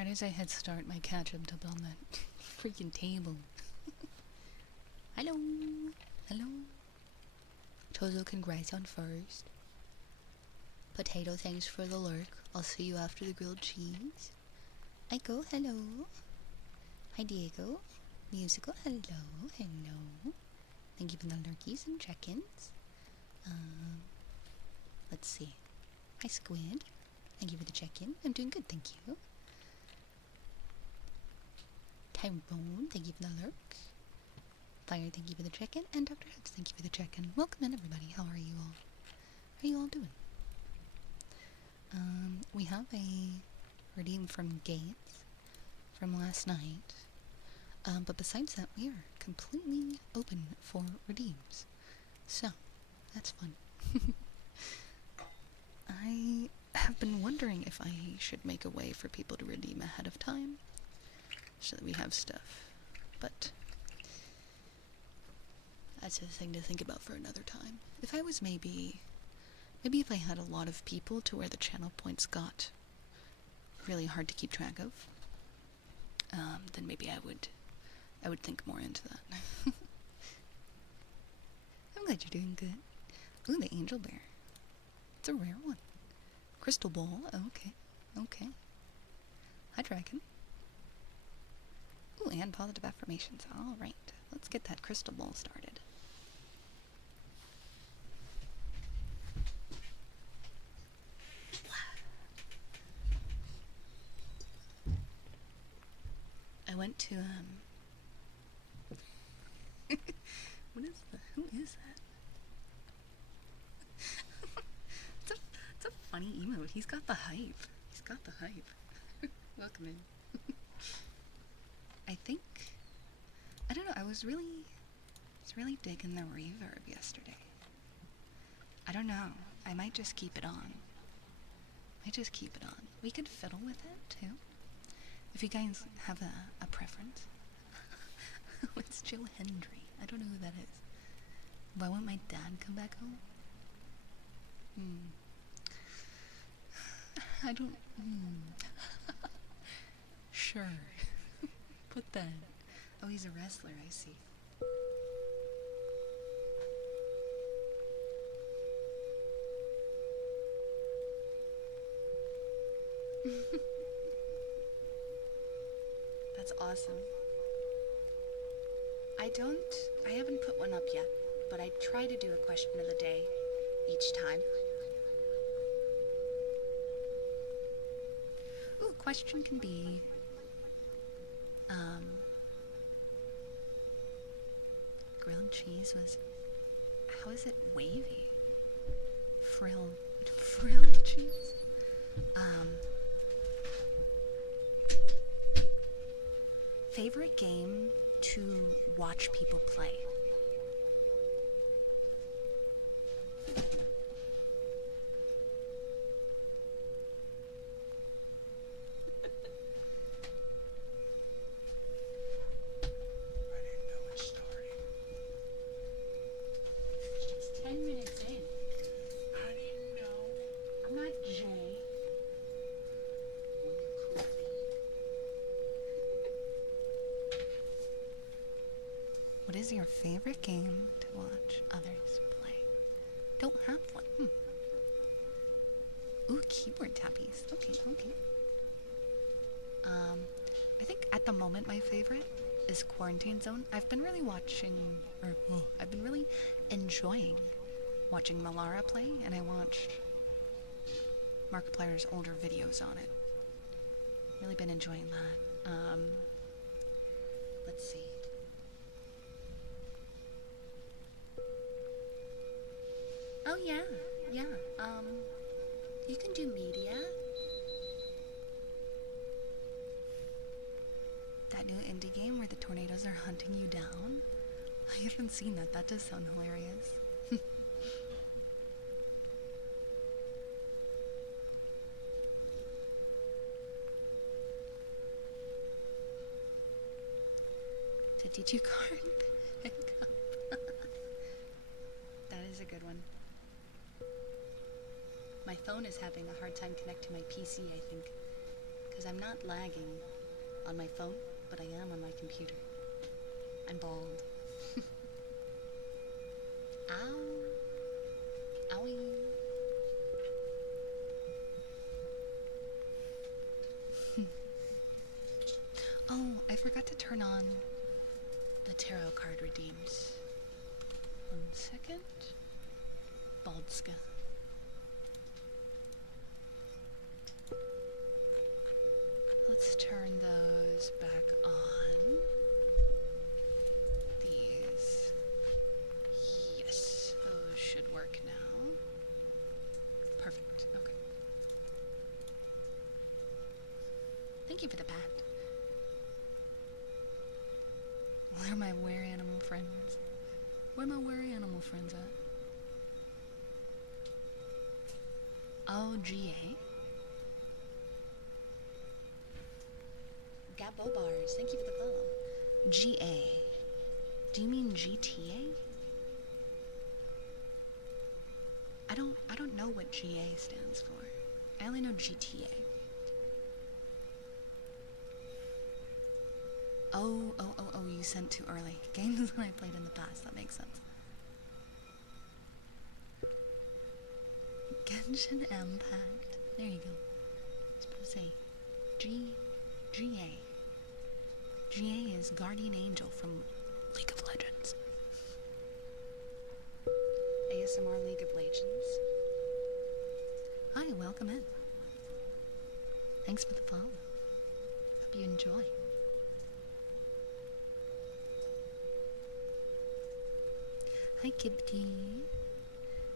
Right as I hit start, my cat jumped up on that freaking table. Hello. Hello. Tozo, congrats on first. Potato, thanks for the lurk. I'll see you after the grilled cheese. Aiko, hello. Hi, Diego. Musical, hello. Hello. Thank you for the lurkies and check-ins. Let's see. Hi, Squid. Thank you for the check-in. I'm doing good, thank you. Tyrone, thank you for the lurk. Fire, thank you for the check-in. And Dr. Hooks, thank you for the check-in. Welcome in, everybody. How are you all? How are you all doing? We have a redeem from Gates from last night. But besides that, we are completely open for redeems. So, that's fun. I have been wondering if I should make a way for people to redeem ahead of time, so that we have stuff. But that's a thing to think about for another time. If I was maybe if I had a lot of people to where the channel points got really hard to keep track of, then maybe I would think more into that. I'm glad you're doing good. Ooh, the angel bear. It's a rare one. Crystal ball. Oh, okay. Okay. Hi, dragon. Ooh, and positive affirmations. Alright. Let's get that crystal ball started. I went to, what is that? Who is that? It's a funny emote. He's got the hype. He's got the hype. Welcome in. I don't know, I was really digging the reverb yesterday. I don't know. I might just keep it on. We could fiddle with it, too. If you guys have a preference. It's Jill Hendry. I don't know who that is. Why won't my dad come back home? I don't... Sure. Put that. Oh, he's a wrestler, I see. That's awesome. I haven't put one up yet, but I try to do a question of the day each time. Ooh, question can be, grilled cheese was, how is it wavy? Frilled cheese? Favorite game to watch people play? What is your favorite game to watch others play? Don't have one. Ooh, keyboard tappies. Okay. I think at the moment my favorite is Quarantine Zone. I've been really enjoying watching Malara play, and I watched Markiplier's older videos on it. Really been enjoying that. Let's see. Oh yeah. You can do media. That new indie game where the tornadoes are hunting you down? I haven't seen that. That does sound hilarious. $52 card pickup. That is a good one. My phone is having a hard time connecting to my PC, I think, Because I'm not lagging on my phone, but I am on my computer. I'm bald. Ow. Owie. Oh, I forgot to turn on the tarot card redeems. 1 second. Baldska. Let's turn those back on. These. Yes, those should work now. Perfect. Okay. Thank you for the pat. Where are my were animal friends? Where are my were animal friends at? Oh, GA. Gabo Bars, thank you for the follow. GA. Do you mean GTA? I don't know what GA stands for. I only know GTA. Oh, you sent too early. Games that I played in the past, that makes sense. Genshin Impact. There you go. I was supposed to say GA. GA is Guardian Angel from League of Legends. ASMR League of Legends. Hi, welcome in. Thanks for the follow. Hope you enjoy. Hi, Kipti.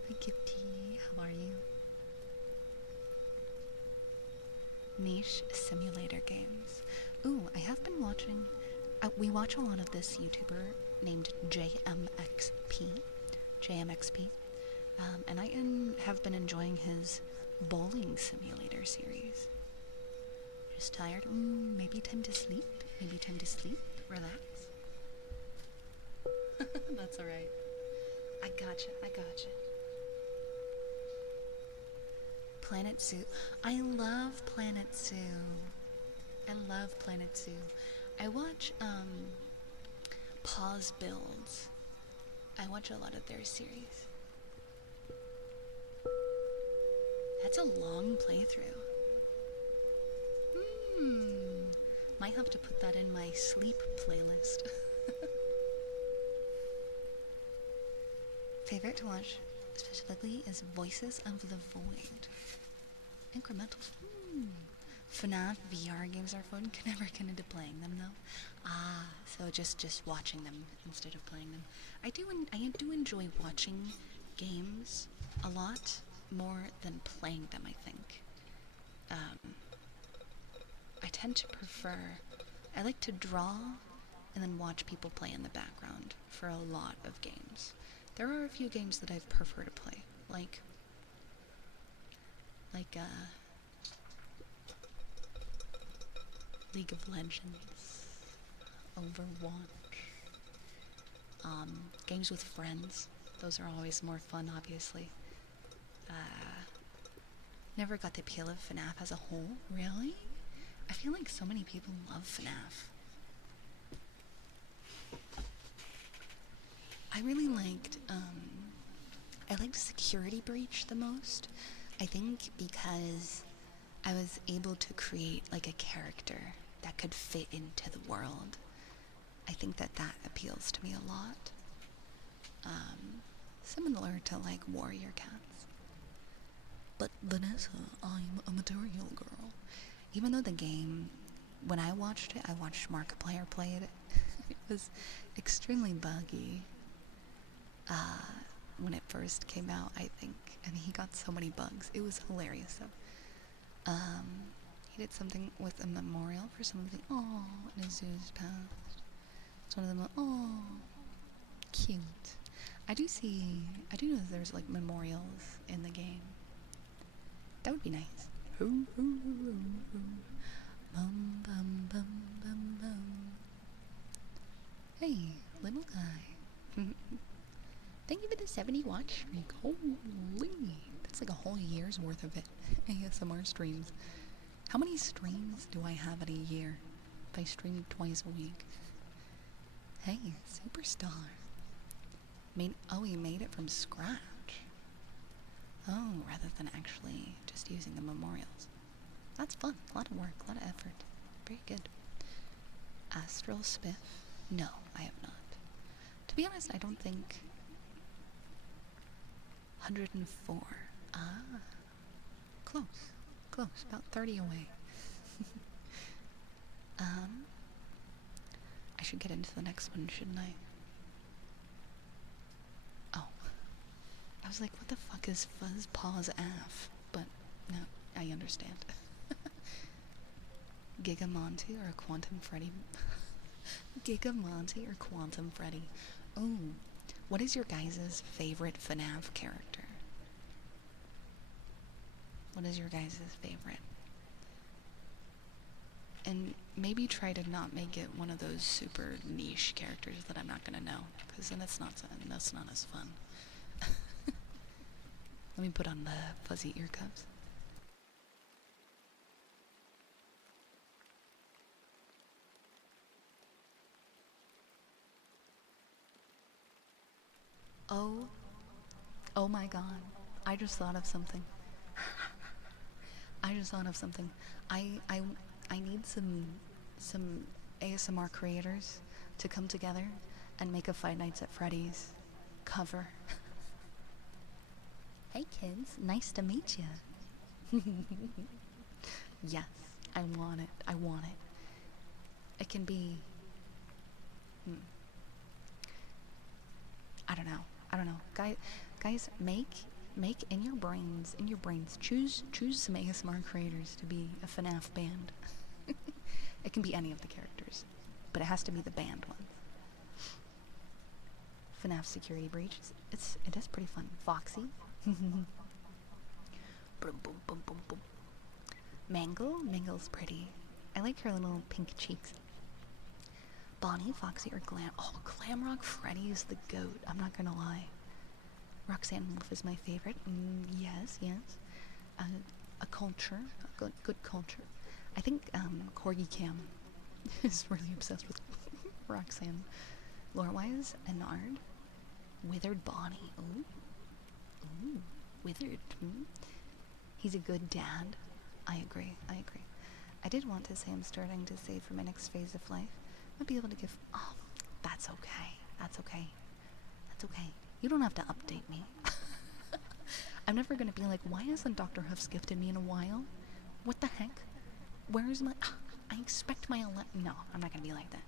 Hi, Kipti. How are you? Niche simulator games. Ooh, I have been watching. We watch a lot of this YouTuber named JMXP. And I have been enjoying his bowling simulator series. Just tired? Maybe time to sleep? Maybe time to sleep? Relax? That's alright. I gotcha. Planet Zoo. I love Planet Zoo. I watch, Pause Builds. I watch a lot of their series. That's a long playthrough. Might have to put that in my sleep playlist. Favorite to watch specifically is Voices of the Void. Incrementals. FNAF VR games are fun. Can never get into playing them though. So just watching them instead of playing them. I do enjoy watching games a lot more than playing them, I think. I tend to prefer. I like to draw and then watch people play in the background for a lot of games. There are a few games that I've preferred to play, like League of Legends, Overwatch, games with friends. Those are always more fun, obviously. Never got the appeal of FNAF as a whole. Really? I feel like so many people love FNAF. I really liked, I liked Security Breach the most. I think because I was able to create like a character that could fit into the world. I think that appeals to me a lot. Similar to like Warrior Cats. But Vanessa, I'm a material girl. Even though the game, when I watched it, I watched Markiplier play it. It was extremely buggy. When it first came out, I think. I mean, he got so many bugs. It was hilarious, though. He did something with a memorial for something. Oh, and his zoo's passed. It's one of them. Oh, cute. I do know that there's like memorials in the game. That would be nice. Bum, bum, bum, bum, bum. Hey, little guy. Thank you for the 70 watch streak. Holy, that's like a whole year's worth of it. ASMR streams. How many streams do I have in a year? If I stream twice a week. Hey, superstar. You made it from scratch. Oh, rather than actually just using the memorials. That's fun. A lot of work, a lot of effort. Very good. Astral Spiff? No, I have not. To be honest, I don't think... 104. Ah. Close. Close. About 30 away. I should get into the next one, shouldn't I? Oh. I was like, what the fuck is Fuzz Paws Af? But, no, I understand. Gigamonty or Quantum Freddy? Gigamonty or Quantum Freddy? Ooh. What is your guys' favorite FNAF character? What is your guys' favorite? And maybe try to not make it one of those super niche characters that I'm not gonna know, because then that's not as fun. Let me put on the fuzzy ear cups. Oh my god. I just thought of something. I need some ASMR creators to come together and make a Five Nights at Freddy's cover. Hey kids, nice to meet you. Yes, I want it. I want it. It can be... I don't know. Guys, make in your brains, choose some ASMR creators to be a FNAF band. It can be any of the characters, but it has to be the band ones. FNAF Security Breach, it is pretty fun. Foxy. Mangle's pretty. I like her little pink cheeks. Bonnie, Foxy, or Glamrock Freddy is the goat, I'm not gonna lie. Roxanne Wolf is my favorite. Yes. A culture, a good culture. I think Corgi Cam is really obsessed with Roxanne. Lorewise, Anard, Withered Bonnie. Ooh, Withered. He's a good dad. I agree. I did want to say I'm starting to save for my next phase of life. I'll be able to give... Oh, that's okay. You don't have to update me. I'm never gonna be like, why hasn't Dr. Huff's gifted me in a while? What the heck? Where's my... I expect my... No, I'm not gonna be like that.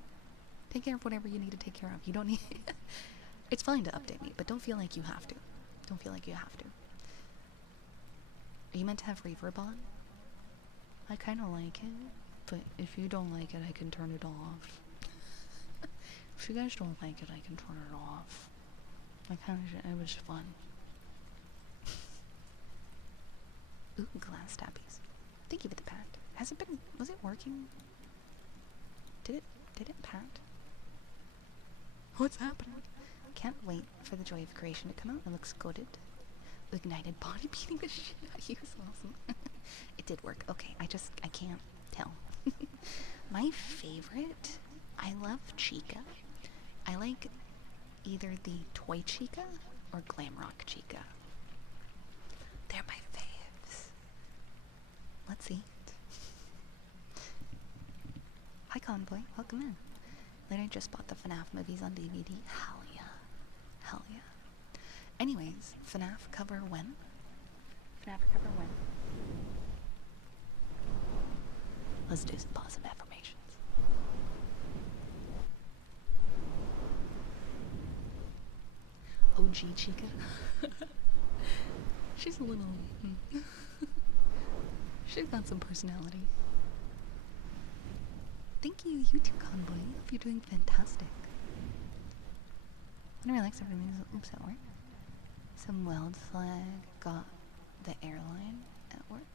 Take care of whatever you need to take care of. You don't need... It's fine to update me, but don't feel like you have to. Are you meant to have reverb on? I kind of like it, but if you don't like it, I can turn it off. If you guys don't like it, I can turn it off. It was fun. Ooh, glass tappies. Thank you for the pat. Was it working? Did it pat? What's happening? Can't wait for the joy of creation to come out. It looks goated. Ignited body beating the shit out of you is awesome. It did work. Okay, I can't tell. My favorite, I love Chica. I like either the Toy Chica or Glamrock Chica. They're my faves. Let's eat. Hi Convoy, welcome in. Later just bought the FNAF movies on DVD. Hell yeah. Anyways, FNAF cover when? Let's do some positive affirmations. OG Chica. She's a little... She's got some personality. Thank you, YouTube Convoy. Hope you're doing fantastic. I want to relax everything. Oops, that worked. Some weld flag got the airline at work.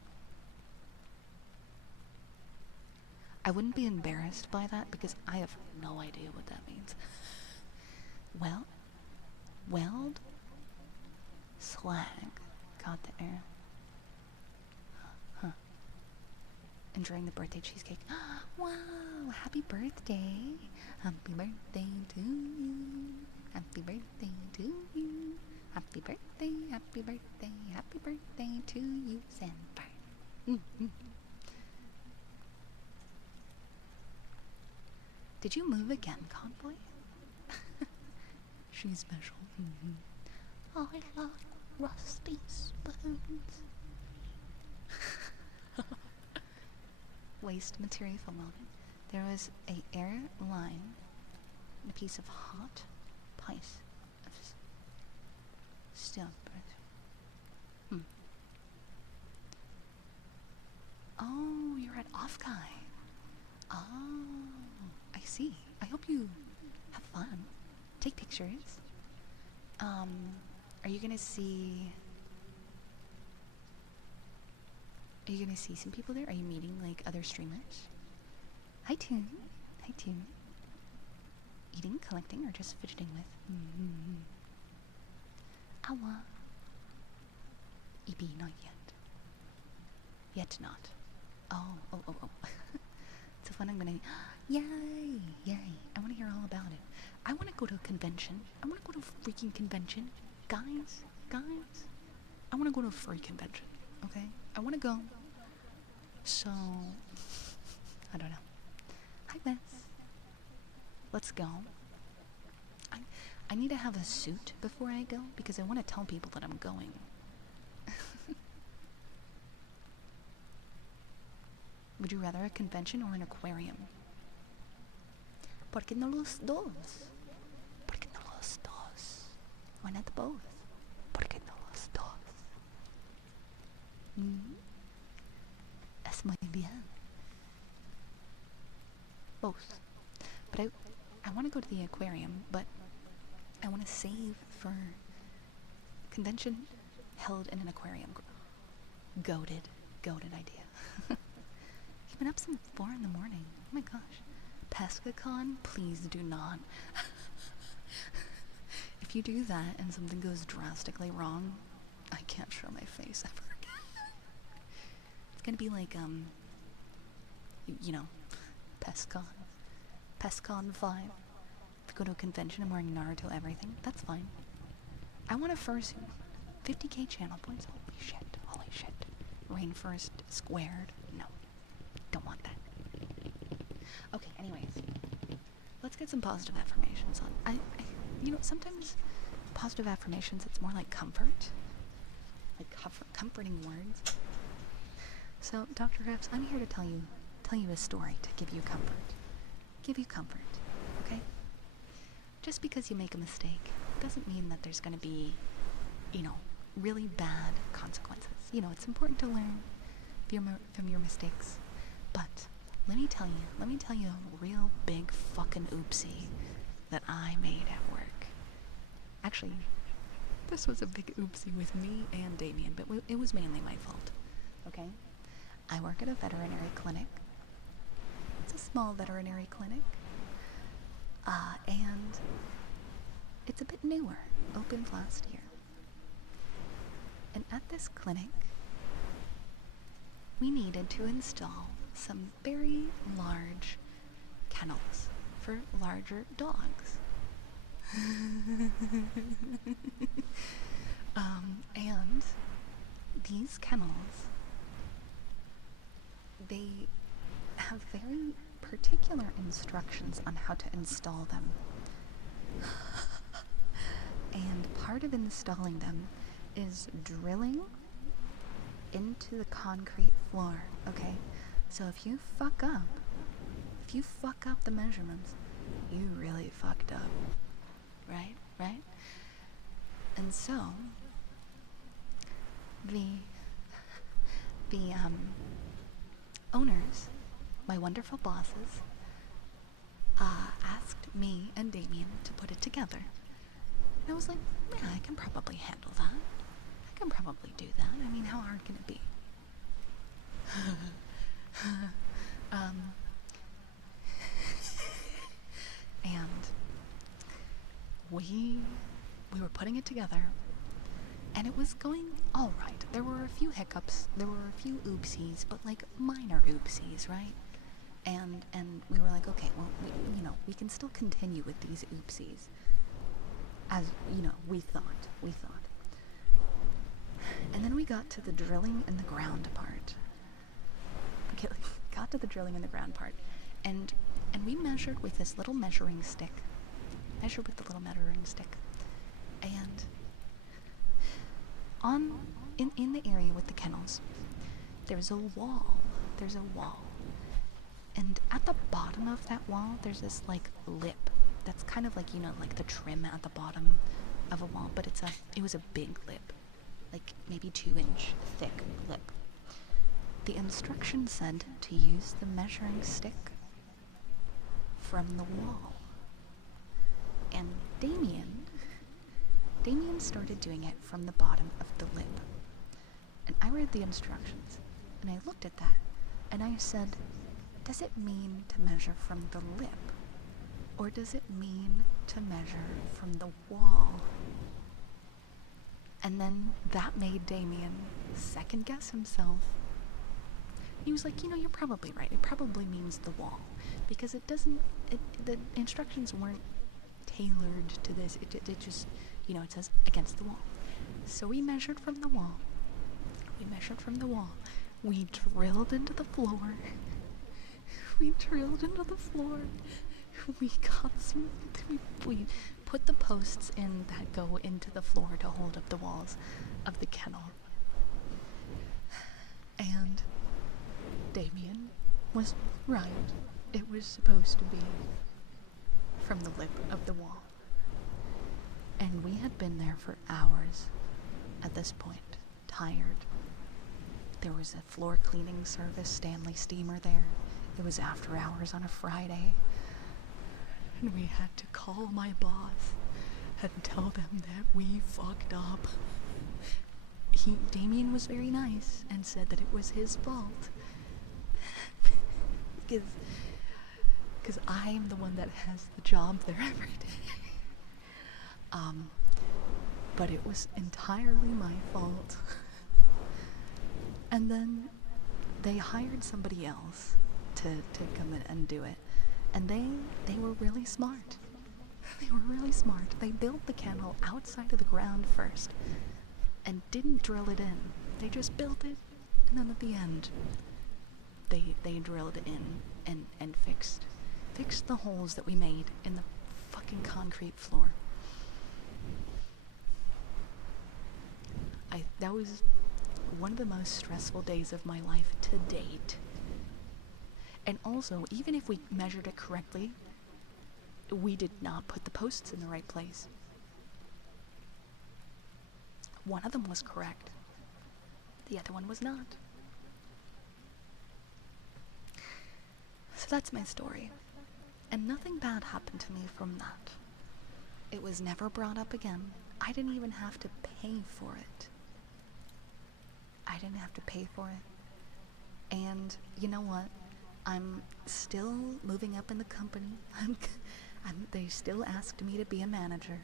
I wouldn't be embarrassed by that because I have no idea what that means. Well, weld slag got the air. Huh. enjoying the birthday cheesecake. Wow, happy birthday. Happy birthday to you. Happy birthday to you. Happy birthday, happy birthday, happy birthday to you, Senpai. Did you move again, Convoy? She's special. I love rusty spoons. Waste material from welding. There was a airline and a piece of hot piece of steel. Oh, you're at Off Guy. Oh, I see. I hope you have fun. Take pictures. Are you gonna see... Are you gonna see some people there? Are you meeting, like, other streamers? Hi, Toon. Hi, Toon. Eating, collecting, or just fidgeting with? Awa. EB, not yet. Yet not. Oh. It's a fun I'm gonna... Yay! I wanna hear all about it. I wanna go to a convention. I wanna go to a freaking convention. Guys. I wanna go to a furry convention. Okay? I wanna go. So... I don't know. Hi, Wes. Let's go. I need to have a suit before I go because I want to tell people that I'm going. Would you rather a convention or an aquarium? ¿Por qué no los dos? ¿Por qué no los dos? Why not both? ¿Por qué no los dos? Es muy bien. Both. But I want to go to the aquarium, but I want to save for convention held in an aquarium. Goated idea. Keeping up since 4 in the morning. Oh my gosh. PescaCon, please do not. If you do that and something goes drastically wrong, I can't show my face ever again. It's gonna be like, you know, PescaCon 5. If you go to a convention, I'm wearing Naruto everything. That's fine. I want a fursuit. 50k channel points. Holy shit. Rainforest squared. No. Don't want that. Okay, anyways. Let's get some positive affirmations on. You know, sometimes positive affirmations, it's more like comfort. Like comforting words. So, Dr. Reps, I'm here to tell you a story to give you comfort. Give you comfort, okay? Just because you make a mistake doesn't mean that there's gonna be, you know, really bad consequences. You know, it's important to learn from your mistakes. But let me tell you a real big fucking oopsie that I made at work. Actually, this was a big oopsie with me and Damien, but it was mainly my fault, okay? I work at a veterinary clinic. It's a small veterinary clinic. And it's a bit newer, opened last year. And at this clinic, we needed to install some very large kennels for larger dogs. And these kennels, they have very particular instructions on how to install them. And part of installing them is drilling into the concrete floor, okay? So if you fuck up the measurements, you really fucked up. Right? And so, the owners, my wonderful bosses, asked me and Damien to put it together. And I was like, yeah, I can probably handle that. I can probably do that. I mean, how hard can it be? And we were putting it together, And it was going alright. There were a few hiccups, there were a few oopsies, but like minor oopsies, right? And we were like, okay, well, we can still continue with these oopsies. As, we thought. And then we got to the drilling in the ground part. Okay, got to the drilling in the ground part. And we measured with this little measuring stick. And in the area with the kennels, there's a wall. And at the bottom of that wall, there's this like lip that's kind of like, like the trim at the bottom of a wall, but it was a big lip, like maybe 2-inch thick lip. The instruction said to use the measuring stick from the wall. And Damien started doing it from the bottom of the lip. And I read the instructions, and I looked at that, and I said, does it mean to measure from the lip? Or does it mean to measure from the wall? And then that made Damien second guess himself. He was like, you're probably right. It probably means the wall. Because the instructions weren't tailored to this. It just, it says against the wall. So we measured from the wall. We drilled into the floor. We put the posts in that go into the floor to hold up the walls of the kennel. And Damien was right. It was supposed to be from the lip of the wall. And we had been there for hours at this point, tired. There was a floor cleaning service, Stanley Steamer there. It was after hours on a Friday. And we had to call my boss and tell them that we fucked up. Damien was very nice and said that it was his fault. Because I'm the one that has the job there every day. But it was entirely my fault. And then they hired somebody else to come in and do it. And they were really smart. They built the kennel outside of the ground first and didn't drill it in. They just built it, and then at the end they drilled it in and fixed the holes that we made in the fucking concrete floor. That was one of the most stressful days of my life to date. And also, even if we measured it correctly, we did not put the posts in the right place. One of them was correct. The other one was not. So that's my story. And nothing bad happened to me from that. It was never brought up again. I didn't even have to pay for it. And you know what? I'm still moving up in the company. They still asked me to be a manager.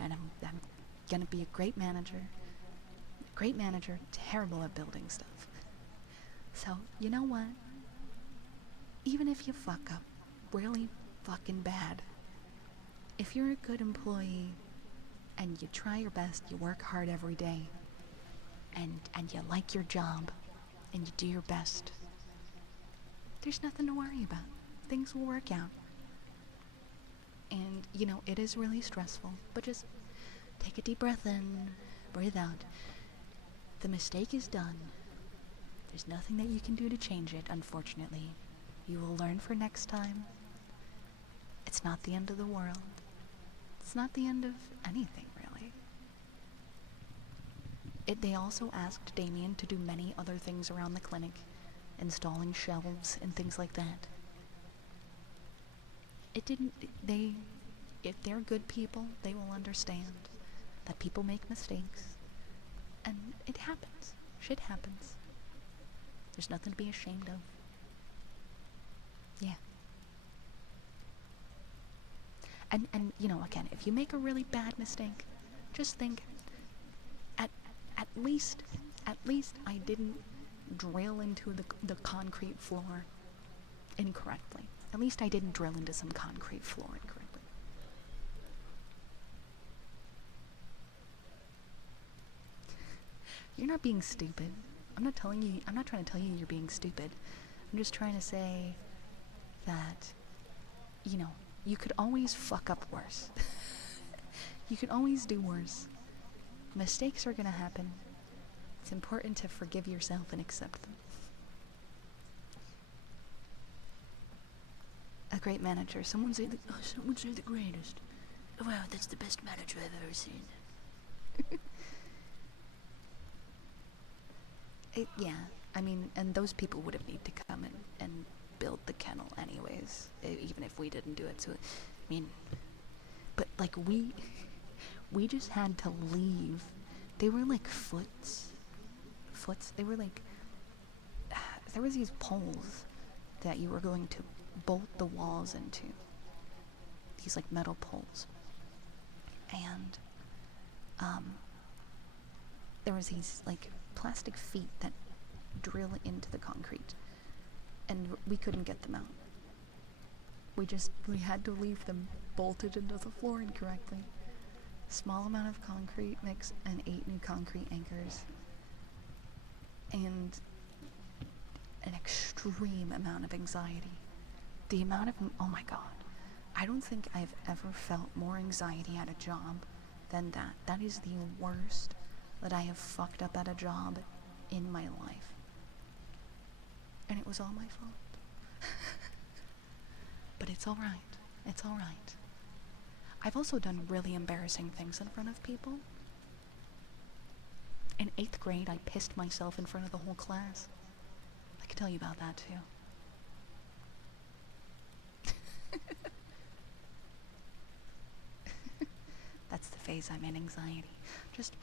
And I'm gonna be a great manager. Terrible at building stuff. So, you know what? Even if you fuck up really fucking bad, if you're a good employee and you try your best, you work hard every day, and you like your job, and you do your best, there's nothing to worry about. Things will work out. And, it is really stressful, but just take a deep breath in, breathe out. The mistake is done. There's nothing that you can do to change it, unfortunately. You will learn for next time. It's not the end of the world. It's not the end of anything, really. They also asked Damien to do many other things around the clinic, installing shelves and things like that. If they're good people, they will understand that people make mistakes. And it happens. Shit happens. There's nothing to be ashamed of. Yeah. And again, if you make a really bad mistake, just think, at least I didn't drill into the concrete floor incorrectly. At least I didn't drill into some concrete floor incorrectly. You're not being stupid. I'm not trying to tell you you're being stupid. I'm just trying to say that, you know, you could always fuck up worse. You can always do worse. Mistakes are gonna happen. It's important to forgive yourself and accept them. A great manager. Someone say the greatest. Wow, that's the best manager I've ever seen. Yeah, I mean, and those people would have need to come and build the kennel anyways, even if we didn't do it. So, I mean, but like we just had to leave. They were like foots. They were like, there was these poles that you were going to bolt the walls into. These like metal poles. And, there was these like plastic feet that drill into the concrete, and we couldn't get them out. We had to leave them bolted into the floor incorrectly. Small amount of concrete mix and 8 new concrete anchors, and an extreme amount of anxiety. The amount of, oh my god, I don't think I've ever felt more anxiety at a job than that. That is the worst that I have fucked up at a job in my life. And it was all my fault. But it's alright. It's alright. I've also done really embarrassing things in front of people. In 8th grade, I pissed myself in front of the whole class. I can tell you about that too. That's the phase I'm in, anxiety. Just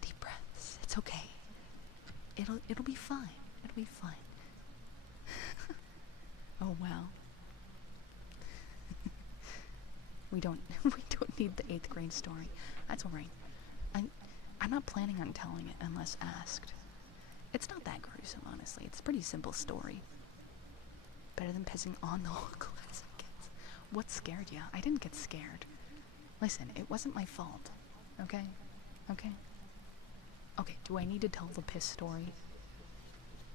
deep breaths. It's okay. It'll be fine. It'll be fine. Oh wow. we don't need the 8th grade story. That's alright. I'm not planning on telling it unless asked. It's not that gruesome, honestly. It's a pretty simple story. Better than pissing on the whole class of kids. What scared you? I didn't get scared. Listen, it wasn't my fault. Okay? Okay? Okay, do I need to tell the piss story?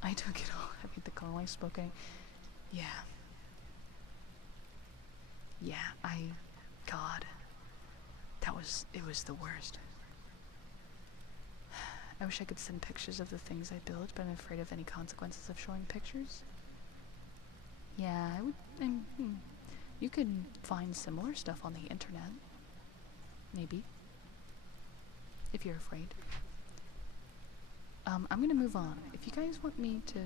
I took it all. I made the call. I spoke. Yeah. Yeah, God. It was the worst. I wish I could send pictures of the things I built, but I'm afraid of any consequences of showing pictures. Yeah, you could find similar stuff on the internet. Maybe. If you're afraid. I'm gonna move on. If you guys want me to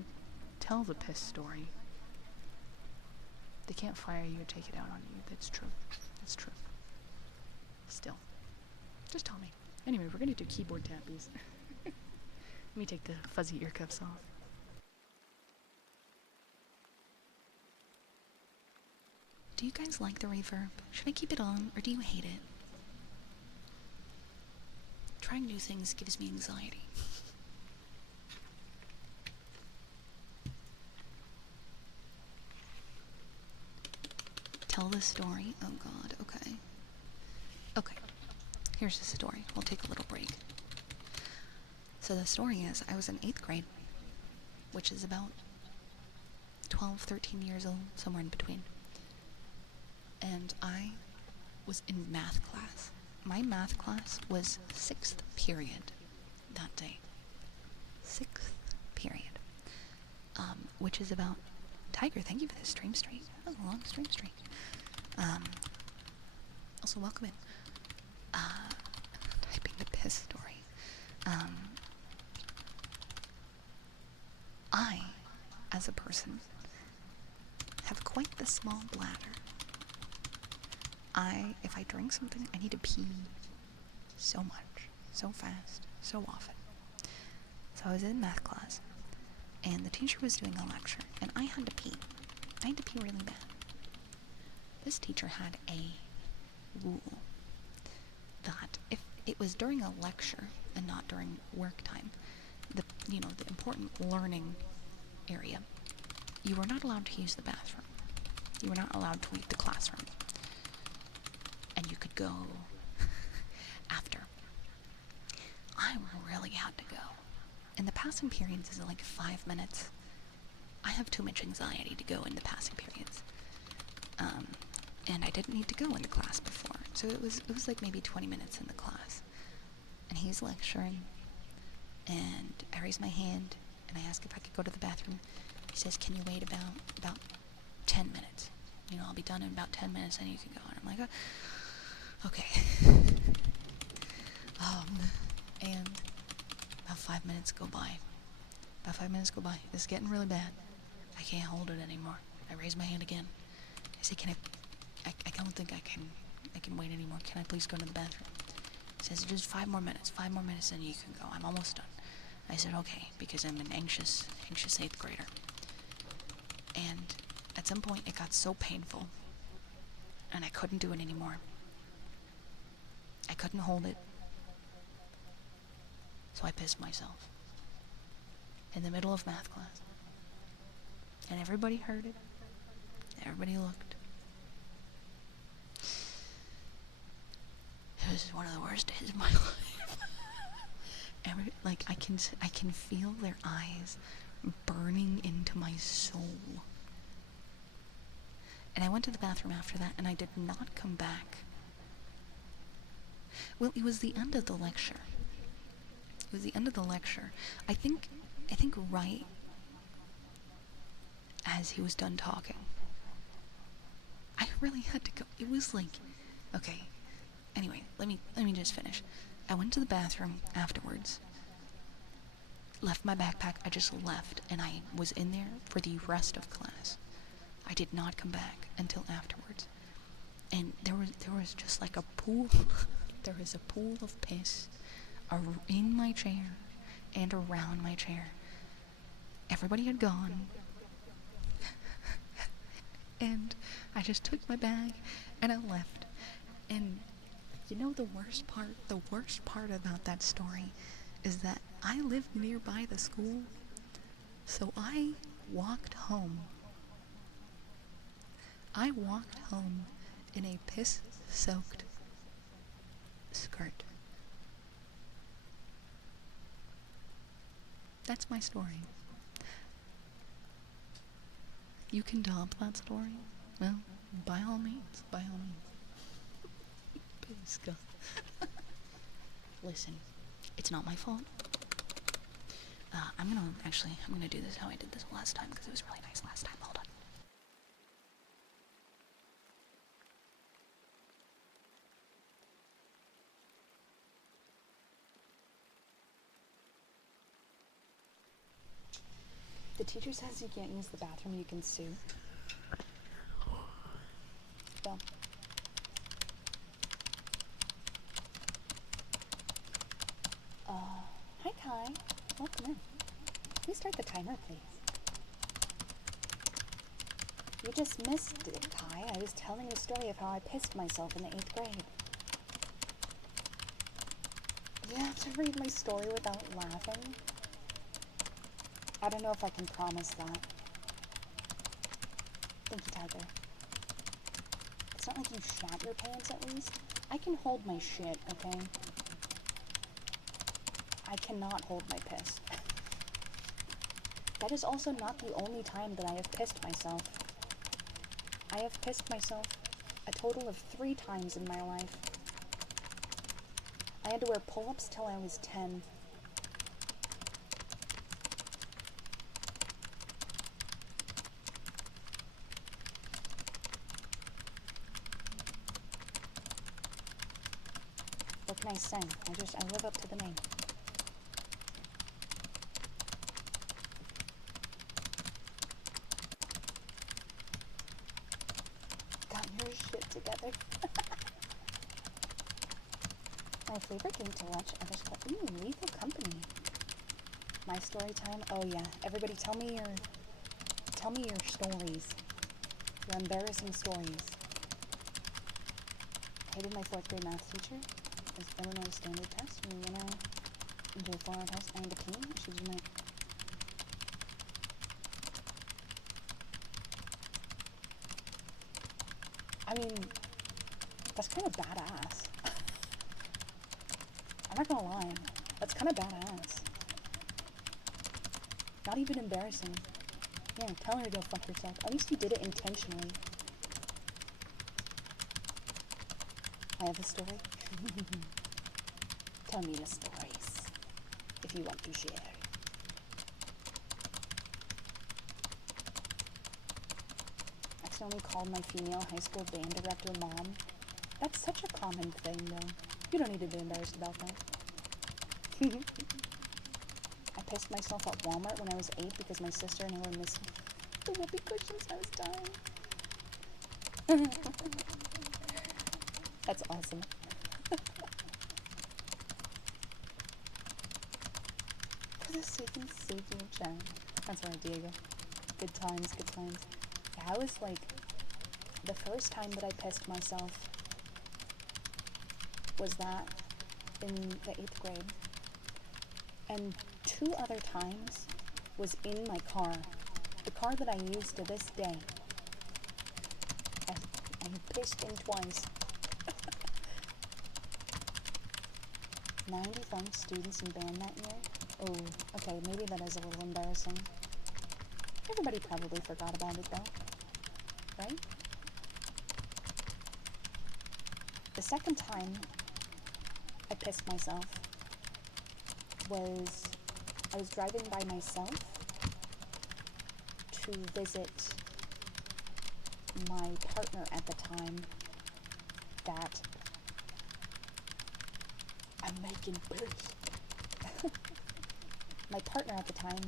tell the piss story, they can't fire you or take it out on you. That's true. That's true. Still. Just tell me. Anyway, we're gonna do keyboard tappies. Let me take the fuzzy ear cuffs off. Do you guys like the reverb? Should I keep it on, or do you hate it? Trying new things gives me anxiety. Tell the story? Oh god, okay. Okay, here's the story. We'll take a little break. So the story is, I was in 8th grade, which is about 12, 13 years old, somewhere in between. And I was in math class. My math class was 6th period that day. 6th period. Which is about... Tiger, thank you for the stream streak. That was a long stream streak. Also, welcome in. Typing the piss story. I, as a person, have quite the small bladder. If I drink something, I need to pee so much, so fast, so often. So I was in math class, and the teacher was doing a lecture, and I had to pee. I had to pee really bad. This teacher had a rule that if it was during a lecture and and not during work time. The important learning area. You were not allowed to use the bathroom. You were not allowed to leave the classroom. And you could go after. I really had to go. And the passing periods is like 5 minutes. I have too much anxiety to go in the passing periods. And I didn't need to go into class before. So it was like maybe 20 minutes in the class. And he's lecturing. And I raise my hand and I ask if I could go to the bathroom. He says, can you wait about 10 minutes? I'll be done in about 10 minutes and you can go. And I'm like, oh, okay. And about 5 minutes go by. It's getting really bad. I can't hold it anymore. I raise my hand again. I say, I don't think I can wait anymore. Can I please go to the bathroom? He says, just 5 more minutes and you can go. I'm almost done. I said, okay, because I'm an anxious 8th grader. And at some point it got so painful and I couldn't do it anymore. I couldn't hold it. So I pissed myself. In the middle of math class. And everybody heard it. Everybody looked. It was one of the worst days of my life. I can feel their eyes burning into my soul. And I went to the bathroom after that, and I did not come back. Well, it was the end of the lecture. I think right as he was done talking, I really had to go. It was like, okay. Anyway, let me just finish. I went to the bathroom afterwards. Left my backpack. I just left, and I was in there for the rest of class. I did not come back until afterwards. And there was just like a pool. There was a pool of piss in my chair and around my chair. Everybody had gone. And I just took my bag and I left. And the worst part about that story is that I lived nearby the school, so I walked home. In a piss-soaked skirt. That's my story. You can top that story? Well, by all means. Piss gun. Listen, it's not my fault. I'm gonna do this how I did this last time because it was really nice last time. Hold on. The teacher says you can't use the bathroom, you can sue. So. Hi Kai. Welcome in. Please start the timer, please. You just missed it, Kai. I was telling the story of how I pissed myself in the 8th grade. You have to read my story without laughing? I don't know if I can promise that. Thank you, Tiger. It's not like you shat your pants, at least. I can hold my shit, okay? I cannot hold my piss. That is also not the only time that I have pissed myself. I have pissed myself a total of 3 times in my life. I had to wear pull-ups till I was 10. What can I say? I live up to the name. Got your shit together. My favorite game to watch ever is called Lethal Company. My story time? Oh yeah. Everybody tell me your stories. Your embarrassing stories. Hated my 4th grade math teacher. It was Illinois standard test, and into the forward house and a key. She's my... I mean, that's kind of badass. I'm not gonna lie. That's kind of badass. Not even embarrassing. Yeah, tell her to go fuck herself. At least you did it intentionally. I have a story. Tell me the stories, if you want to share. Accidentally called my female high school band director mom. That's such a common thing, though. You don't need to be embarrassed about that. I pissed myself at Walmart when I was 8 because my sister and I were missing the whoopee cushions. I was dying. That's awesome. For the sake and safety of child. That's right, Diego. Good times, good times. Yeah, I was like, the first time that I pissed myself was that in the 8th grade. And 2 other times was in my car. The car that I use to this day. I pissed in twice. 95 students in band that year. Oh, okay, maybe that is a little embarrassing. Everybody probably forgot about it though, right? The second time I pissed myself was I was driving by myself to visit my partner at the time that I'm making booze. My partner at the time,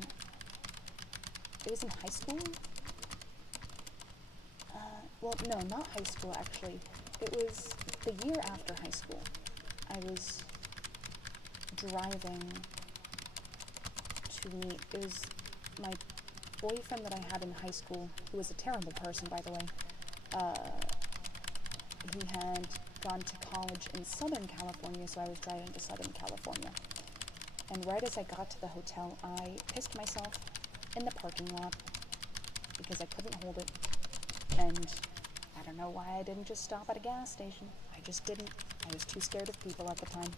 it was in high school? Well, no, not high school actually. It was the year after high school. I was driving to meet, it was my boyfriend that I had in high school, who was a terrible person, by the way. He had gone to college in Southern California, so I was driving to Southern California. And right as I got to the hotel, I pissed myself in the parking lot because I couldn't hold it. And I don't know why I didn't just stop at a gas station. I just didn't. I was too scared of people at the time.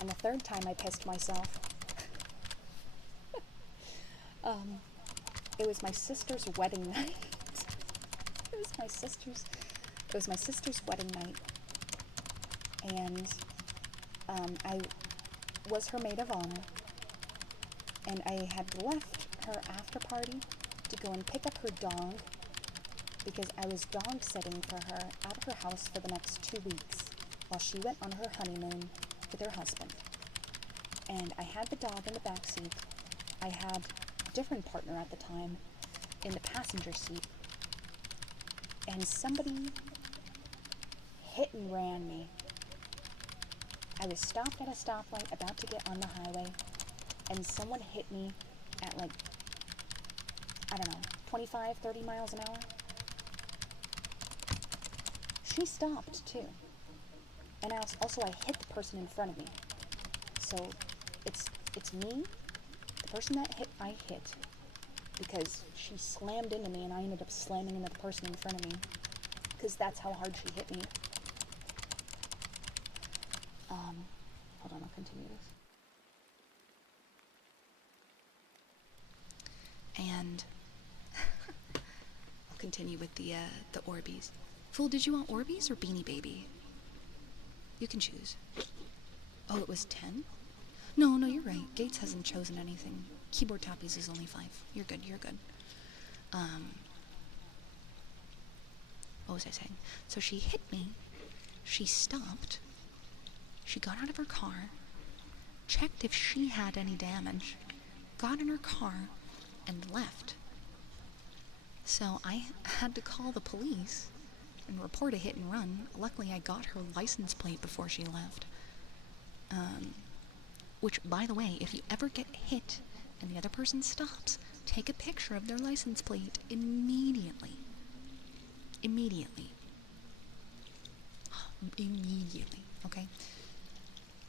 And the third time I pissed myself, it was my sister's wedding night. It was my sister's wedding night. And I was her maid of honor. And I had left her after party to go and pick up her dog because I was dog sitting for her at her house for the next 2 weeks while she went on her honeymoon with her husband. And I had the dog in the back seat. I had a different partner at the time in the passenger seat. And somebody hit and ran me. I was stopped at a stoplight about to get on the highway, and someone hit me at like, I don't know, 25, 30 miles an hour. She stopped too. And also I hit the person in front of me. So it's me, the person that I hit, because she slammed into me and I ended up slamming into the person in front of me, because that's how hard she hit me. Hold on, I'll continue this. And I'll continue with the Orbeez. Fool, did you want Orbeez or Beanie Baby? You can choose. Oh, it was 10? No, you're right. Gates hasn't chosen anything. Keyboard Tappies is only 5. You're good. What was I saying? So she hit me. She stopped. She got out of her car, checked if she had any damage, got in her car, and left. So I had to call the police and report a hit and run. Luckily, I got her license plate before she left. Which, by the way, if you ever get hit and the other person stops, take a picture of their license plate immediately. Immediately, okay?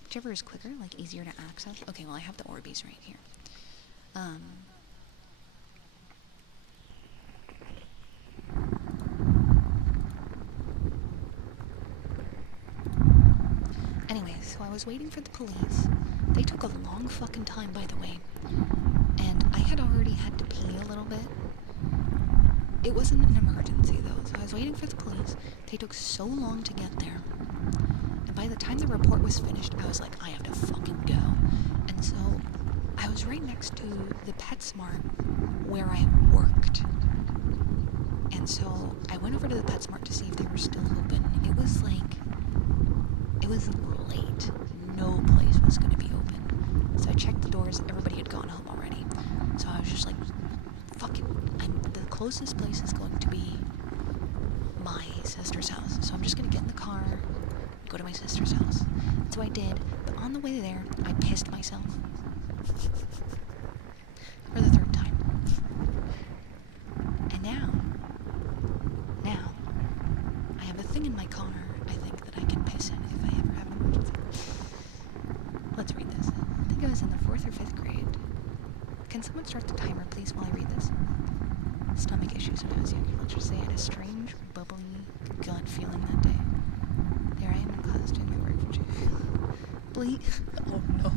Whichever is quicker, like easier to access. Okay, well I have the Orbeez right here. Anyway, so I was waiting for the police. They took a long fucking time, by the way. And I had already had to pee a little bit. It wasn't an emergency though, so I was waiting for the police. They took so long to get there. And by the time the report was finished, I was like, I have to fucking go. And so I was right next to the PetSmart where I worked. And so I went over to the PetSmart to see if they were still open. It was late. No place was going to be open. So I checked the doors. Everybody had gone home already. So I was just like, fuck it. The closest place is going to be my sister's house. So I'm just going to get in the car, go to my sister's house. And so I did. But on the way there, I pissed myself. For the third time. And now, I have a thing in my car, I think, that I can piss in if I ever have an emergency. Let's read this. I think I was in the 4th or 5th grade. Can someone start the timer, please, while I read this? Stomach issues when I was younger. Let's just say I had a strange, bubbly gut feeling that day. There I am in class doing my work for Oh no.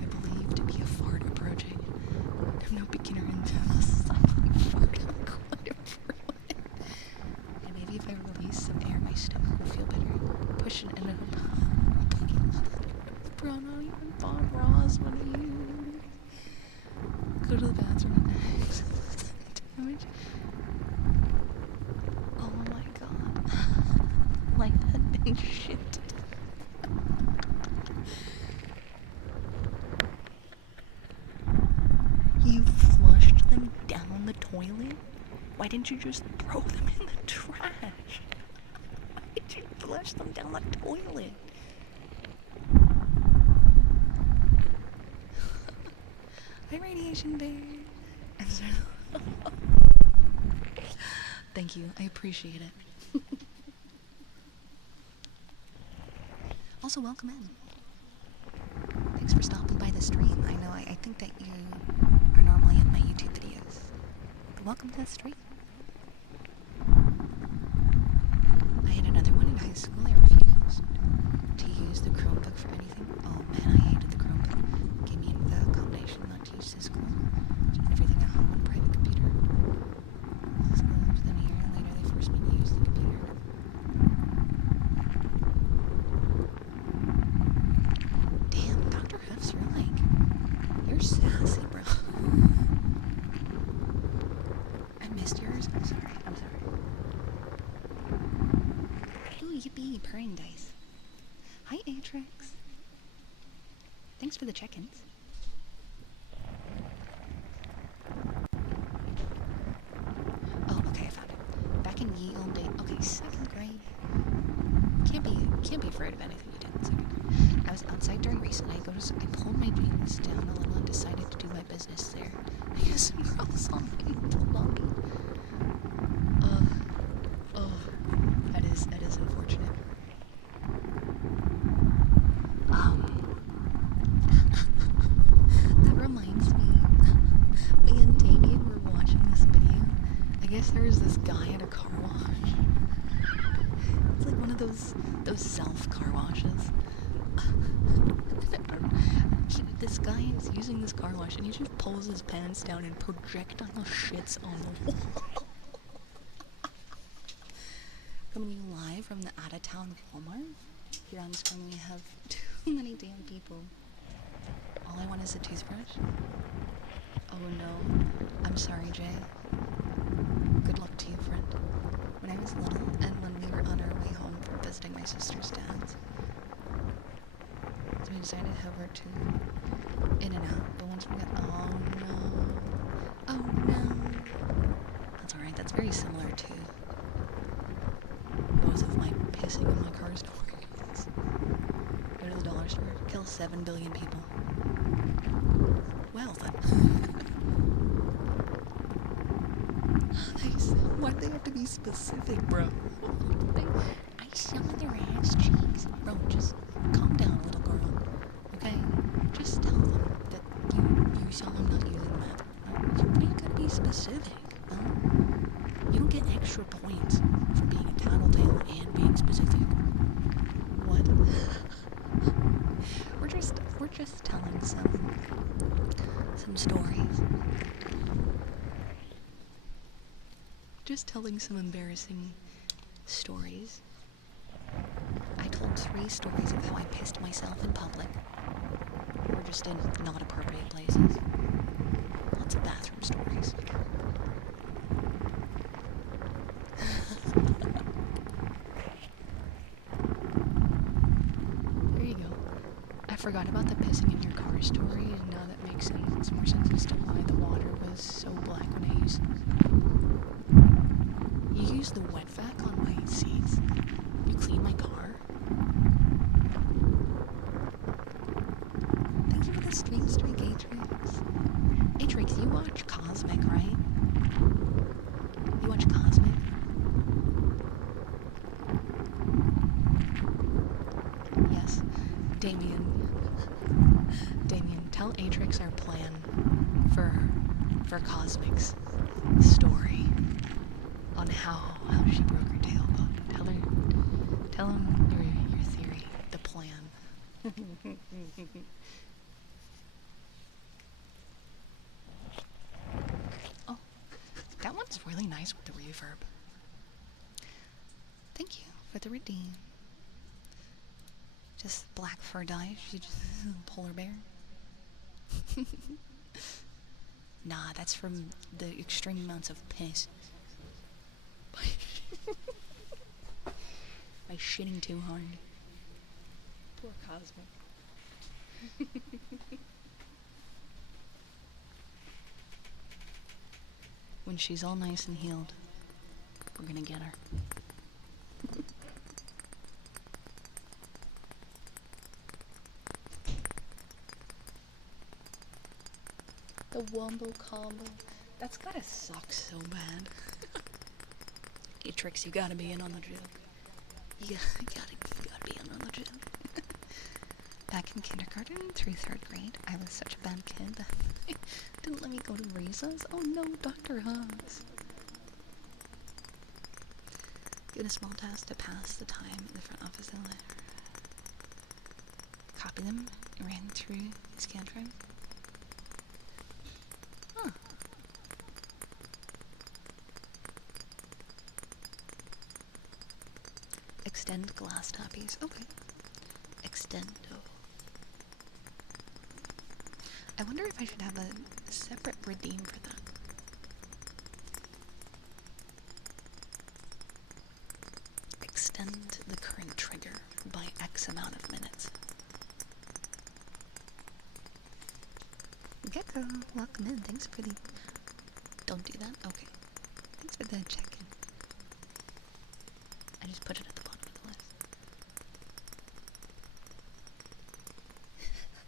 I believe to be a fart approaching. I'm no beginner in this. I'm quite a pro. And maybe if I release some air, my stomach will feel better. Push it in a bro, not even Bob Ross, what are you? Go to the bathroom next. Damage. Oh my god. Life had been shit. You flushed them down the toilet? Why didn't you just throw them in the trash? Why did you flush them down the toilet? Hi, Radiation Bear. I'm sorry. Thank you. I appreciate it. Also, welcome in. Thanks for stopping by the stream. I know, I think that you are normally in my YouTube videos. But welcome to the stream. I had another one in high school. I refused to use the Chromebook for anything. Oh man, I hated the Chromebook. Gave me the accommodation not to use to school. Everything at home on private computer. Then a year later they forced me to use the computer. Damn, Dr. Huffs, you're sassy, bro. I missed yours. I'm sorry. Ooh, yippee, purring dice. Hi, Atrix. Thanks for the check-ins. Oh, okay, I found it. Back in ye olde days. Okay, 2nd grade. Can't be afraid of anything you did in 2nd grade. I was outside during recess and I pulled my jeans down a little and decided to do my business there. I guess some girl saw me and pulled on me. That is unfortunate. That reminds me, me and Damien were watching this video. I guess there was this guy at a car wash. It's like one of those self car washes. This guy is using this car wash and he just pulls his pants down and projectile shits on the wall. Coming to you live from the out-of-town Walmart. Here on screen we have too many damn people. All I want is a toothbrush. Oh no. I'm sorry, Jay. Good luck to you, friend. When I was little, and when we were on our way home from visiting my sister's dad's, so we decided to head over to In-N-Out, but once we got, oh no. That's alright, that's very similar to both of my pissing in my car stories. Go to the dollar store, kill 7 billion people. Well then. Why'd they have to be specific, bro? I saw their ass cheeks. Bro, just calm down, little girl. being specific. What? we're just telling some stories. Just telling some embarrassing stories. I told 3 stories of how I pissed myself in public. Or just in not appropriate places. Lots of bathroom stories. There you go. I forgot about the pissing in your car story, and now that makes sense. It's more sense as to why the water was so black when I used it. You used the wet vac on my seats? You cleaned my car? Thank you for the stream streak, Atrix. Atrix, you watch Cosmic, right? You watch Cosmic? Yes. Damien, tell Atrix our plan for Cosmic's story on how she broke her tailbone. Tell him your theory, the plan. Oh, that one's really nice with the reverb. Thank you for the redeem. Just black fur dye. She just polar bear. Nah, that's from the extreme amounts of piss. By shitting too hard. Poor Cosmic. When she's all nice and healed, we're gonna get her. The Wombo combo. That's gotta suck so bad. Atrix, you gotta be in on the joke. You gotta be in on the joke. Back in kindergarten through 3rd grade, I was such a bad kid that they didn't let me go to recess. Oh no, Dr. Hugs. Get a small task to pass the time in the front office and copy them, ran through the scantron. Huh. Extend glass toppies. Okay. Extendo. I wonder if I should have a separate redeem for that. Extend the current trigger by X amount of minutes. Gecko, welcome in. Thanks for the... Don't do that? Okay. Thanks for the check-in. I just put it at the bottom of the list.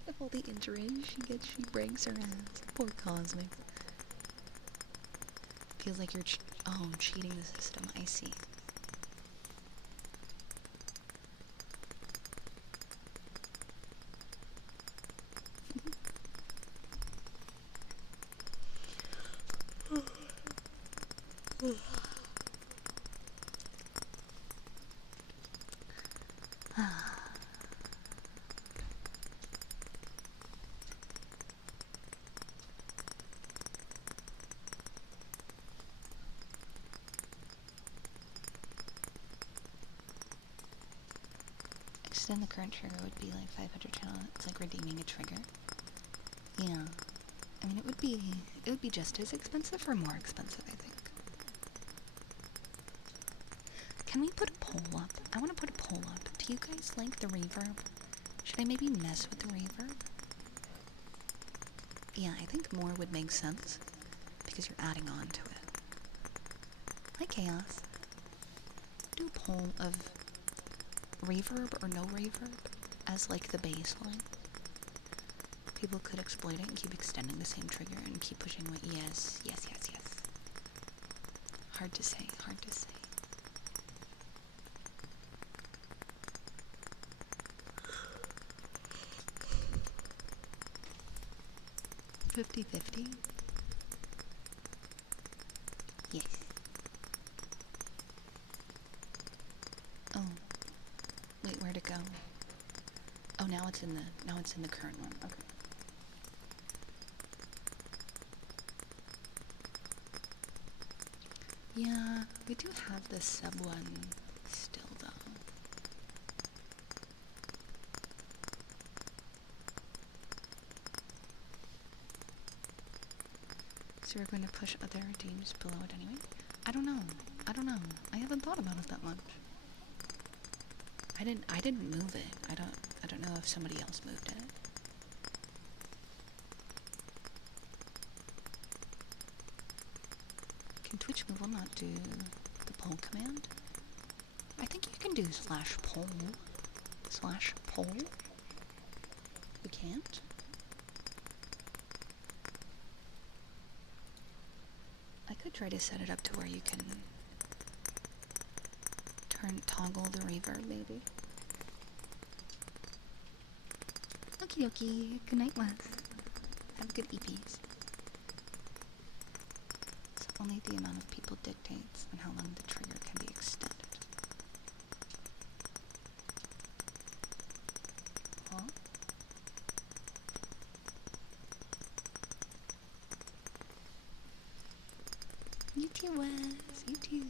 Of all the injuries she breaks her ass. Poor Cosmic. Feels like you're cheating the system. I see. Extend the current trigger would be like 500 channel. It's like redeeming a trigger. Yeah. I mean, it would be just as expensive or more expensive, I think. Can we put a poll up? I want to put a poll up. Do you guys like the reverb? Should I maybe mess with the reverb? Yeah, I think more would make sense because you're adding on to it. Hi, Chaos. Do a poll of reverb or no reverb as like the baseline. People could exploit it and keep extending the same trigger and keep pushing like yes. Hard to say. 50-50? Yes. Oh. Wait, where'd it go? Oh, now it's in the current one. Okay. Yeah, we do have the sub one still though. So we're going to push other teams below it anyway? I don't know. I haven't thought about it that much. I didn't move it. I don't know if somebody else moved it. Can Twitch move will not do the poll command? I think you can do /poll. /poll? You can't? I could try to set it up to where you can toggle the reverb, maybe. Okie dokie. Good night, Les. Have a good EPs. So only the amount of people dictates on how long the trigger can be extended. Huh? You too, Wes. You too.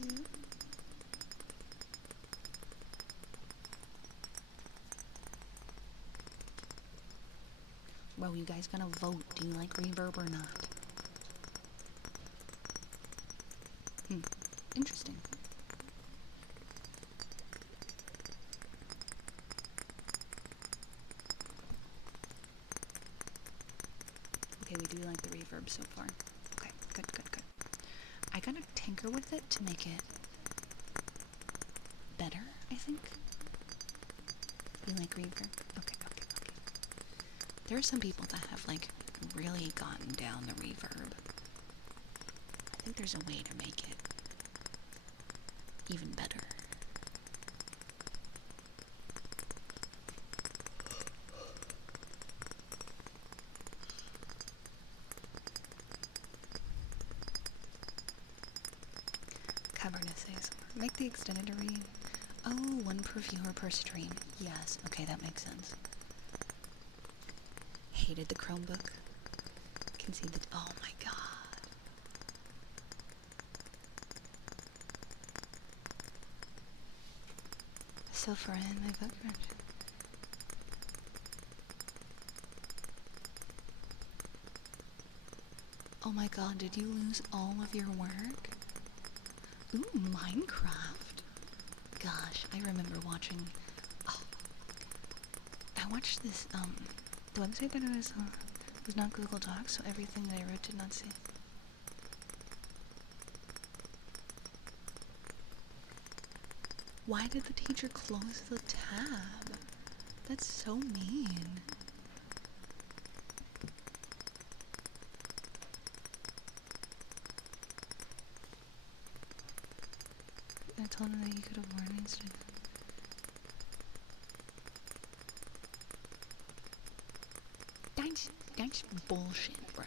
Bro, you guys gonna vote? Do you like reverb or not? Interesting. Okay, we do like the reverb so far. Okay, good. I gotta tinker with it to make it better, I think. You like reverb? Okay. There are some people that have, like, really gotten down the reverb. I think there's a way to make it even better. Cavernous says, make the extended to read. Oh, 1 per viewer per stream. Yes, okay, that makes sense. Hated the Chromebook. Can see the. Oh my god. So far in my book. Oh my god, did you lose all of your work? Ooh, Minecraft. Gosh, I remember watching. Oh, I watched this. The website that it was not Google Docs, so everything that I wrote did not see. Why did the teacher close the tab? That's so mean. I told him that you could have worn instead. That's bullshit, bro.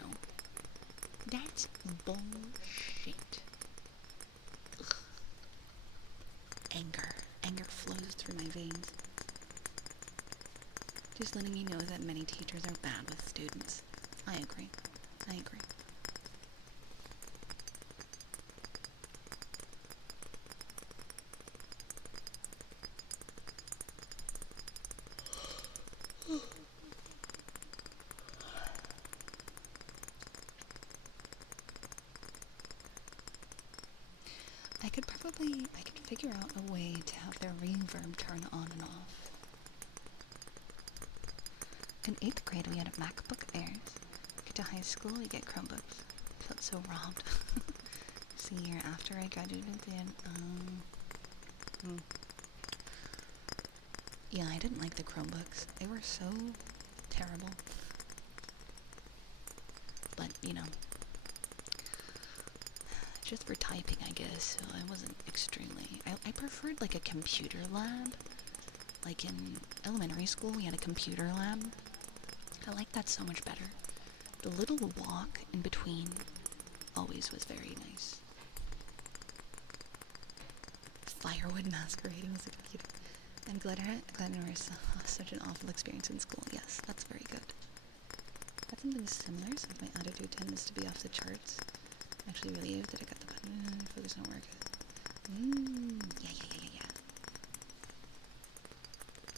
That's bullshit. Ugh. Anger flows through my veins. Just letting you know that many teachers are bad with students. I agree. I could figure out a way to have their reverb turn on and off. In 8th grade, we had a MacBook Airs. Get to high school, we get Chromebooks. Felt so robbed. It's the year after I graduated, Yeah, I didn't like the Chromebooks. They were so terrible. But, you know, just for typing, I guess, so I wasn't extremely. I preferred like a computer lab. Like in elementary school, we had a computer lab. I liked that so much better. The little walk in between always was very nice. Firewood masquerading as a computer. And Glenmore is such an awful experience in school. Yes, that's very good. That's something similar, since my attitude tends to be off the charts. I'm actually relieved that I got the button. Focus on work. Yeah.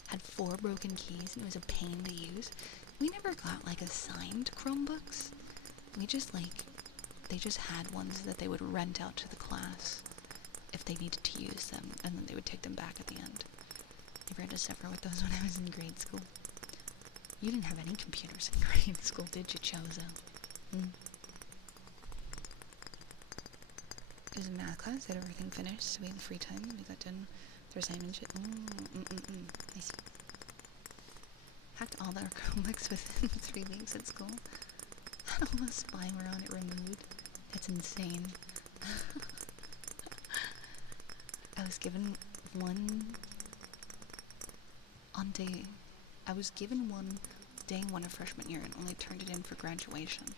Had 4 broken keys and it was a pain to use. We never got like assigned Chromebooks. We just they just had ones that they would rent out to the class if they needed to use them, and then they would take them back at the end. Never had to suffer with those when I was in grade school. You didn't have any computers in grade school, did you, Chozo? It was a math class, had everything finished, so we had free time, we got done with our assignment shit. I see. Hacked all our Chromebooks within 3 weeks at school. Had all the spyware on it removed. It's insane. I was given one day 1 of freshman year and only turned it in for graduation.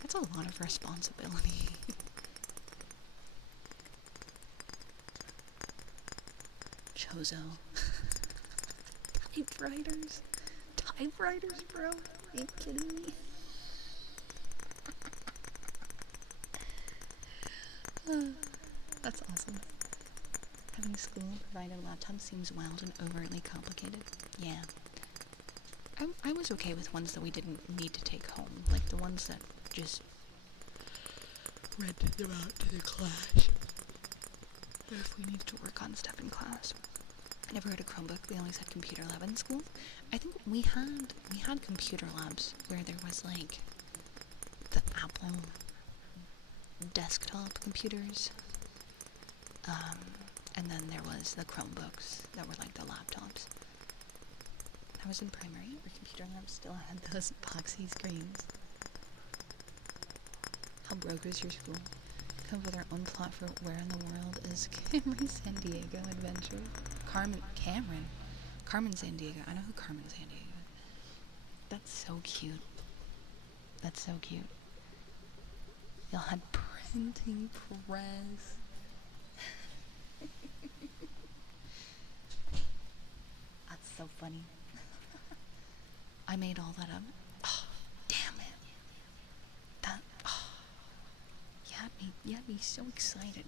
That's a lot of responsibility. Chozo. Typewriters, bro. Are you kidding me? That's awesome. Having school provide a laptop seems wild and overly complicated. Yeah. I was okay with ones that we didn't need to take home. Like the ones that just rented them out to the class. If we needed to work on stuff in class. I never had a Chromebook. We always had computer lab in school. I think we had computer labs where there was like the Apple desktop computers. And then there was the Chromebooks that were like the laptops. I was in primary where computer labs still had those boxy screens. How broke was your school? Come up with our own plot for Where in the World is Cameron San Diego Adventure. Carmen San Diego. I know who Carmen San Diego is. That's so cute. That's so cute. Y'all had printing press. That's so funny. I made all that up. Oh, damn it. That, oh, you had me so excited.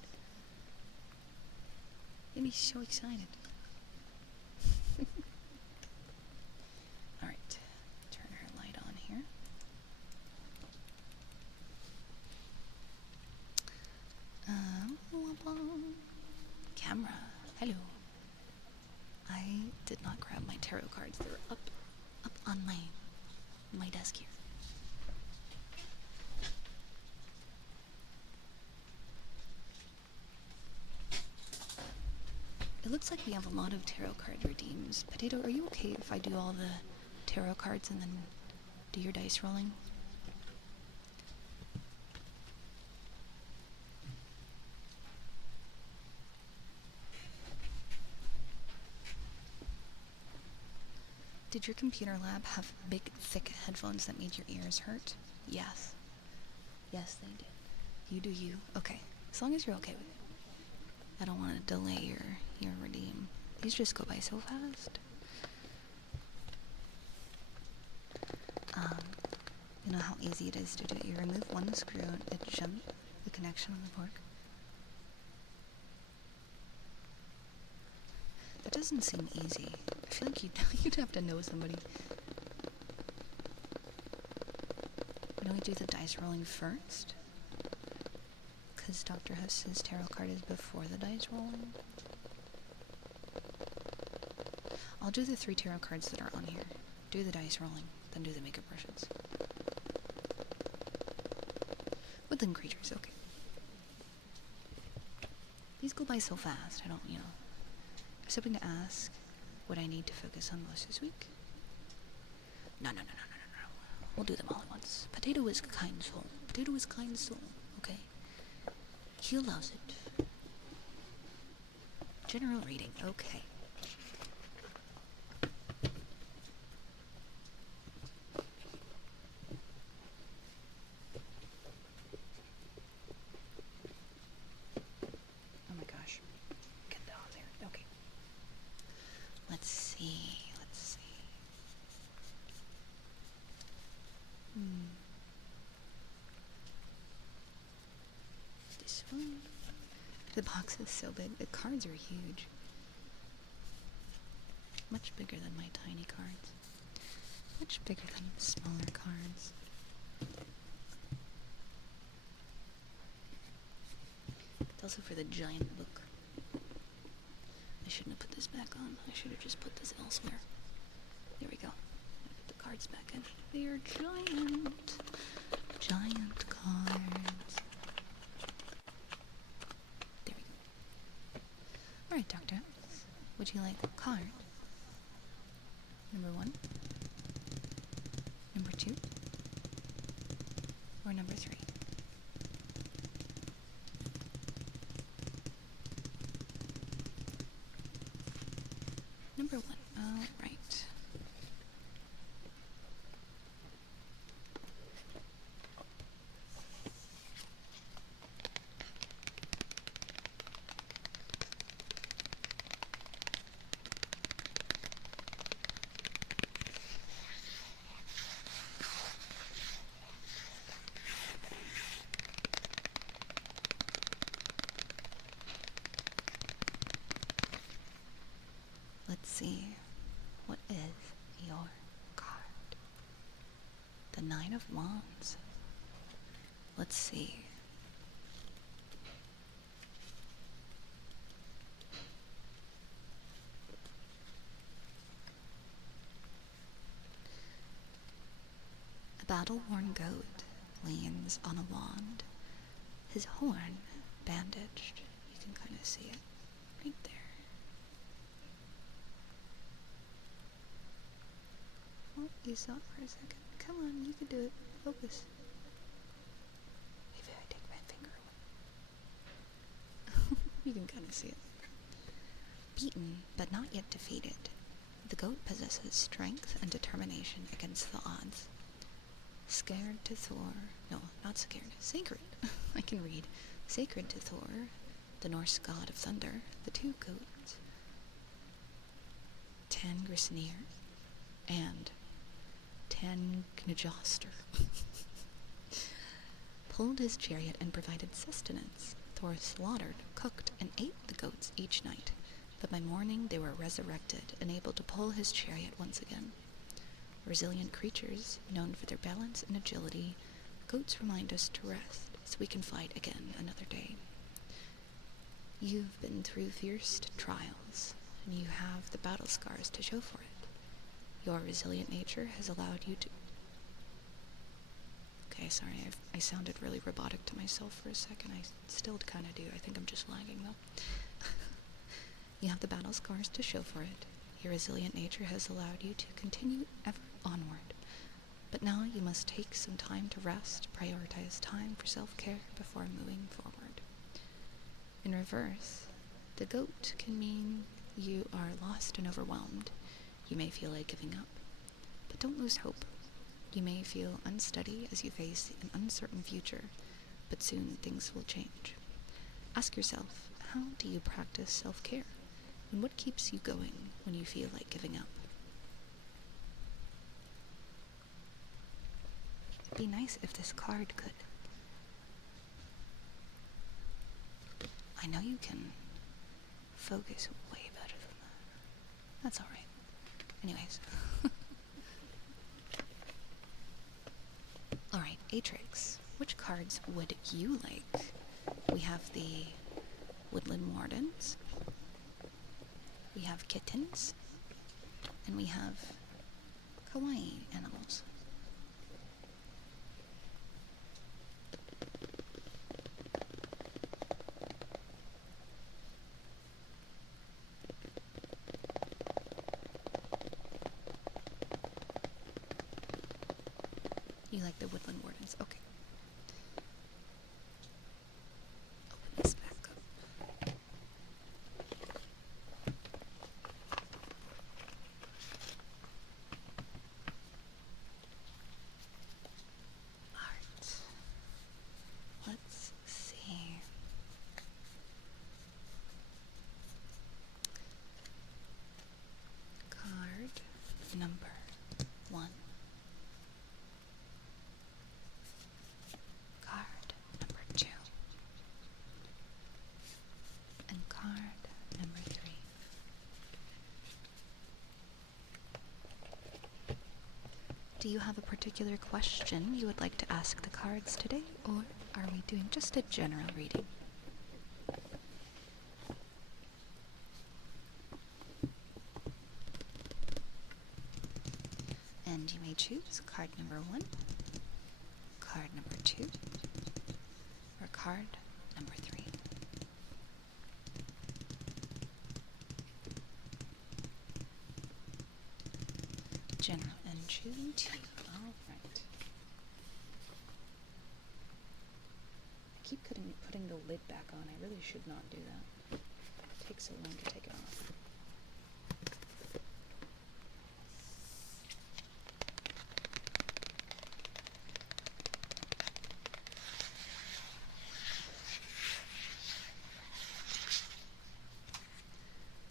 You had me so excited. Alright, turn her light on here. Camera, hello. I did not grab my tarot cards. They were up on my desk here. It looks like we have a lot of tarot card redeems. Potato, are you okay if I do all the tarot cards and then do your dice rolling? Did your computer lab have big, thick headphones that made your ears hurt? Yes. Yes, they did. You do you. Okay. As long as you're okay with it. I don't want to delay your redeem. These just go by so fast. You know how easy it is to do it. You remove one screw, it jumps the connection on the fork. That doesn't seem easy. I feel like you'd have to know somebody. Why don't we do the dice rolling first? Because Dr. Huss's tarot card is before the dice rolling. I'll do the 3 tarot cards that are on here. Do the dice rolling, then do the makeup brushes. Woodland creatures, okay. These go by so fast, I don't, I was hoping to ask what I need to focus on most this week. No. We'll do them all at once. Potato is kind soul. Potato is kind soul, okay? He allows it. General reading, okay. Oh my gosh. Get down. The box is so big. The cards are huge. Much bigger than my tiny cards. Much bigger than smaller cards. It's also for the giant book. I shouldn't have put this back on. I should have just put this elsewhere. There we go. Put the cards back in. They are giant. Giant cards. There we go. Alright, Doctor. Would you like a card? Number 1? Number 2? Or number 3? Number 1. All right. Let's see. What is your card? The 9 of Wands. Let's see. A battle-worn goat leans on a wand, his horn bandaged. You can kind of see it right there. Oh, you saw it for a second. Come on, you can do it. Focus. Maybe I take my finger away. You can kind of see it. Beaten, but not yet defeated, the goat possesses strength and determination against the odds. Scared to Thor. No, not scared. Sacred. I can read. Sacred to Thor, the Norse god of thunder, the 2 goats, Tangrisnir and Tangnajoster, pulled his chariot and provided sustenance. Thor slaughtered, cooked, and ate the goats each night, but by morning they were resurrected and able to pull his chariot once again. Resilient creatures, known for their balance and agility, goats remind us to rest so we can fight again another day. You've been through fierce trials, and you have the battle scars to show for it. Your resilient nature has allowed you to... Okay, sorry, I sounded really robotic to myself for a second. I still kind of do. I think I'm just lagging, though. You have the battle scars to show for it. Your resilient nature has allowed you to continue ever onward. But now you must take some time to rest, prioritize time for self-care before moving forward. In reverse, the goat can mean you are lost and overwhelmed. You may feel like giving up, but don't lose hope. You may feel unsteady as you face an uncertain future, but soon things will change. Ask yourself, how do you practice self-care? And what keeps you going when you feel like giving up? It'd be nice if this card could. I know you can focus way better than that. That's alright. Anyways. Alright, Atrix. Which cards would you like? We have the Woodland Wardens. We have kittens. And we have kawaii animals. You like the Woodland Wardens? Okay. Open this back up. Alright. Let's see. Card number 1. Card number 2. do you have a particular question you would like to ask the cards today, or are we doing just a general reading? And you may choose card number 1, card number 2, or card number 3. General and choosing 2. Alright. I keep putting the lid back on. I really should not do that. It takes so long to take it off.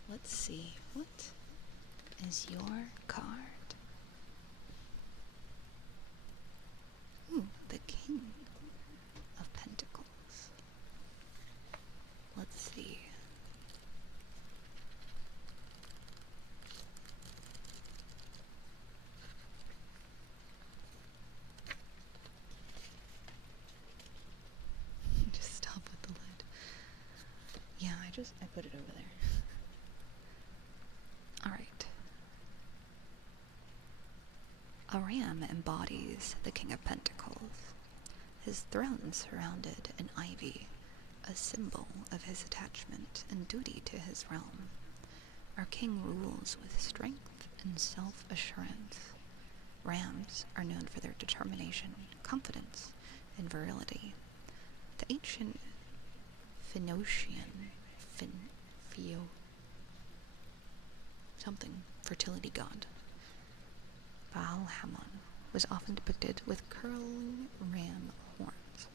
Let's see, what is your card? Ooh, the King of Pentacles. Let's see. Just stop with the lid. Yeah, I put it over there. Alright. A ram embodies the King of Pentacles, his throne surrounded in ivy, a symbol of his attachment and duty to his realm. Our king rules with strength and self-assurance. Rams are known for their determination, confidence, and virility. The ancient fertility god, Baal-Hamon, was often depicted with curling ram horns.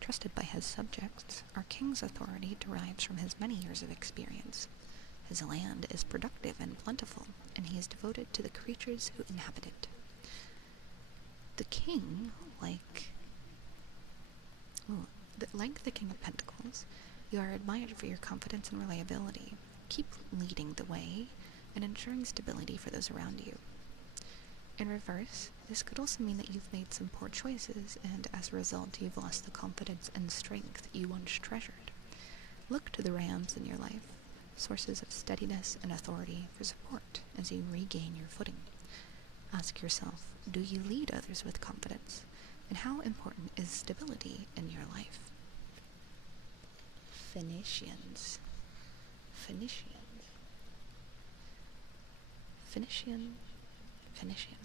Trusted by his subjects, our king's authority derives from his many years of experience. His land is productive and plentiful, and he is devoted to the creatures who inhabit it. The king, like the King of Pentacles, you are admired for your confidence and reliability. Keep leading the way and ensuring stability for those around you. In reverse, this could also mean that you've made some poor choices, and as a result, you've lost the confidence and strength you once treasured. Look to the rams in your life, sources of steadiness and authority, for support as you regain your footing. Ask yourself, do you lead others with confidence? And how important is stability in your life? Phoenician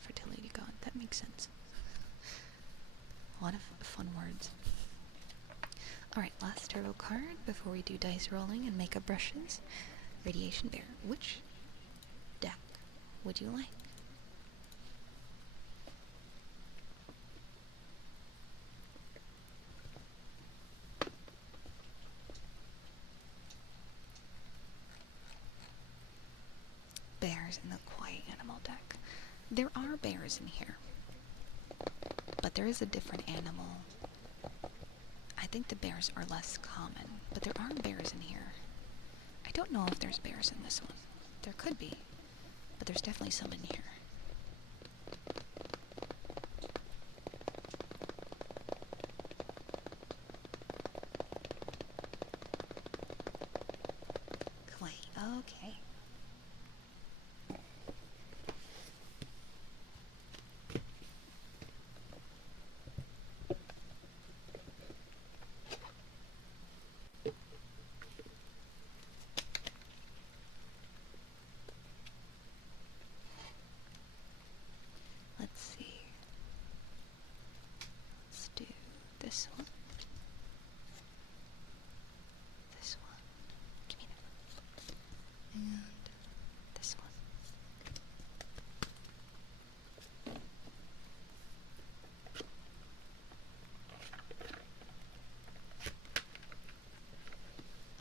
fertility god. That makes sense. A lot of fun words. Alright, last tarot card before we do dice rolling and makeup brushes. Radiation Bear. Which deck would you like? Bears in the Quiet Animal deck. There are bears in here, but there is a different animal. I think the bears are less common, but there are bears in here. I don't know if there's bears in this one. There could be, but there's definitely some in here. Okay. Let's see. Let's do this one. This one. Give me that. And this one.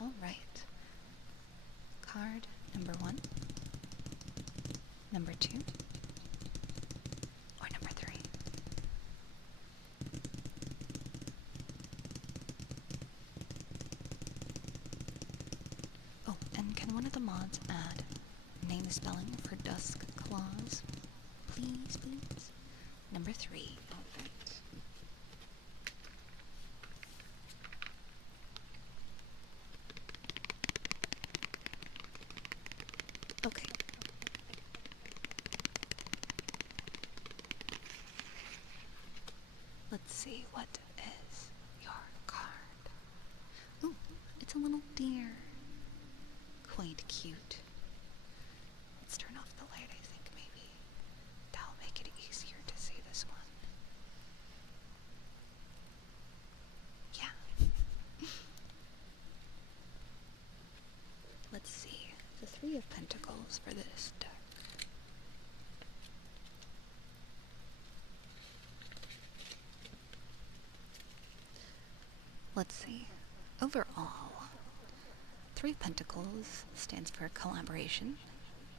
All right. Card number 1, number 2, or number 3. Oh, and can one of the mods add name spelling for Dusk Claws? Please, please. Number 3. Alright. Okay. Let's see, what is your card? Ooh, it's a little deer. Quite cute. Let's turn off the light, I think, maybe. That'll make it easier to see this one. Yeah. Let's see. The 3 of Pentacles for this deck. Let's see. Overall, 3 of Pentacles stands for collaboration,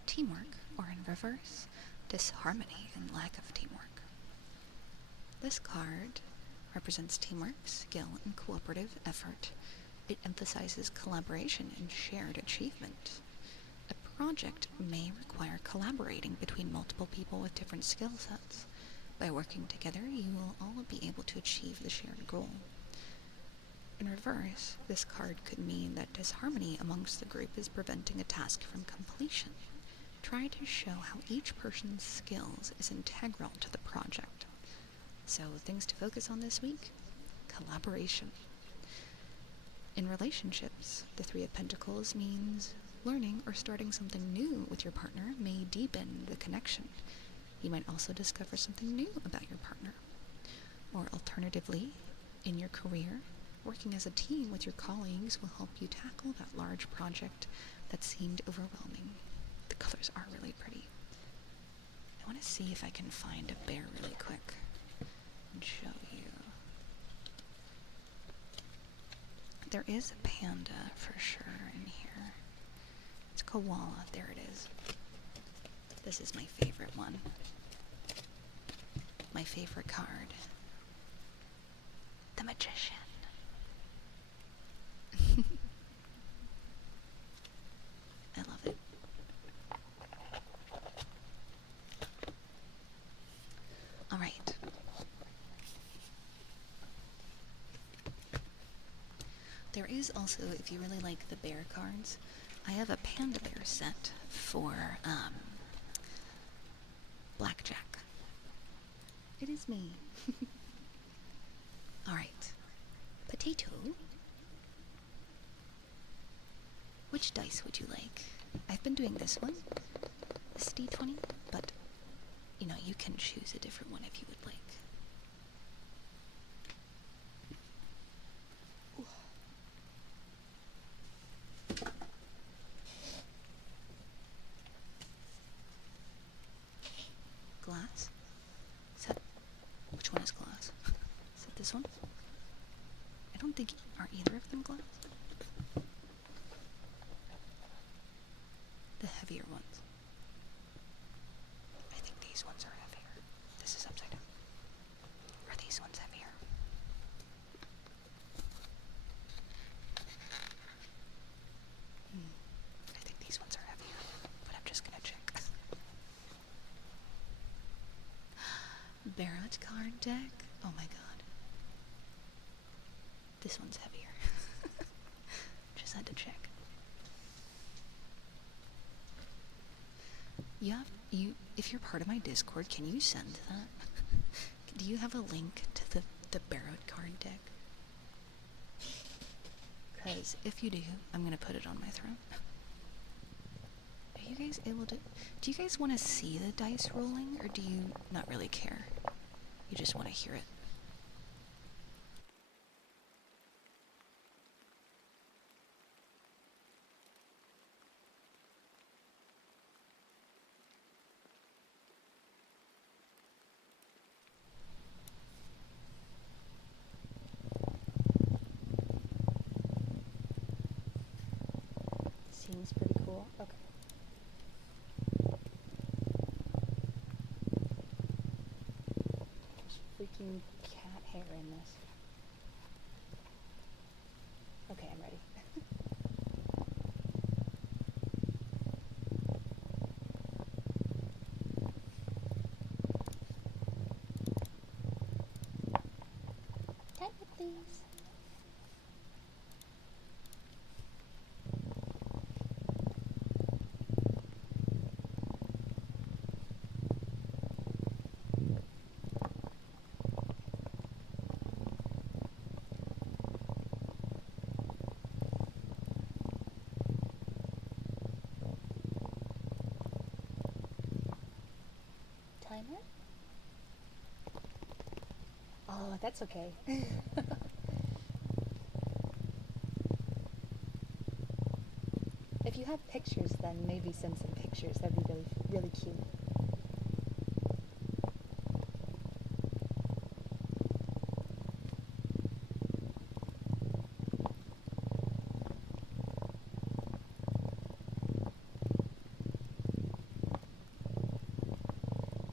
teamwork, or in reverse, disharmony and lack of teamwork. This card represents teamwork, skill, and cooperative effort. It emphasizes collaboration and shared achievement. A project may require collaborating between multiple people with different skill sets. By working together, you will all be able to achieve the shared goal. In reverse, this card could mean that disharmony amongst the group is preventing a task from completion. Try to show how each person's skills is integral to the project. So, things to focus on this week? Collaboration. In relationships, the 3 of Pentacles means learning or starting something new with your partner may deepen the connection. You might also discover something new about your partner. Or alternatively, in your career, working as a team with your colleagues will help you tackle that large project that seemed overwhelming. The colors are really pretty. I want to see if I can find a bear really quick and show you. There is a panda for sure in here. It's koala. There it is. This is my favorite one. My favorite card. The Magician. I love it. Alright. There is also, if you really like the bear cards, I have a Panda bear set for blackjack. It is me. Alright. Potato. Which dice would you like? I've been doing this one, this D20, but, you know, you can choose a different one if you would like. Glass? Which one is glass? Is it this one? I don't think, are either of them glass? The heavier ones. I think these ones are heavier. This is upside down. Are these ones heavier? I think these ones are heavier, but I'm just gonna check. Vrchat card deck? Oh my god. This one's heavier. Just had to check. If you're part of my Discord, can you send that? Do you have a link to the Vrchat card deck? Because if you do, I'm gonna put it on my throne. Are you guys able to... Do you guys want to see the dice rolling, or do you not really care? You just want to hear it? Seems pretty cool. Okay. There's freaking cat hair in this. Okay, I'm ready. Timer? Oh, that's okay. If you have pictures, then maybe send some pictures. That'd be really, really cute.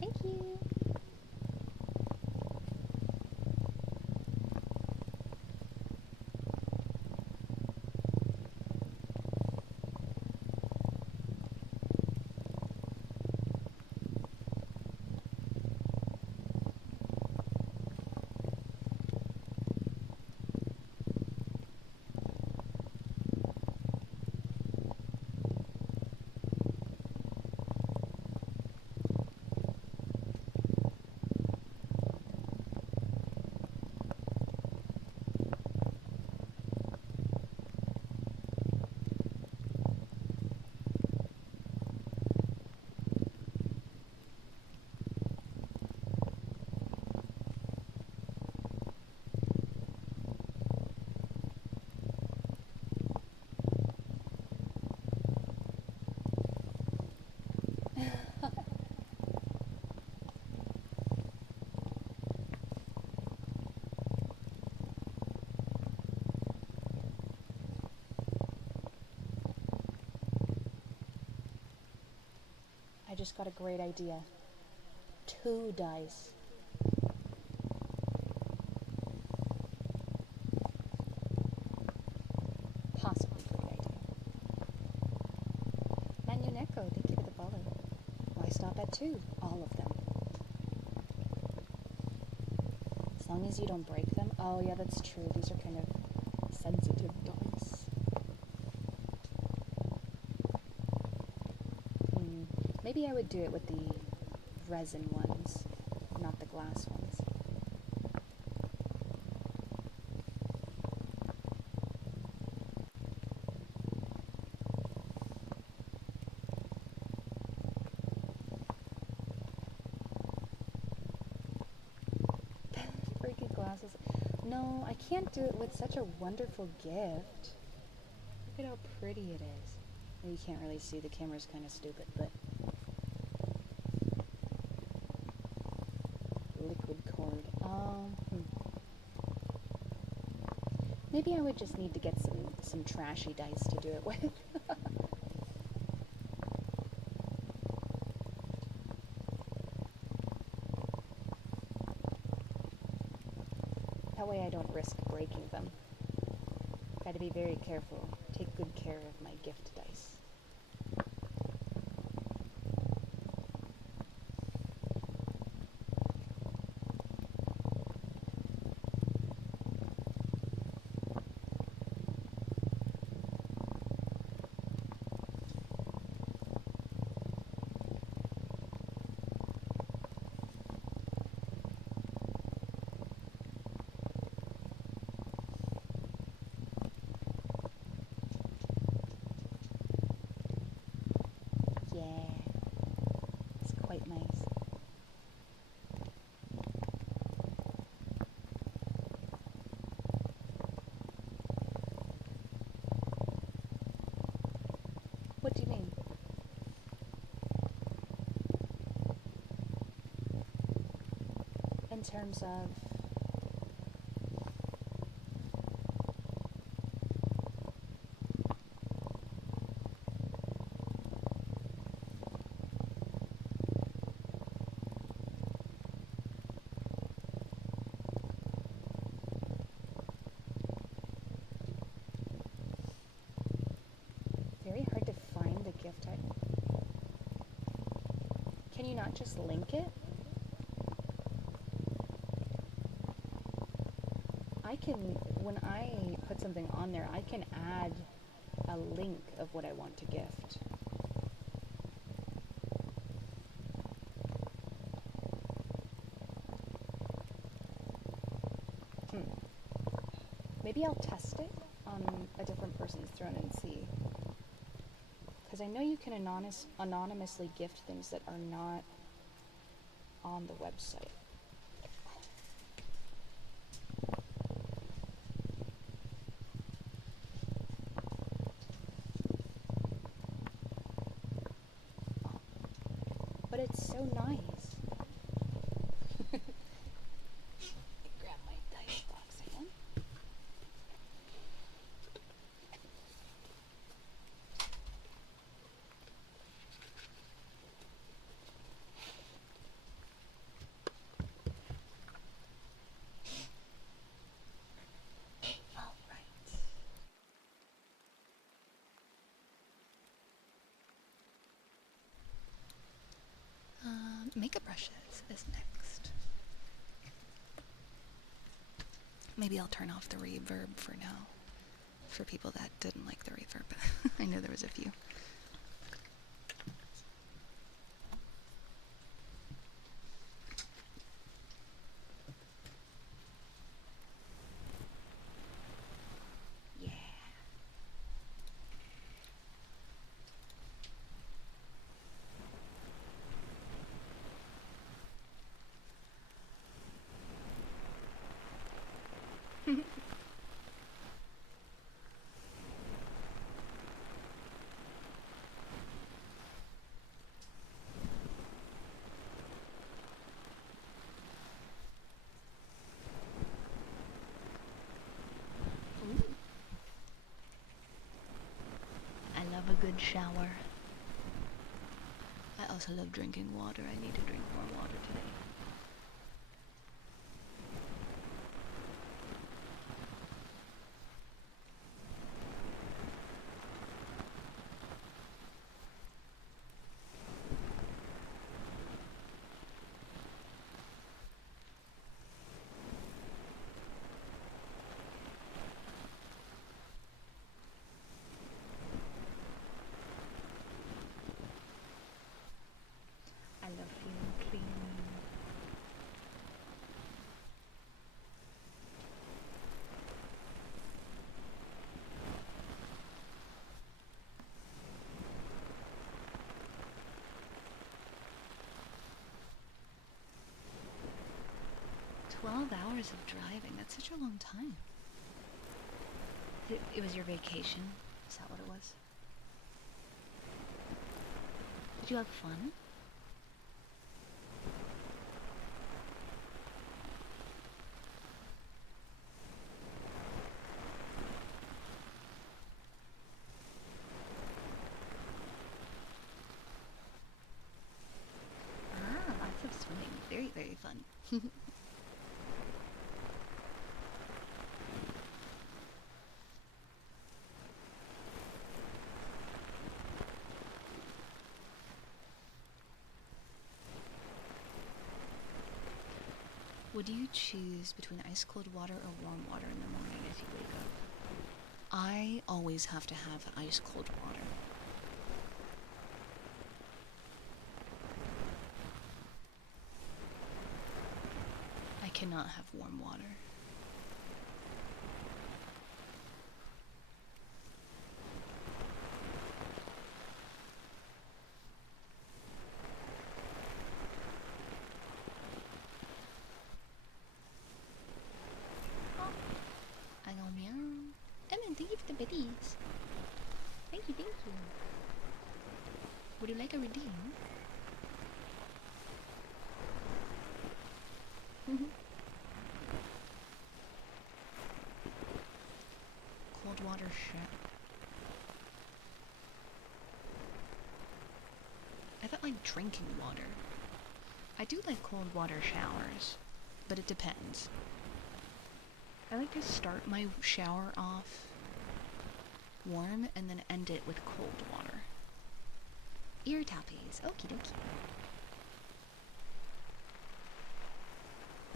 Thank you. I just got a great idea. 2 dice. Possibly great idea. Manuneko, thank you for the follow. Why stop at 2? All of them. As long as you don't break them. Oh yeah, that's true. These are kind of sensitive dice. Maybe I would do it with the resin ones, not the glass ones. Freaking glasses. No, I can't do it with such a wonderful gift. Look at how pretty it is. Well, you can't really see, the camera's kind of stupid, but liquid cord. Maybe I would just need to get some trashy dice to do it with. That way I don't risk breaking them. Gotta be very careful. Take good care of my gift dice. What do you mean? In terms of... Very hard to find the gift item. Can you not just link it? I can, when I put something on there, I can add a link of what I want to gift. Maybe I'll test it on a different person's throne and see. Because I know you can anonymously gift things that are not on the website. But it's so nice. Grab my dice box again. All right. Makeup brushes is next. Maybe I'll turn off the reverb for now. For people that didn't like the reverb. I know there was a few. Yeah. I love a good shower. I also love drinking water. I need to drink more water today. I love feeling clean. Hours of driving, that's such a long time. It was your vacation? Is that what it was? Did you have fun? Ah, lots of swimming. Very, very fun. Would you choose between ice cold water or warm water in the morning if you wake up? I always have to have ice cold water. I cannot have warm water. I go meow. Ellen, thank you for the biddies. Thank you, thank you. Would you like a redeem? Cold water shower. I thought like drinking water. I do like cold water showers, but it depends. I like to start my shower off warm and then end it with cold water. Ear tappies. Okie dokie.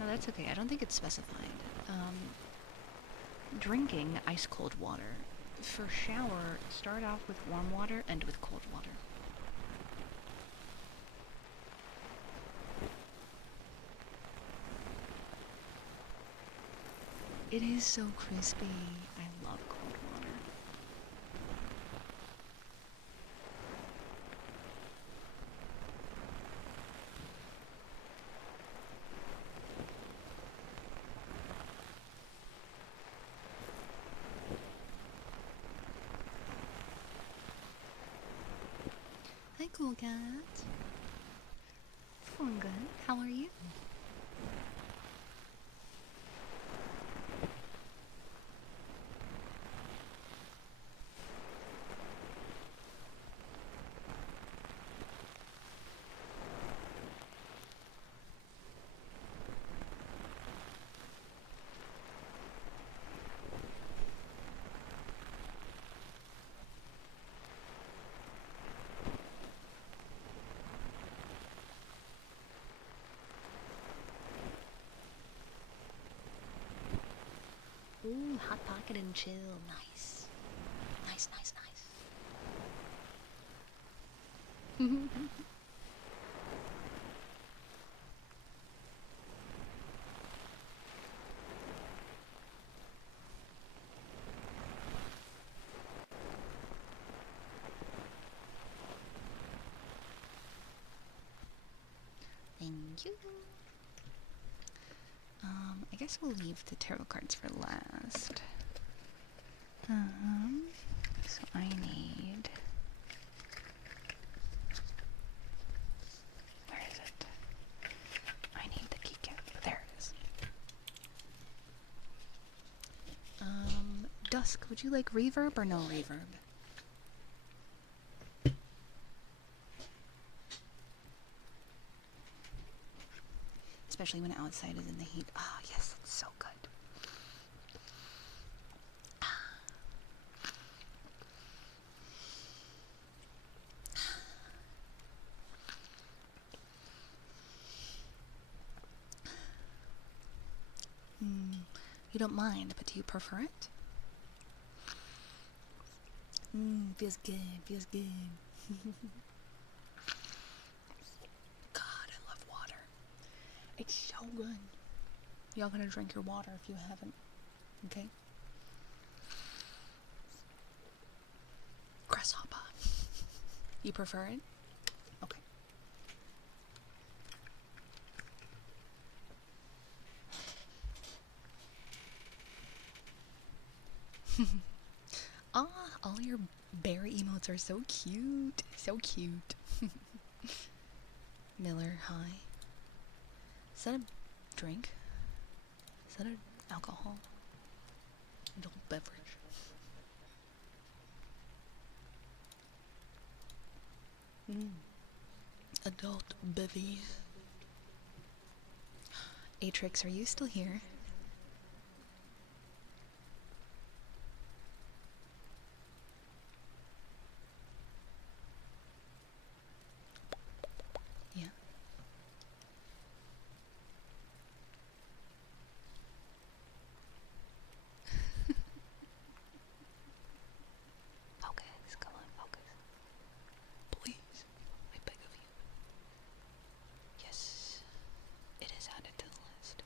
No, that's okay. I don't think it's specified. drinking ice cold water. For shower, start off with warm water, end with cold water. It is so crispy. I love cold water. Hi, cool cat. I'm good. How are you? Ooh, hot pocket and chill. Nice. Nice, nice, nice. Thank you. I guess we'll leave the tarot cards for last. So I need... Where is it? I need the keycap. There it is. Dusk, would you like reverb or no reverb? Especially when outside is in the heat. Ah, oh, yes, it's so good. You don't mind, but do you prefer it? Feels good, feels good. God, I love water. It's so good. Y'all gonna drink your water if you haven't, okay? Grasshopper. You prefer it? Okay. Ah, all your berry emotes are so cute. So cute. Miller, hi. Is that a drink? Is that an alcohol? Adult beverage. Adult bevy. Atrix, are you still here? Yeah. Focus, come on, focus. Please, I beg of you. Yes, it is added to the list.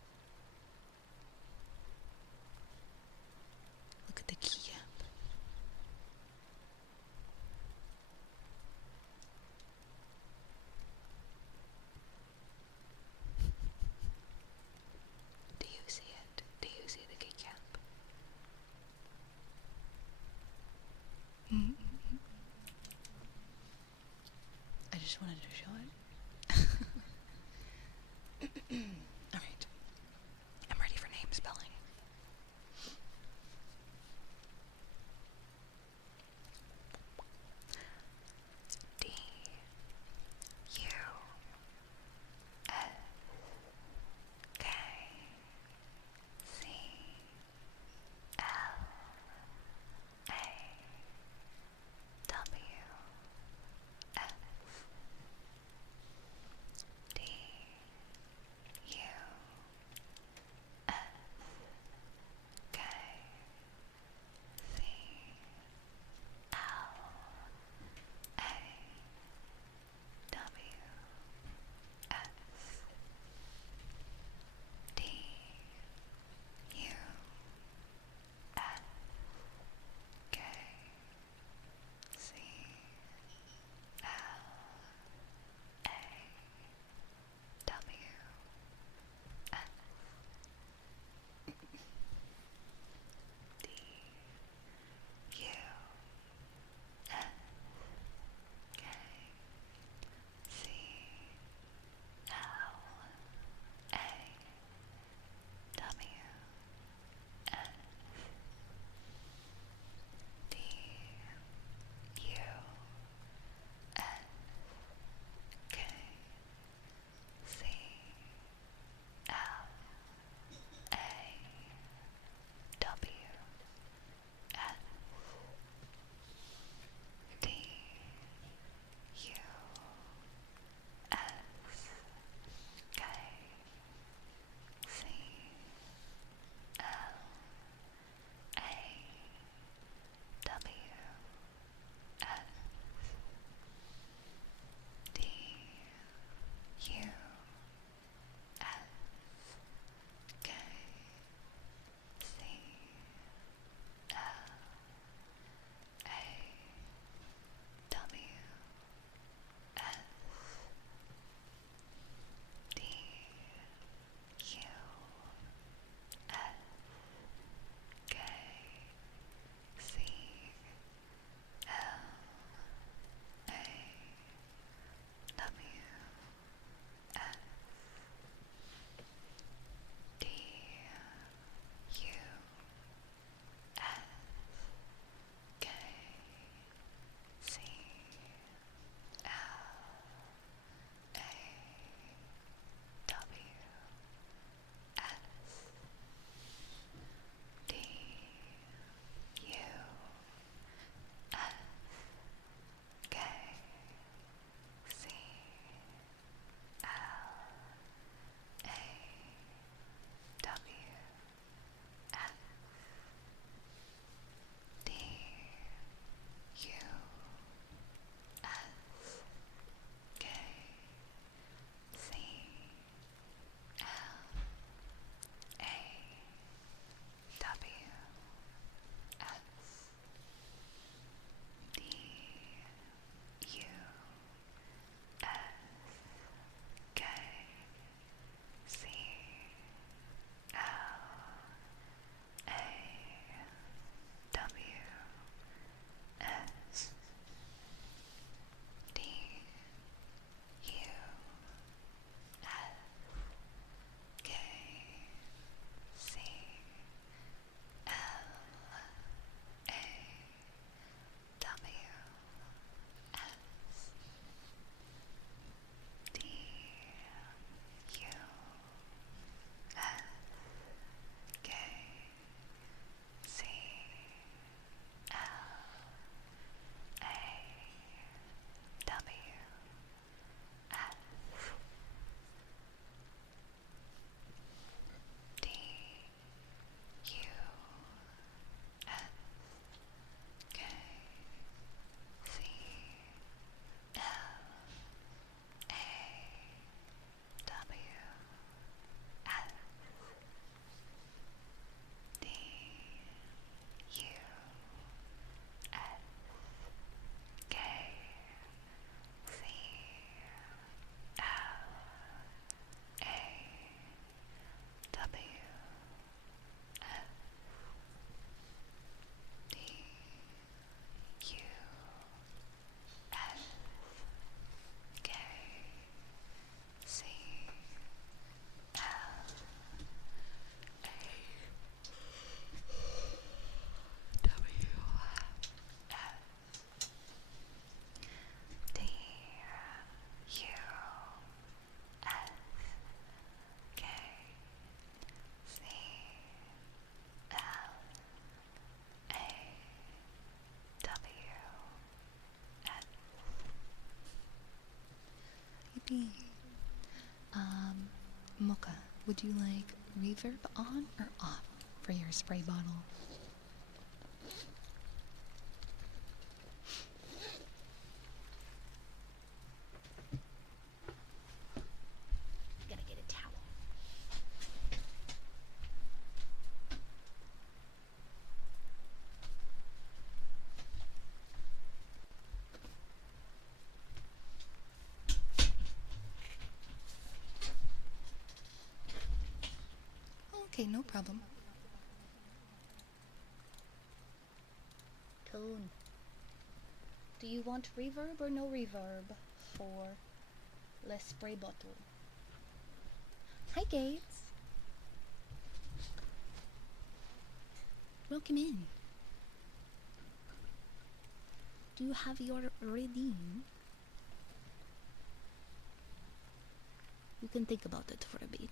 Mocha, would you like reverb on or off for your spray bottle? Gotta get a towel. Okay, no problem. Tone. Do you want reverb or no reverb for the spray bottle? Hi, Gates. Welcome in. Do you have your redeem? You can think about it for a bit.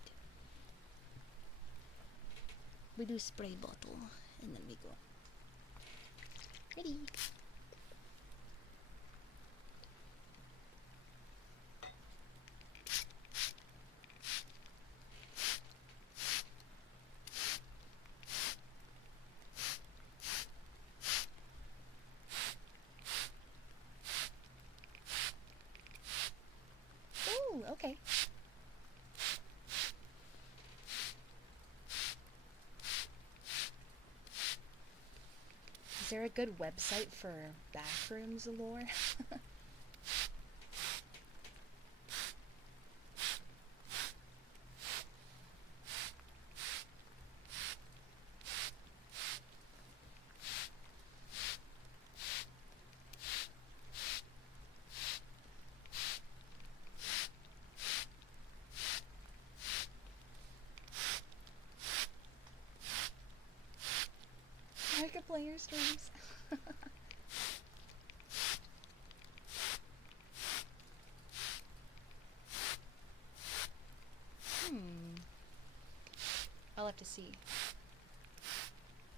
We do spray bottle and then we go. Ready? Ooh, okay. Is there a good website for bathrooms lore? I could play your streams. I'll have to see.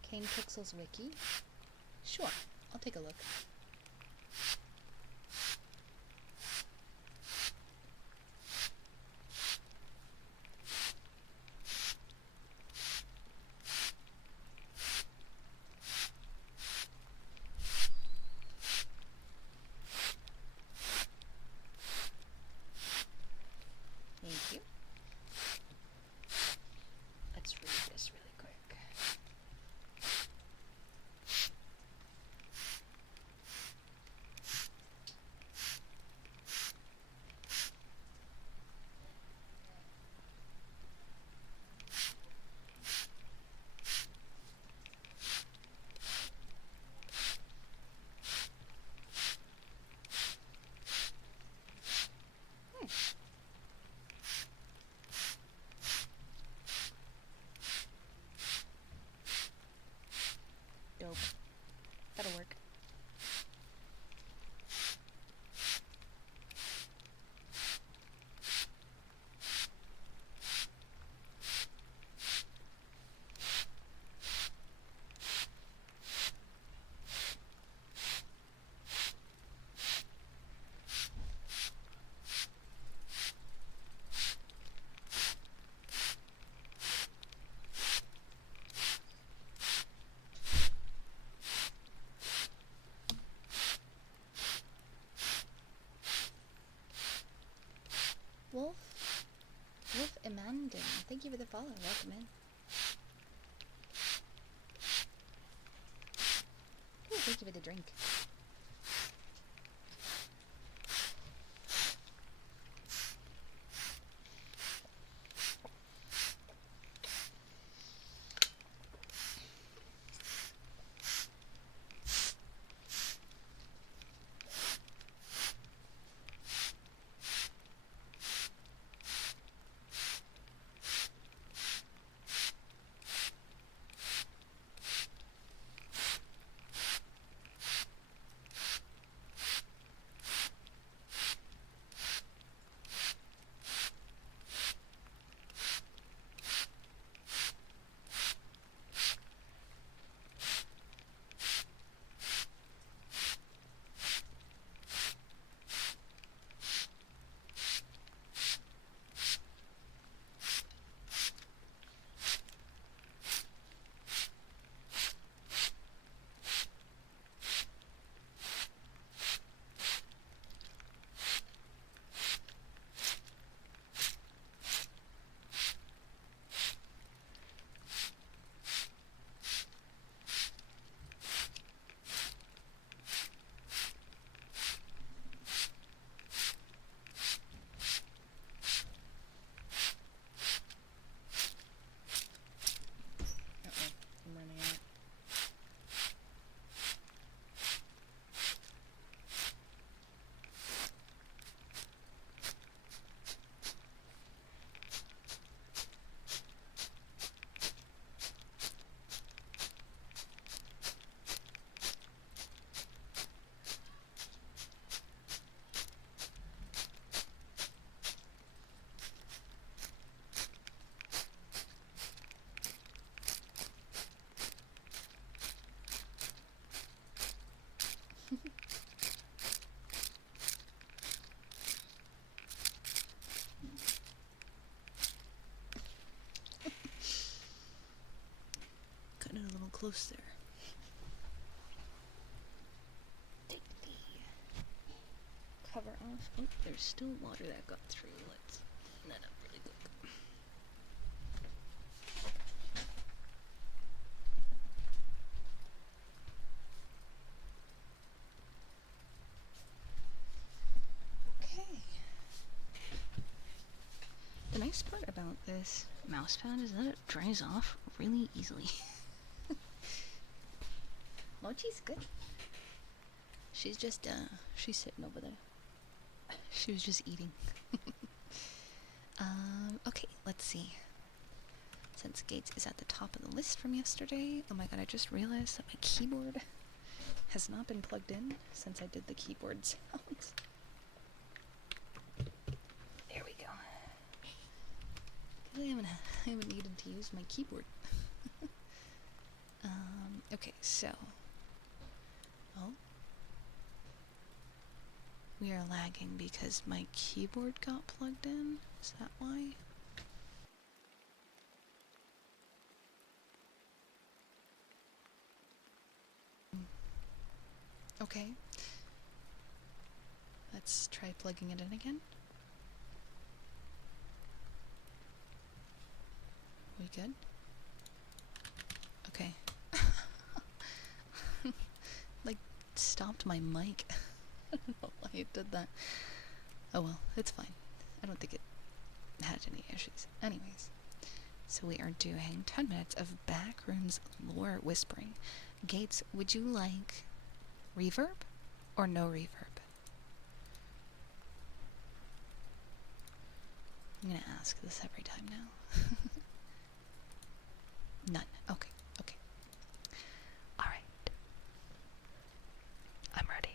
Kane Pixels Wiki? Sure, I'll take a look. Thank you. Let's read this really quick. Dope. That'll work. Wolf Amandon, thank you for the follow. Welcome in. Ooh, thank you for the drink. closer. Take the cover off. Oh, there's still water that got through. Let's clean that up really quick. Okay. The nice part about this mouse pad is that it dries off really easily. Mochi's good. She's just, she's sitting over there. She was just eating. Okay, let's see. Since Gates is at the top of the list from yesterday, oh my god, I just realized that my keyboard has not been plugged in since I did the keyboard sounds. There we go. I haven't needed to use my keyboard. Okay, so. Oh. We are lagging because my keyboard got plugged in? Is that why? Okay. Let's try plugging it in again. We good? Okay. Like, stopped my mic. I don't know why it did that. Oh well, it's fine. I don't think it had any issues. Anyways, so we are doing 10 minutes of Backrooms lore whispering. Gates, would you like reverb or no reverb? I'm gonna ask this every time now. None. Okay, okay. Alright. I'm ready.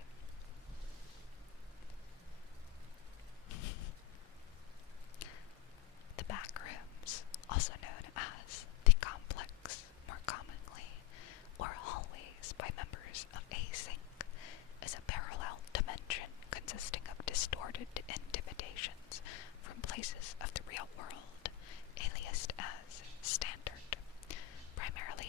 The Backrooms, also known as the Complex, more commonly, or hallways by members of Async, is a parallel dimension consisting of distorted intimidations from places of the real world, aliased as Standard, primarily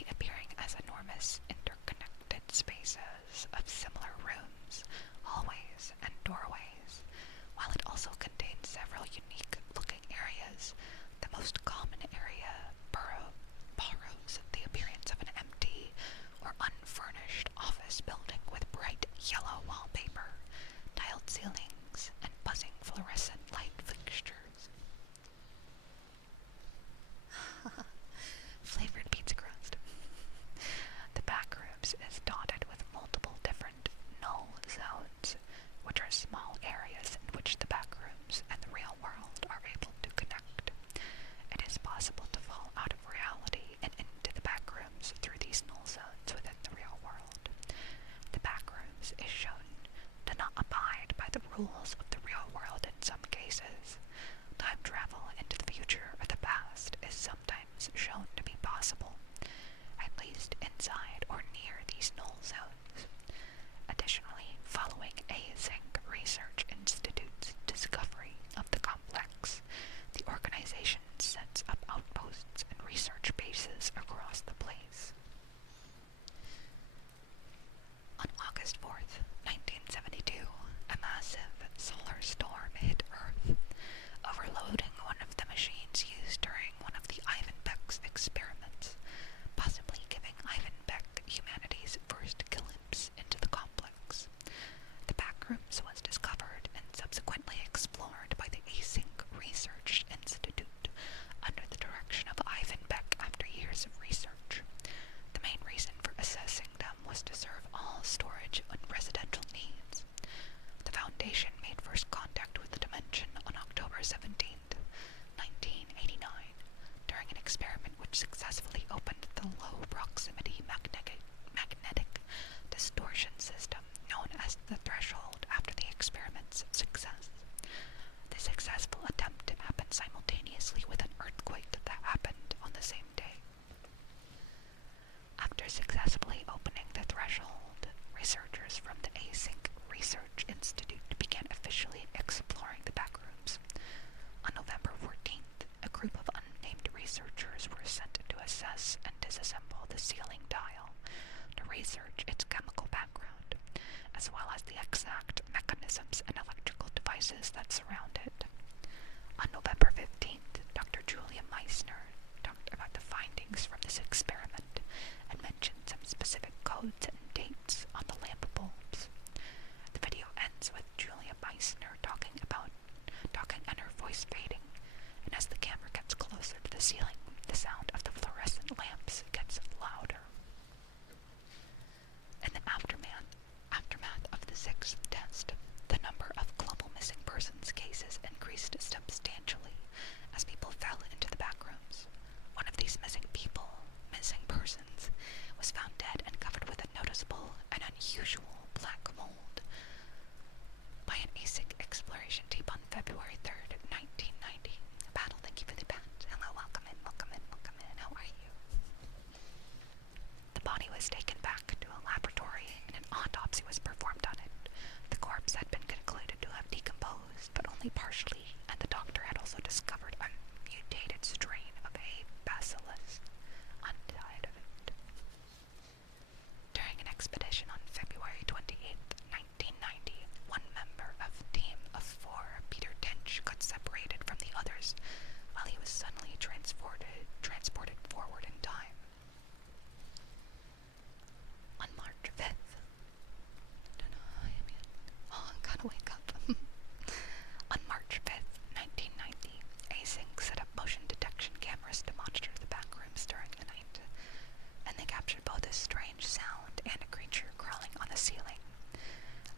research its chemical background, as well as the exact mechanisms and electrical devices that surround it. On November 15th, Dr. Julia Meissner talked about the findings from this experiment and mentioned some specific codes and dates on the lamp bulbs. The video ends with Julia Meissner talking and her voice fading, and as the camera gets closer to the ceiling, the sound of the fluorescent lamps gets louder. In the aftermath of the sixth test, the number of global missing persons cases increased substantially as people fell into the backrooms. One of these missing persons, was found dead and covered with a noticeable and unusual black mold by an ASIC exploration team on February 3rd, 1990. Battle, thank you for the bat. Hello, welcome in, how are you? The body was taken back to a laboratory and an autopsy was performed on it. The corpse had been concluded to have decomposed, but only partially, and the doctor had also discovered a mutated strain of a bacillus inside of it. During an expedition on February 28th, 1990, one member of a team of 4, Peter Tench, got separated from the others while he was suddenly transported forward in time. On March 5th, I'm gonna wake up. On March 5th, 1990, ASINC set up motion detection cameras to monitor the backrooms during the night, and they captured both a strange sound and a creature crawling on the ceiling.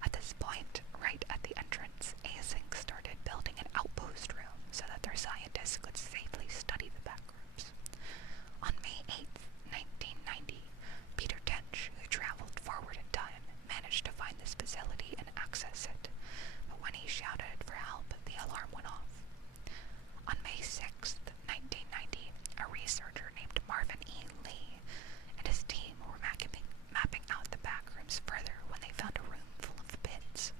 At this point, right at the entrance, ASINC started building an outpost room so that their scientists could safely study the backrooms. On May 8th, 1990, Peter Tench, who traveled forward in time, managed to find this facility and access it, but when he shouted for help, the alarm went off. On May 6th, 1990, a researcher named Marvin E. Lee and his team were mapping out the backrooms further when they found a room full of pits.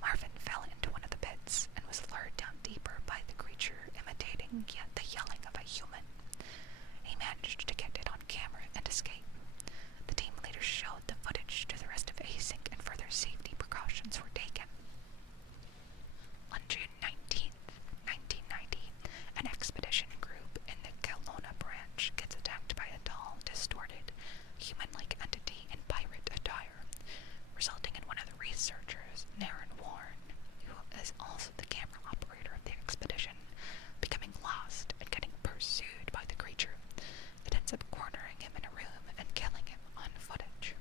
Marvin fell into one of the pits and was lured down deeper by the creature imitating the yelling of a human. He managed to get it on camera and escape. The team later showed the footage to the rest of ASINC and further safety precautions were taken. On June 19th, 1990, an expedition group in the Kelowna branch gets attacked by a tall, distorted, human-like entity in pirate attire, resulting in one of the researchers, Naren Warren, who is also the camera operator of the expedition, becoming lost and getting pursued by the creature. It ends up cornering him in a room and killing him on footage.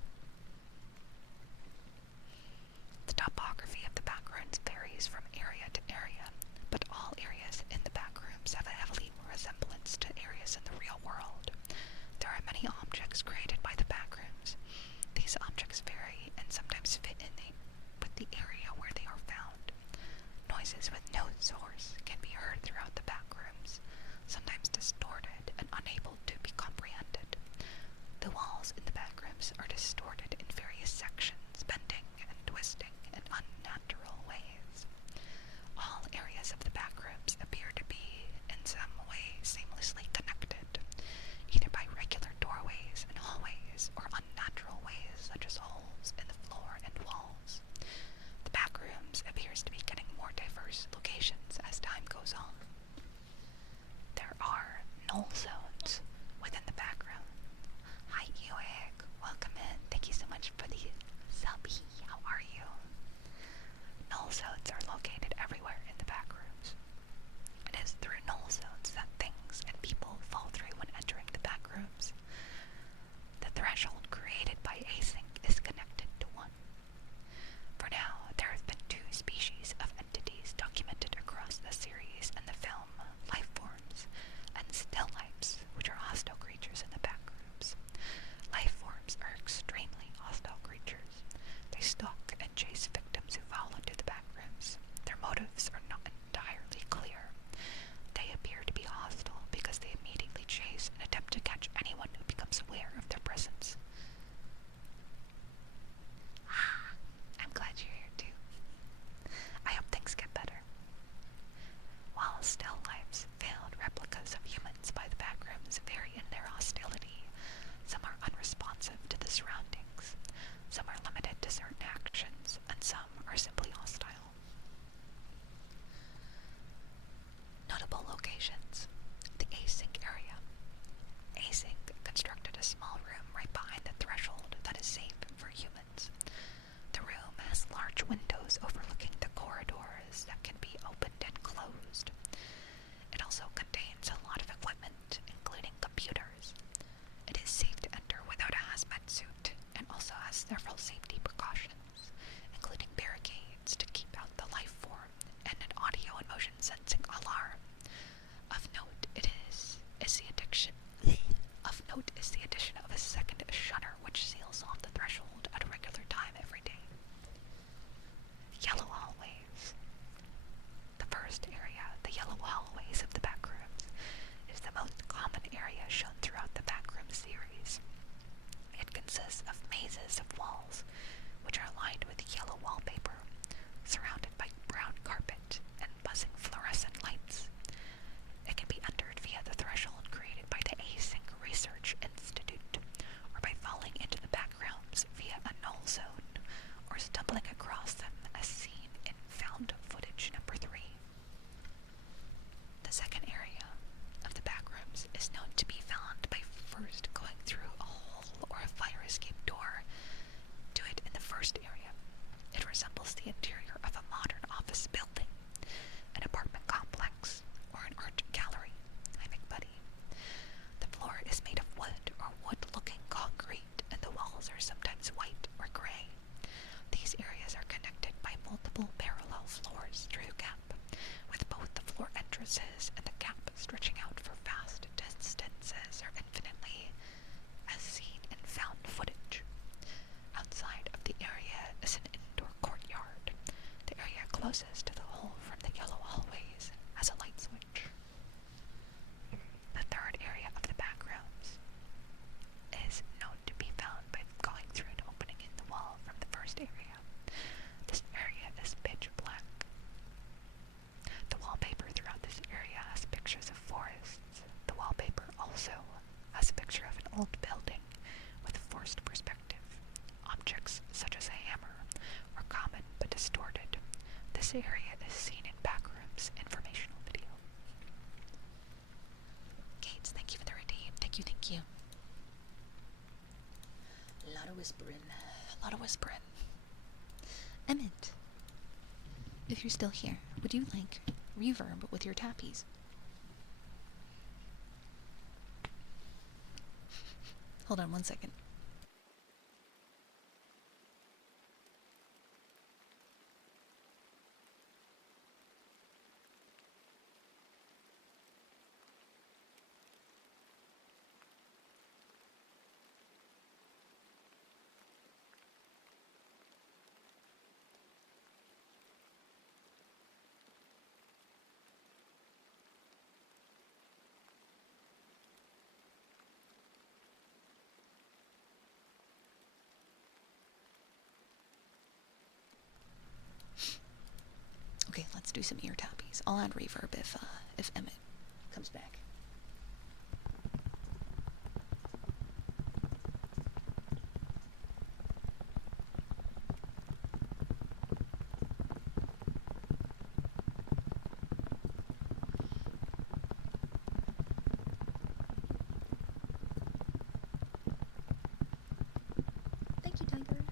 The topography of the backrooms varies from area to area, but all areas in the backrooms have a heavy resemblance to areas in the real world. There are many objects created by the backrooms. These objects vary and sometimes fit in with the area where they are found. Noises with no source can be heard throughout the backrooms, sometimes distorted and unable to be comprehended. The walls in the backrooms are distorted in various sections, bending and twisting in unnatural ways. All areas of the backrooms appear to be, in some way, seamlessly connected, either by regular doorways and hallways or unnatural ways such as holes in the floor and walls. The backrooms appears to be getting more diverse locations as time goes on. There are null zones within the backroom. Hi Ewig, welcome in. Thank you so much for the subby. How are you? Null zones are located everywhere in the backrooms. It is through null zones that things and people fall through when entering the backrooms. The threshold created by ASINC is connected to 1. For now, there have been 2 species of entities documented across the series and the film, life forms, and still lifes, which are hostile creatures in the backrooms. Life forms are extremely hostile creatures. They stalk and chase victims who fall into the backrooms. Their motives are not entirely clear. They appear to be hostile because they immediately chase and attempt to catch anyone who becomes aware of their presence. I'm glad you're here too. I hope things get better. While still lifes, failed replicas of humans by the backrooms vary in their hostility. Some are unresponsive to the surroundings, Some are limited to certain actions, and some are simply hostile. Notable locations. The async area. Async constructed a small room right behind the threshold that is safe for humans. The room has large windows overlooking the corridors that can be opened and closed. It also contains a lot of equipment, including computers. It is safe to enter without a hazmat suit, and also has several safety precautions, including barricades to keep out the life form, and an audio and motion sensing alarm. Of note is the addition of a second shutter which seals off the threshold at a regular time every day. Yellow hallways. The first area, the yellow hallways of the backrooms, is the most common area shown throughout the backroom series. It consists of mazes of walls, which are lined with yellow wallpaper, surrounded by brown carpet and buzzing fluorescent lights. It can be entered via the threshold created by the Async Research Institute, or by falling into the backrooms via a null zone, or stumbling across them as seen in Found Footage number 3. The second area of the backrooms is known to be found by first going through a hole or a fire escape door. Do it in the first area. It resembles the interior of a modern office building, an apartment complex, or an art gallery. Hi, McBuddy. The floor is made of wood or wood-looking concrete, and the walls are sometimes white or gray. These areas are connected by multiple parallel floors through the gap, with both the floor entrances and the gap stretching out for vast distances or infinitely, as seen in Found Footage. Outside of the area is an indoor courtyard. The area closest to the hole from the yellow hallways has a light switch. The third area of the backrooms is known to be found by going through an opening in the wall from the first area. This area is pitch black. The wallpaper throughout this area has pictures of forests. The wallpaper also has a picture of an old building with forced perspective. Objects such as a hammer are common but distorted. This area is seen in Backrooms informational video. Gates, thank you for the redeem. Thank you, thank you. A lot of whispering. A lot of whispering. Emmett, if you're still here, would you like reverb with your tappies? Hold on 1 second. Okay, let's do some ear tappies. I'll add reverb if Emmett comes back. Thank you, Tiger.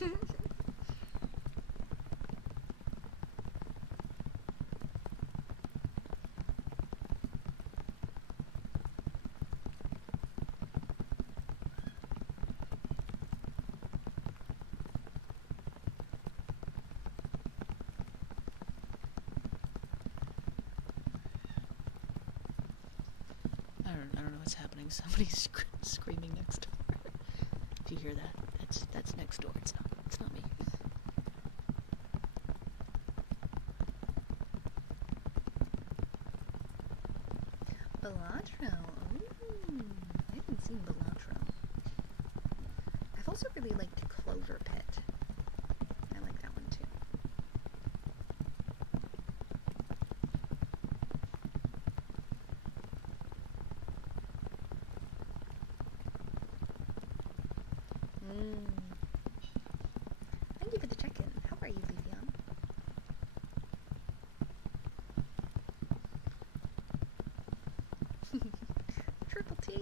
I don't know what's happening. Somebody's screaming next door. Do you hear that? That's next door. It's not me. Balatro. Ooh, I haven't seen Balatro. I've also really liked Clover Pit. I like that one too. Thank you for the check-in. How are you, Vivian? Triple T!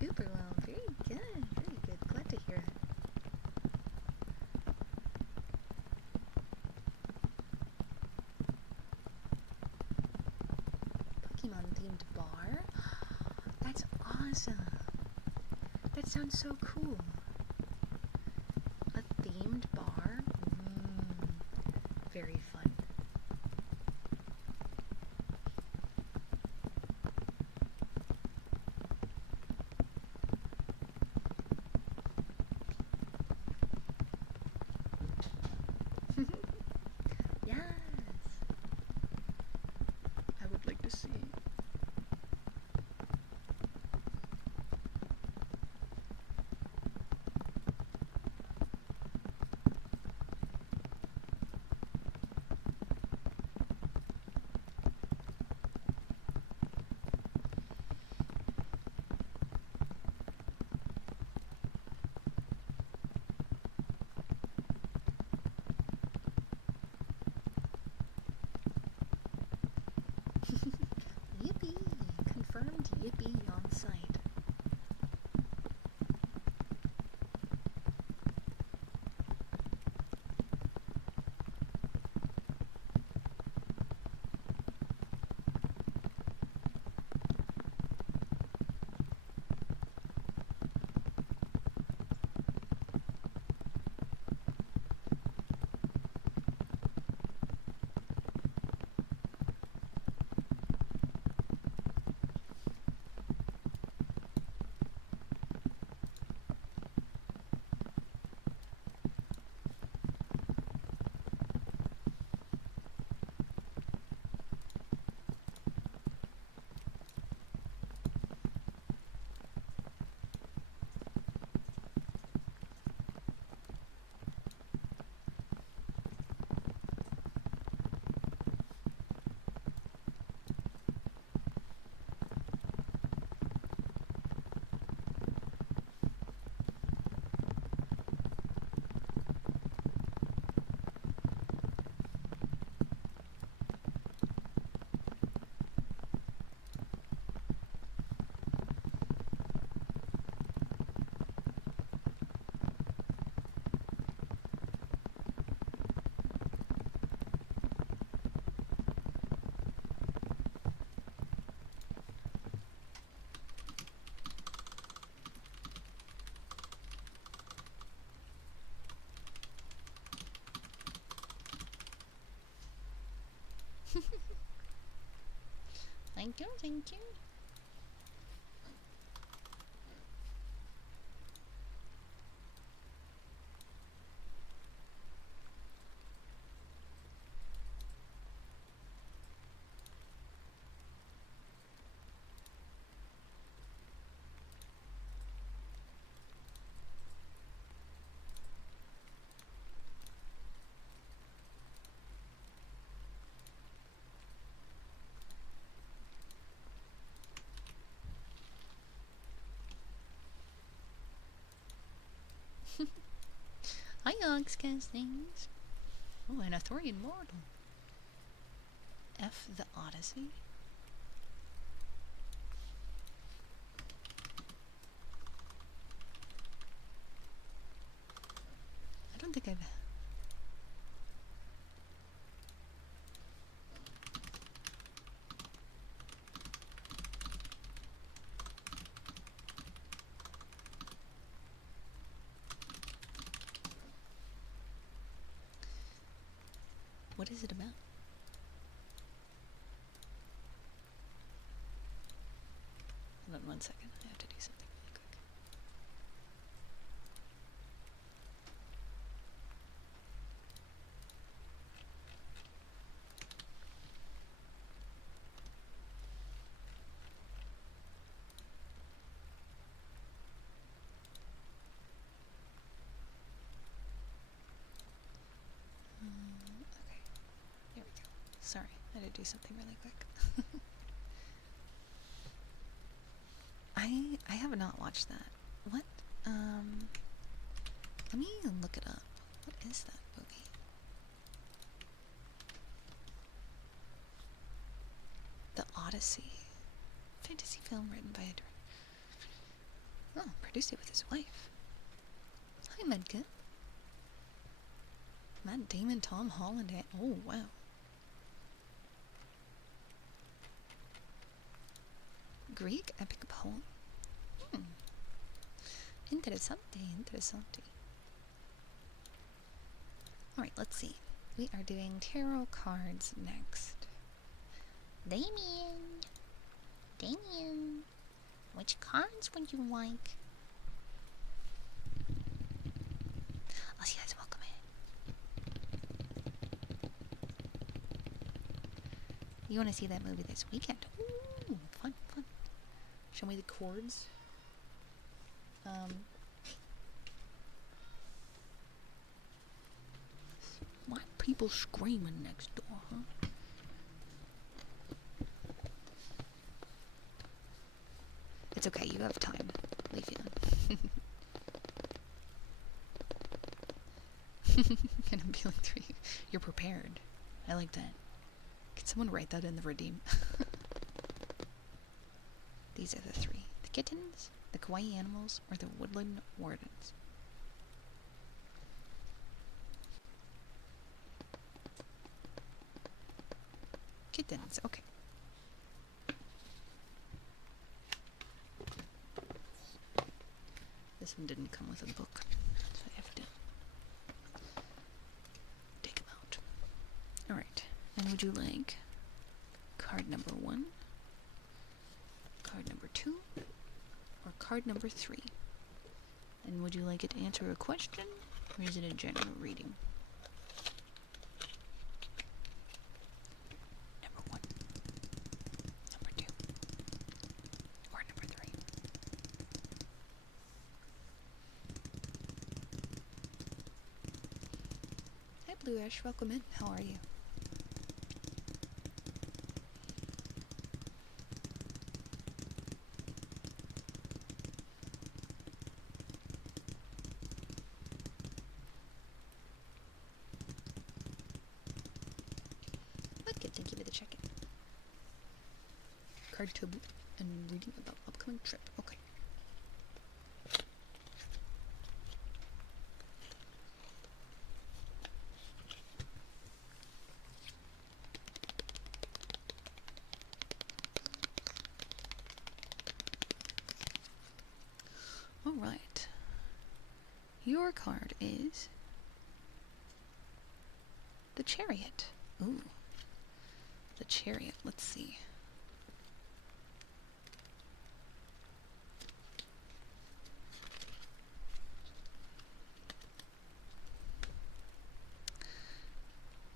Uber well. Very good. Very good. Glad to hear it. Pokemon-themed bar? That's awesome! That sounds so cool. A themed bar? Very fun. Yes! I would like to see. Yippee! Confirmed yippee on site. Thank you, thank you. Hi, Oxcastings. Oh, an Arthurian mortal. F the Odyssey. don't think I've... What is it about? Hold on 1 second. I have to do something really quick. Okay. There we go. Sorry, I had to do something really quick. I have not watched that. What? Let me look it up. What is that movie? The Odyssey. Fantasy film written by a director. Oh, produced it with his wife. Hi, Medkit. Matt Damon, Tom Holland. Oh, wow. Greek epic poem. Interessante, interessante. Alright, let's see. We are doing tarot cards next. Damien! Damien! Which cards would you like? Oh, you guys, welcome in. You want to see that movie this weekend? Ooh, fun, fun. Show me the chords. Why are people screaming next door, huh? It's okay, you have time. Leave you. And I'm feeling 3. You're prepared. I like that. Can someone write that in the redeem? These are the 3. The kittens, the kawaii animals, or the woodland wardens. Kittens, okay. This one didn't come with a book, so I have to take them out. Alright, and would you like card number 1, card number 2, or card number 3? And would you like it to answer a question, or is it a general reading? Number 1, number 2, or number 3? Hi Blue Ash, welcome in. How are you? Thank you for the check-in. Card taboo and reading about upcoming trip. Okay. Alright. Your card is the Chariot. Ooh. The Chariot, let's see.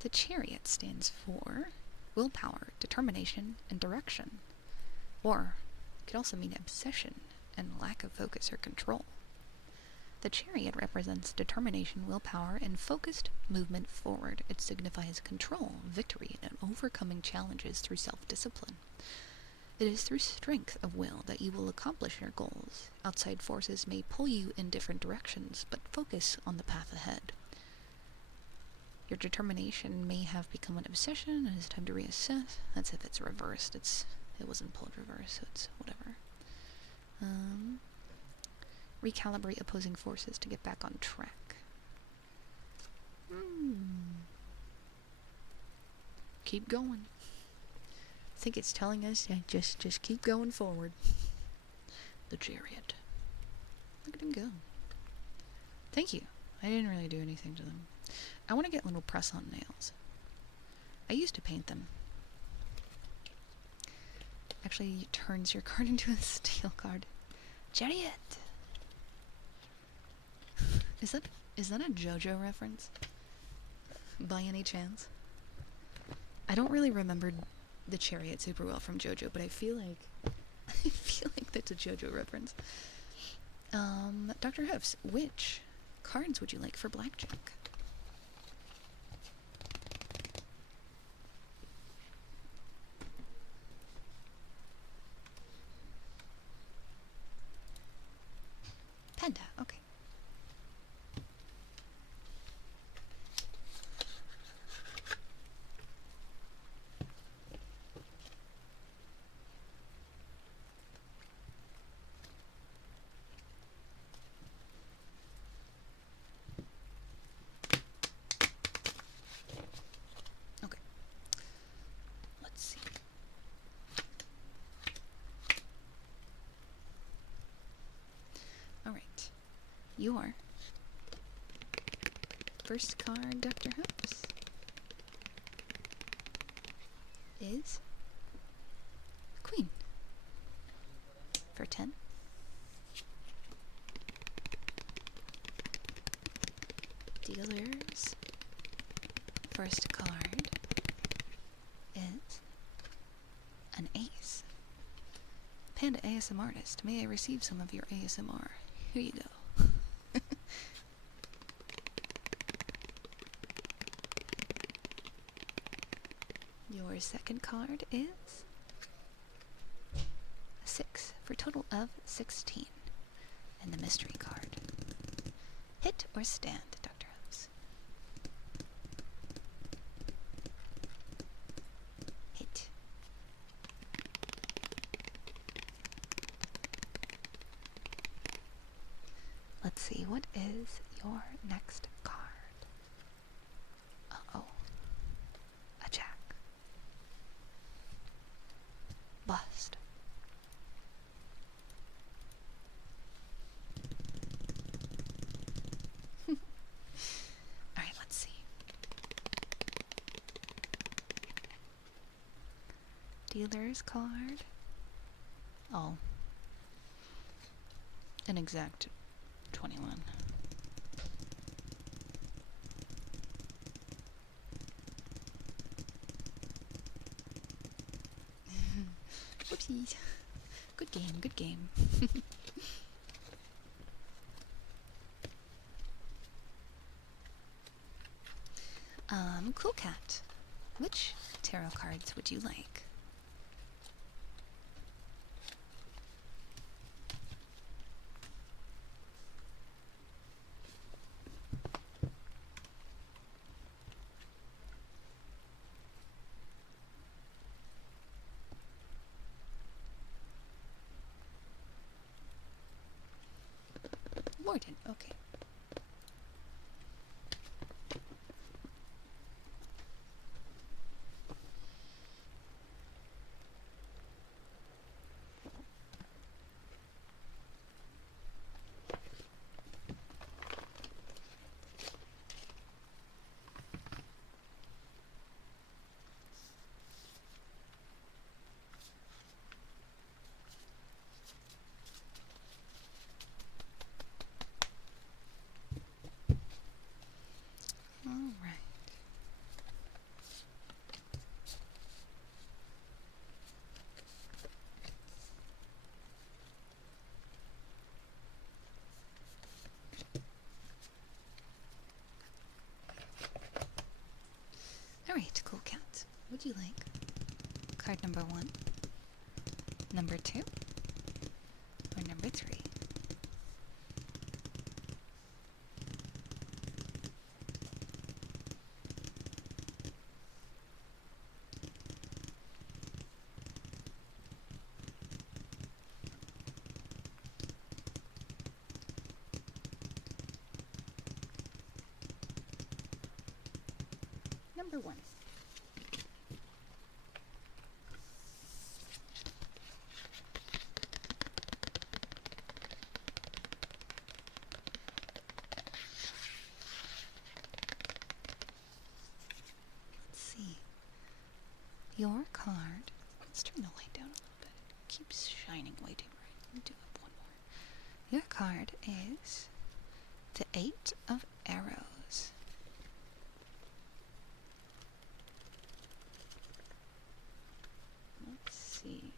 The Chariot stands for willpower, determination, and direction. Or, it could also mean obsession and lack of focus or control. The Chariot represents determination, willpower, and focused movement forward. It signifies control, victory, and overcoming challenges through self-discipline. It is through strength of will that you will accomplish your goals. Outside forces may pull you in different directions, but focus on the path ahead. Your determination may have become an obsession, and it's time to reassess. That's if it's reversed. It wasn't pulled reverse, so it's whatever. Recalibrate opposing forces to get back on track. Keep going. I think it's telling us just keep going forward. The chariot. Look at him go. Thank you. I didn't really do anything to them. I want to get little press-on nails. I used to paint them. Actually, it turns your card into a steel card. Chariot! Is that a JoJo reference? By any chance? I don't really remember the chariot super well from JoJo, but I feel like that's a JoJo reference. Dr. Hoofs, which cards would you like for blackjack? Panda, okay. Okay. Let's see. All right. Your first card, Dr. Hoofs, is Queen for 10. Dealer's first card is an ace. Panda ASM artist, may I receive some of your ASMR? Here you go. Your second card is a 6 for a total of 16. And the mystery card. Hit or stand, Dr. Hoofs? Hit. Let's see, what is your next card? Uh-oh. A jack. Bust. Alright, let's see. Dealer's card. Oh. An exact 21. Whoopsies. Good game, good game. Cool Cat. Which tarot cards would you like? Warden, okay. Alright. Alright, Cool Cat. Would you like card number 1, number 2, or number 3? Number 1. Let's see. Your card. Let's turn the light down a little bit. It keeps shining way too bright. Let me do up one more. Your card is the 8 of Arrows. Let's see.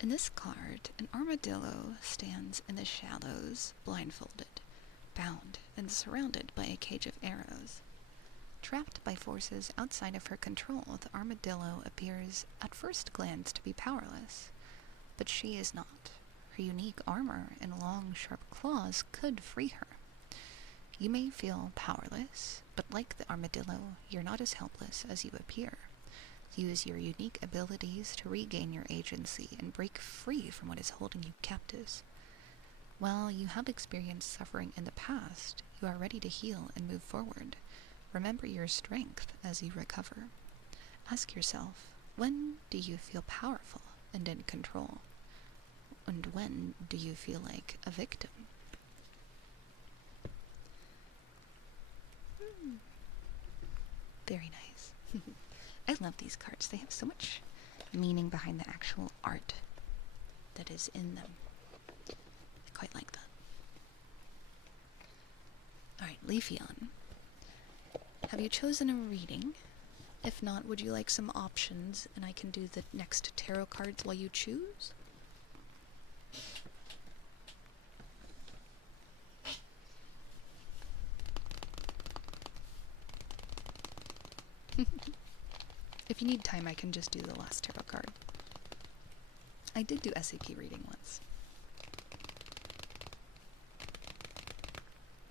In this card, an armadillo stands in the shallows, blindfolded, bound, and surrounded by a cage of arrows. Trapped by forces outside of her control, the armadillo appears at first glance to be powerless, but she is not. Her unique armor and long, sharp claws could free her. You may feel powerless, but like the armadillo, you're not as helpless as you appear. Use your unique abilities to regain your agency and break free from what is holding you captives. While you have experienced suffering in the past, you are ready to heal and move forward. Remember your strength as you recover. Ask yourself, when do you feel powerful and in control? And when do you feel like a victim? Very nice. I love these cards. They have so much meaning behind the actual art that is in them. I quite like that. Alright, Leafeon. Have you chosen a reading? If not, would you like some options and I can do the next tarot cards while you choose? If you need time, I can just do the last tarot card. I did do SAP reading once.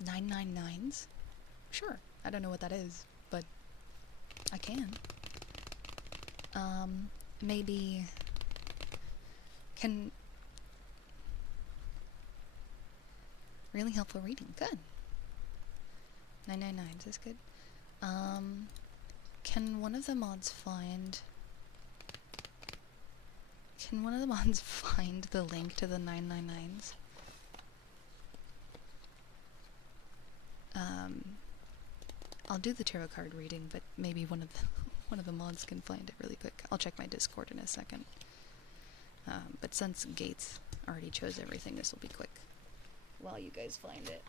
999s? Sure. I don't know what that is, but I can. Maybe can... Really helpful reading. Good. 999s is good. Can one of the mods find... Can one of the mods find the link to the 999s? I'll do the tarot card reading, but maybe one of the mods can find it really quick. I'll check my Discord in a second. But since Gates already chose everything, this will be quick. While you guys find it.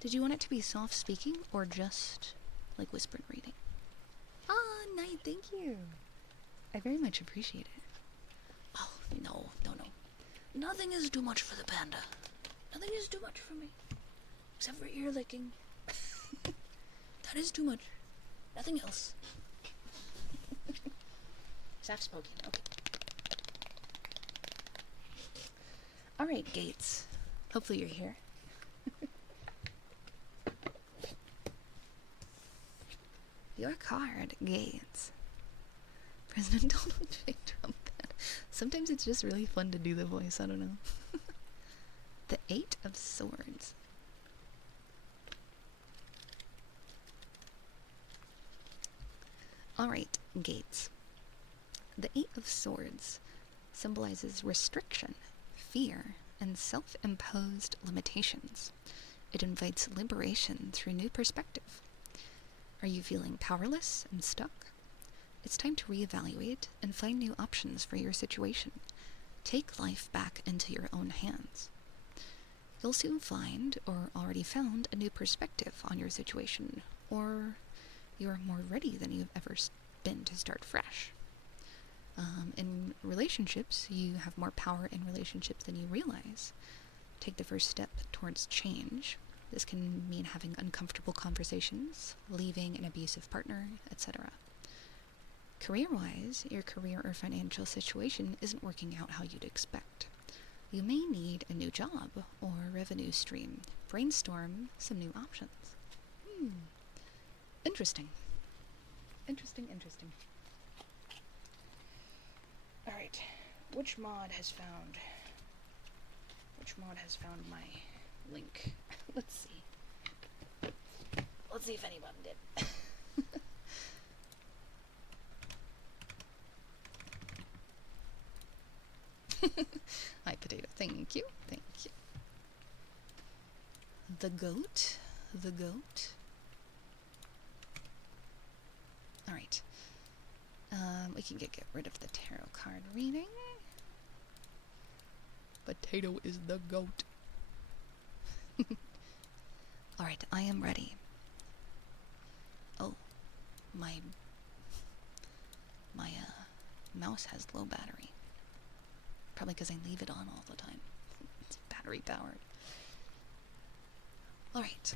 Did you want it to be soft speaking or just like whispered reading? Ah, nice, thank you. I very much appreciate it. Oh, no. Nothing is too much for the panda. Nothing is too much for me. Except for ear licking. That is too much. Nothing else. Soft spoken, okay. Alright, Gates. Hopefully you're here. Your card, Gates. President Donald J. Trump. Sometimes it's just really fun to do the voice, I don't know. The 8 of Swords. Alright, Gates. The 8 of Swords symbolizes restriction, fear, and self-imposed limitations. It invites liberation through new perspective. Are you feeling powerless and stuck? It's time to reevaluate and find new options for your situation. Take life back into your own hands. You'll soon find, or already found, a new perspective on your situation, or you're more ready than you've ever been to start fresh. In relationships, you have more power in relationships than you realize. Take the first step towards change. This can mean having uncomfortable conversations, leaving an abusive partner, etc. Career-wise, your career or financial situation isn't working out how you'd expect. You may need a new job or revenue stream. Brainstorm some new options. Interesting. Interesting. Alright, which mod has found my link? Let's see. Let's see if anyone did. Hi, potato. Thank you. Thank you. The goat. The goat. Alright. We can get rid of the tarot card reading. Potato is the goat. Alright, I am ready. Oh, my mouse has low battery. Probably because I leave it on all the time. It's battery powered. Alright.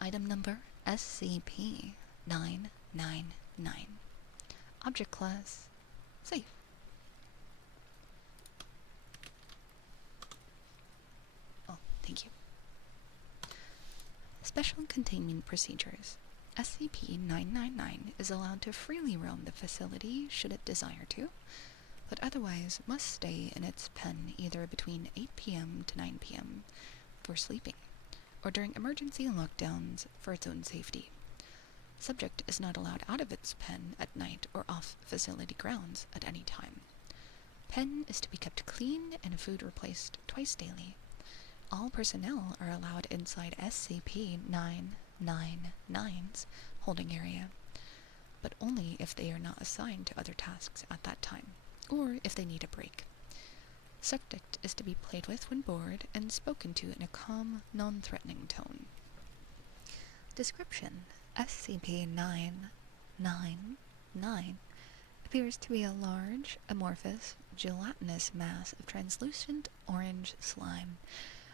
Item number SCP-999. Object class safe. Oh, thank you. Special containment procedures. SCP-999 is allowed to freely roam the facility should it desire to, but otherwise must stay in its pen either between 8 p.m. to 9 p.m. for sleeping, or during emergency lockdowns for its own safety. Subject is not allowed out of its pen at night or off facility grounds at any time. Pen is to be kept clean and food replaced twice daily. All personnel are allowed inside SCP-999's holding area, but only if they are not assigned to other tasks at that time, or if they need a break. Subject is to be played with when bored and spoken to in a calm, non-threatening tone. Description: SCP-999 appears to be a large, amorphous, gelatinous mass of translucent orange slime,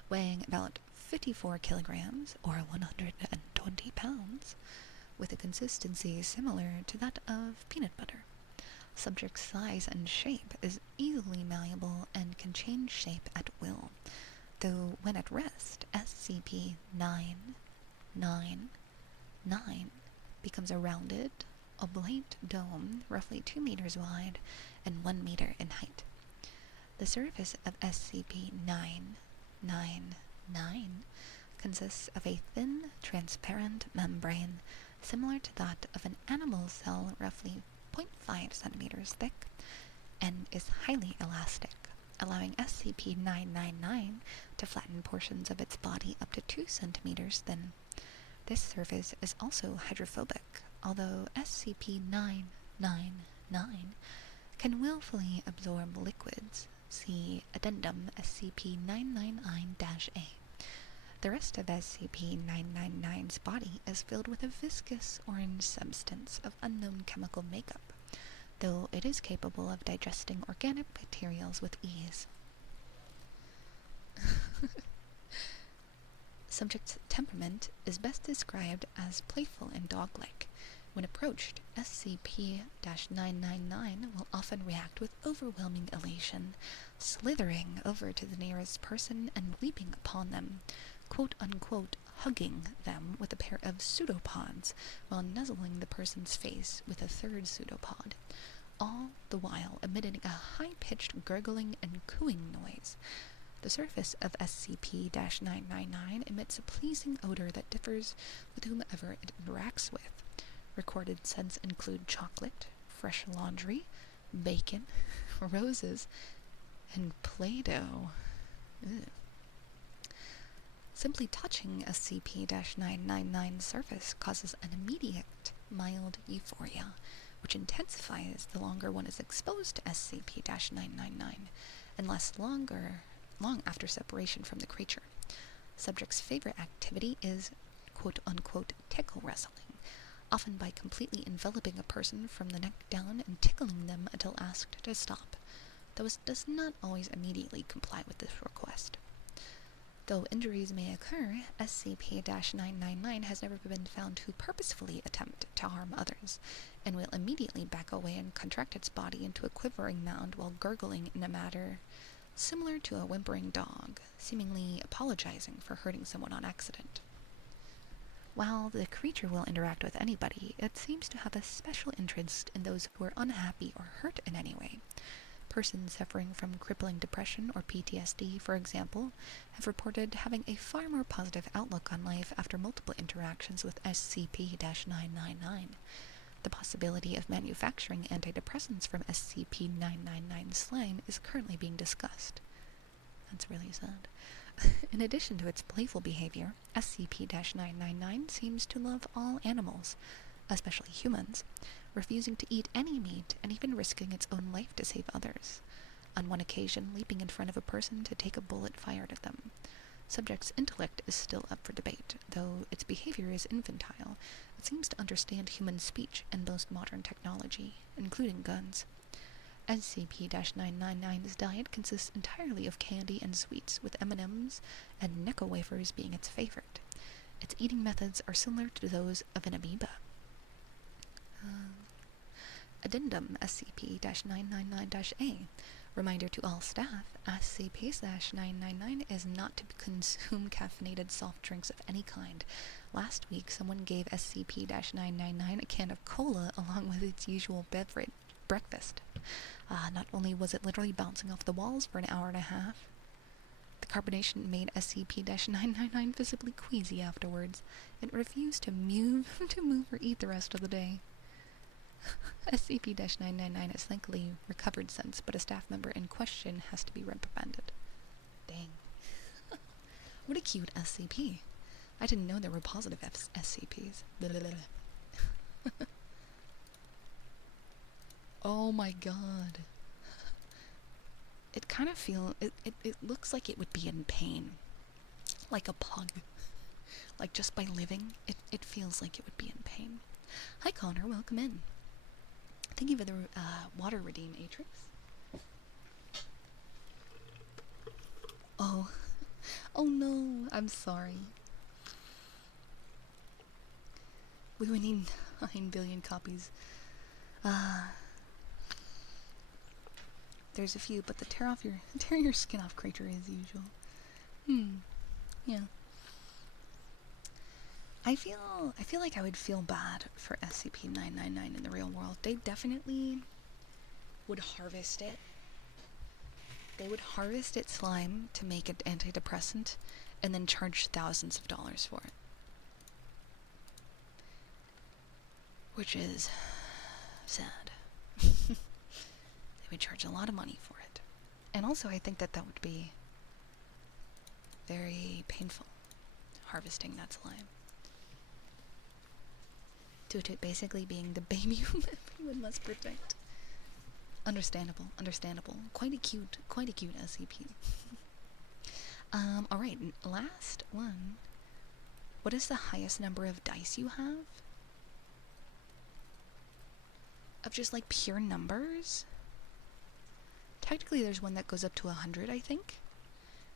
weighing about 54 kilograms or 120 pounds, with a consistency similar to that of peanut butter. Subject's size and shape is easily malleable and can change shape at will, though when at rest, SCP-999 becomes a rounded, oblate dome roughly 2 meters wide and 1 meter in height. The surface of SCP-999 consists of a thin, transparent membrane similar to that of an animal cell roughly 0.5 centimeters thick, and is highly elastic, allowing SCP-999 to flatten portions of its body up to 2 centimeters thin. This surface is also hydrophobic, although SCP-999 can willfully absorb liquids. See Addendum SCP-999-A. The rest of SCP-999's body is filled with a viscous orange substance of unknown chemical makeup, though it is capable of digesting organic materials with ease. Subject's temperament is best described as playful and dog-like. When approached, SCP-999 will often react with overwhelming elation, slithering over to the nearest person and leaping upon them, quote-unquote hugging them with a pair of pseudopods while nuzzling the person's face with a third pseudopod, all the while emitting a high-pitched gurgling and cooing noise. The surface of SCP-999 emits a pleasing odor that differs with whomever it interacts with. Recorded scents include chocolate, fresh laundry, bacon, roses, and Play-Doh. Ew. Simply touching SCP-999's surface causes an immediate, mild euphoria, which intensifies the longer one is exposed to SCP-999, and lasts long after separation from the creature. Subject's favorite activity is quote-unquote tickle wrestling, often by completely enveloping a person from the neck down and tickling them until asked to stop, though it does not always immediately comply with this request. Though injuries may occur, SCP-999 has never been found to purposefully attempt to harm others, and will immediately back away and contract its body into a quivering mound while gurgling in a manner similar to a whimpering dog, seemingly apologizing for hurting someone on accident. While the creature will interact with anybody, it seems to have a special interest in those who are unhappy or hurt in any way, Persons suffering from crippling depression or PTSD, for example, have reported having a far more positive outlook on life after multiple interactions with SCP-999. The possibility of manufacturing antidepressants from SCP-999 slime is currently being discussed. That's really sad. In addition to its playful behavior, SCP-999 seems to love all animals, especially humans, refusing to eat any meat and even risking its own life to save others, on one occasion leaping in front of a person to take a bullet fired at them. Subject's intellect is still up for debate, though its behavior is infantile. It seems to understand human speech and most modern technology, including guns. SCP-999's diet consists entirely of candy and sweets, with M&Ms and Necco wafers being its favorite. Its eating methods are similar to those of an amoeba. Addendum SCP-999-A. Reminder to all staff, SCP-999 is not to consume caffeinated soft drinks of any kind. Last week, someone gave SCP-999 a can of cola along with its usual breakfast. Not only was it literally bouncing off the walls for an hour and a half, the carbonation made SCP-999 visibly queasy afterwards. It refused to move or eat the rest of the day. SCP-999 has thankfully recovered since, but a staff member in question has to be reprimanded. Dang. What a cute SCP. I didn't know there were positive SCPs. Oh my god. It kind of it looks like it would be in pain. Like a pug. Like just by living, it feels like it would be in pain. Hi Connor, welcome in. Thank you for the water redeem, Atrix. Oh. Oh no, I'm sorry. We would need 9 billion copies. There's a few, but the tear your skin off creature as usual. Yeah. I feel like I would feel bad for SCP-999 in the real world. They definitely would harvest it. They would harvest its slime to make it antidepressant and then charge thousands of dollars for it. Which is sad. They would charge a lot of money for it. And also I think that would be very painful, harvesting that slime. Due to it basically being the baby whom everyone must protect. Understandable. Quite a cute SCP. Alright, last one. What is the highest number of dice you have? Of just like pure numbers? Technically there's one that goes up to 100, I think.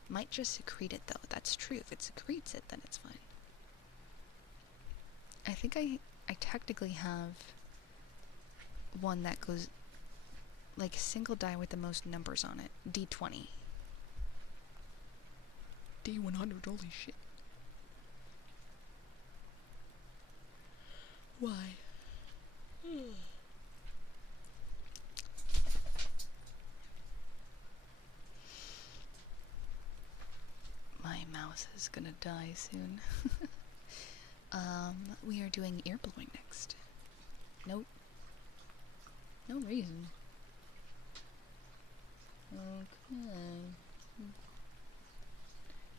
Might just secrete it though, that's true. If it secretes it, then it's fine. I think I technically have one that goes like a single die with the most numbers on it. D20. D100, holy shit. Why? My mouse is gonna die soon. We are doing ear blowing next. Nope. No reason. Okay.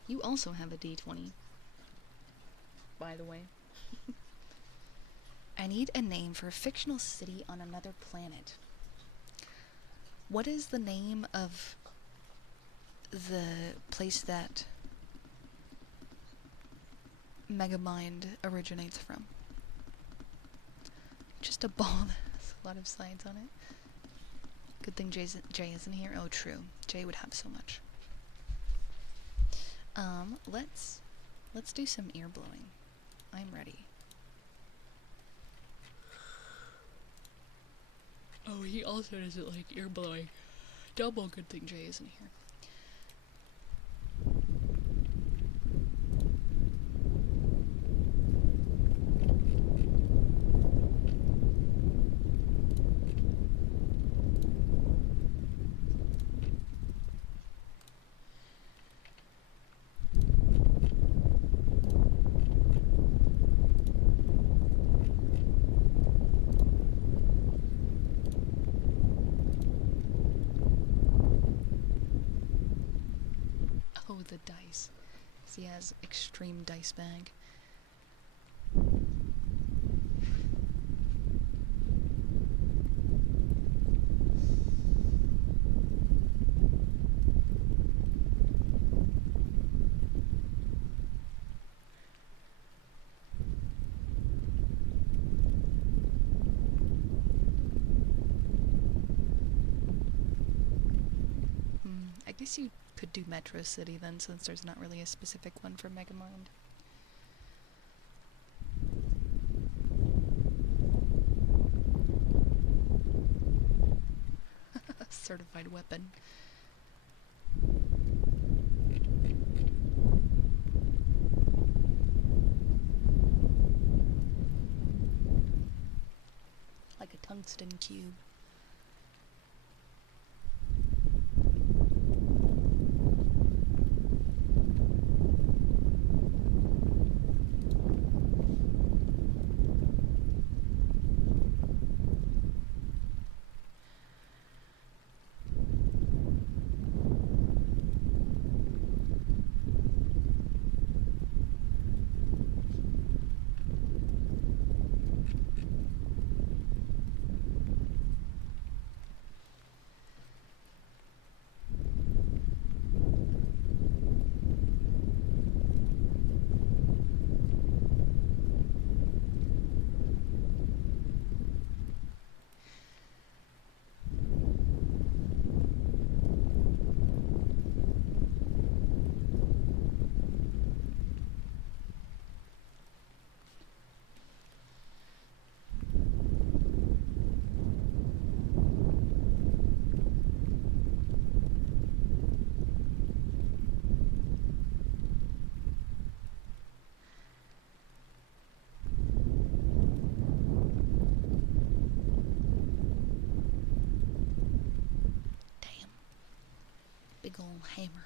You also have a D20. By the way. I need a name for a fictional city on another planet. What is the name of the place that Megamind originates from? Just a ball that has a lot of slides on it. Good thing Jay isn't here. Oh, true. Jay would have so much. Let's do some ear blowing. I'm ready. Oh, he also doesn't like ear blowing. Double good thing Jay isn't here. the dice. He has extreme dice bag. I guess you could do Metro City then, since there's not really a specific one for Megamind. Certified weapon. Like a tungsten cube. Big ol' hammer.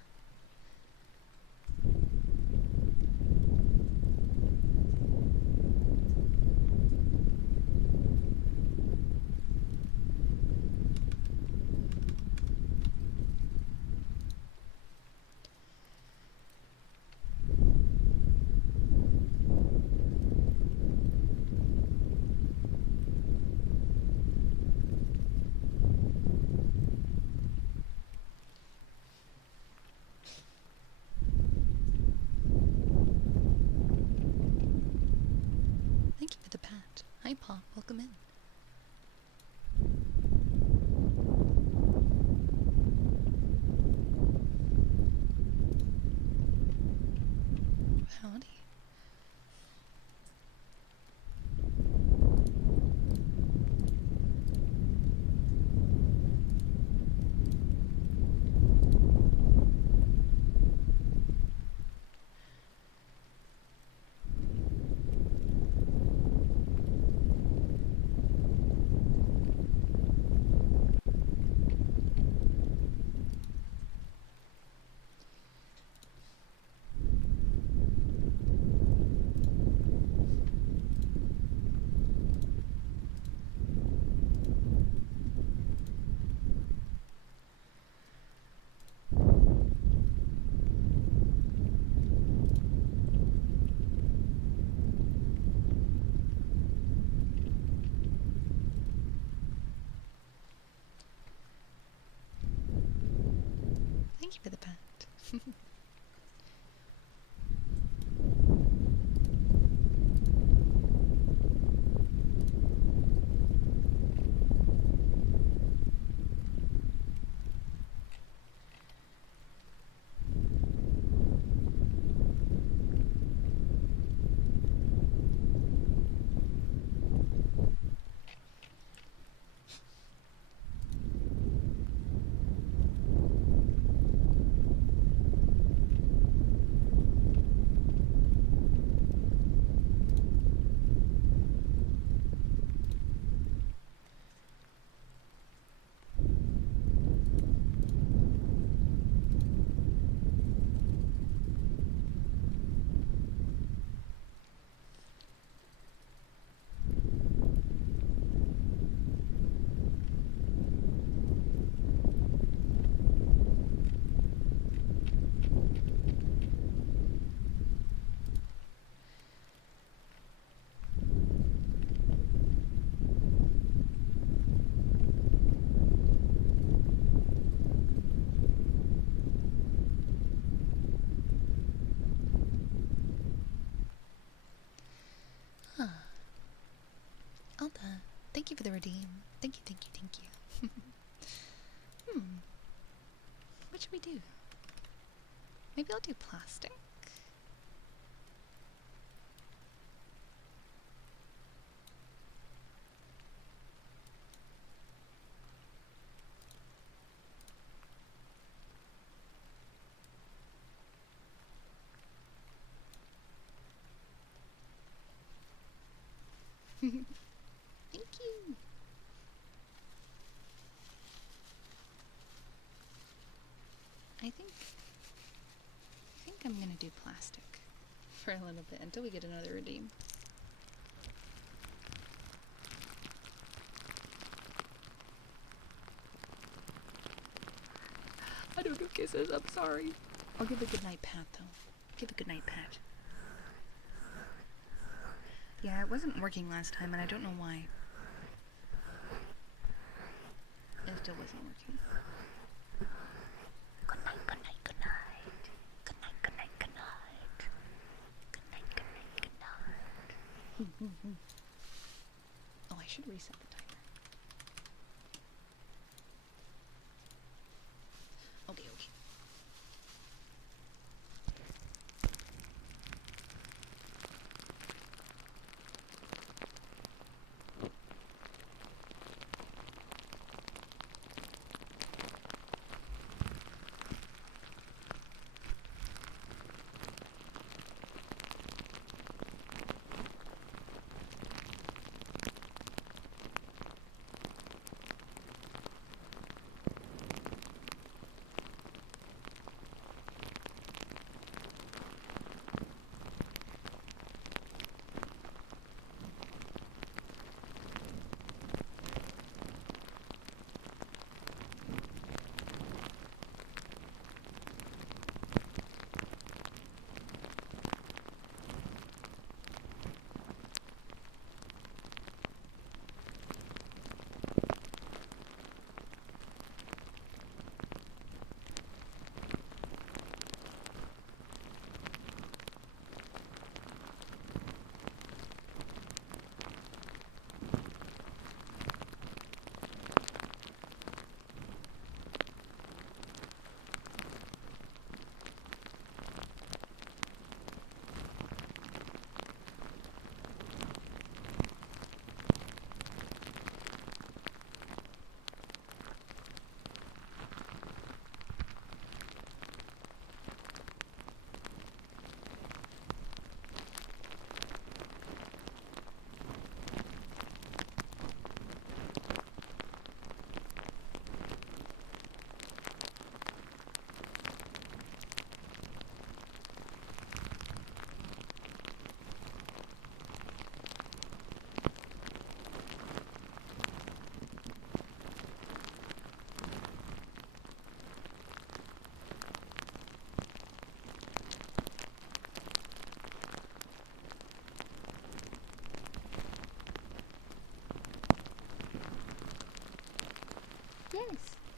Thank you for the pat. Hi, Pop. Welcome in. Howdy. Thank you for the pat. Thank you for the redeem. Thank you, thank you, thank you. What should we do? Maybe I'll do plastic? Thank you. I think I'm gonna do plastic for a little bit until we get another redeem. I don't do kisses, I'm sorry. I'll give a goodnight pat though. Give a goodnight pat. Yeah, it wasn't working last time and I don't know why. It still wasn't working. Good night, good night, good night. Good night, good night, good night. Good night, good night, good night. Oh, I should reset the timer. Okay, okay.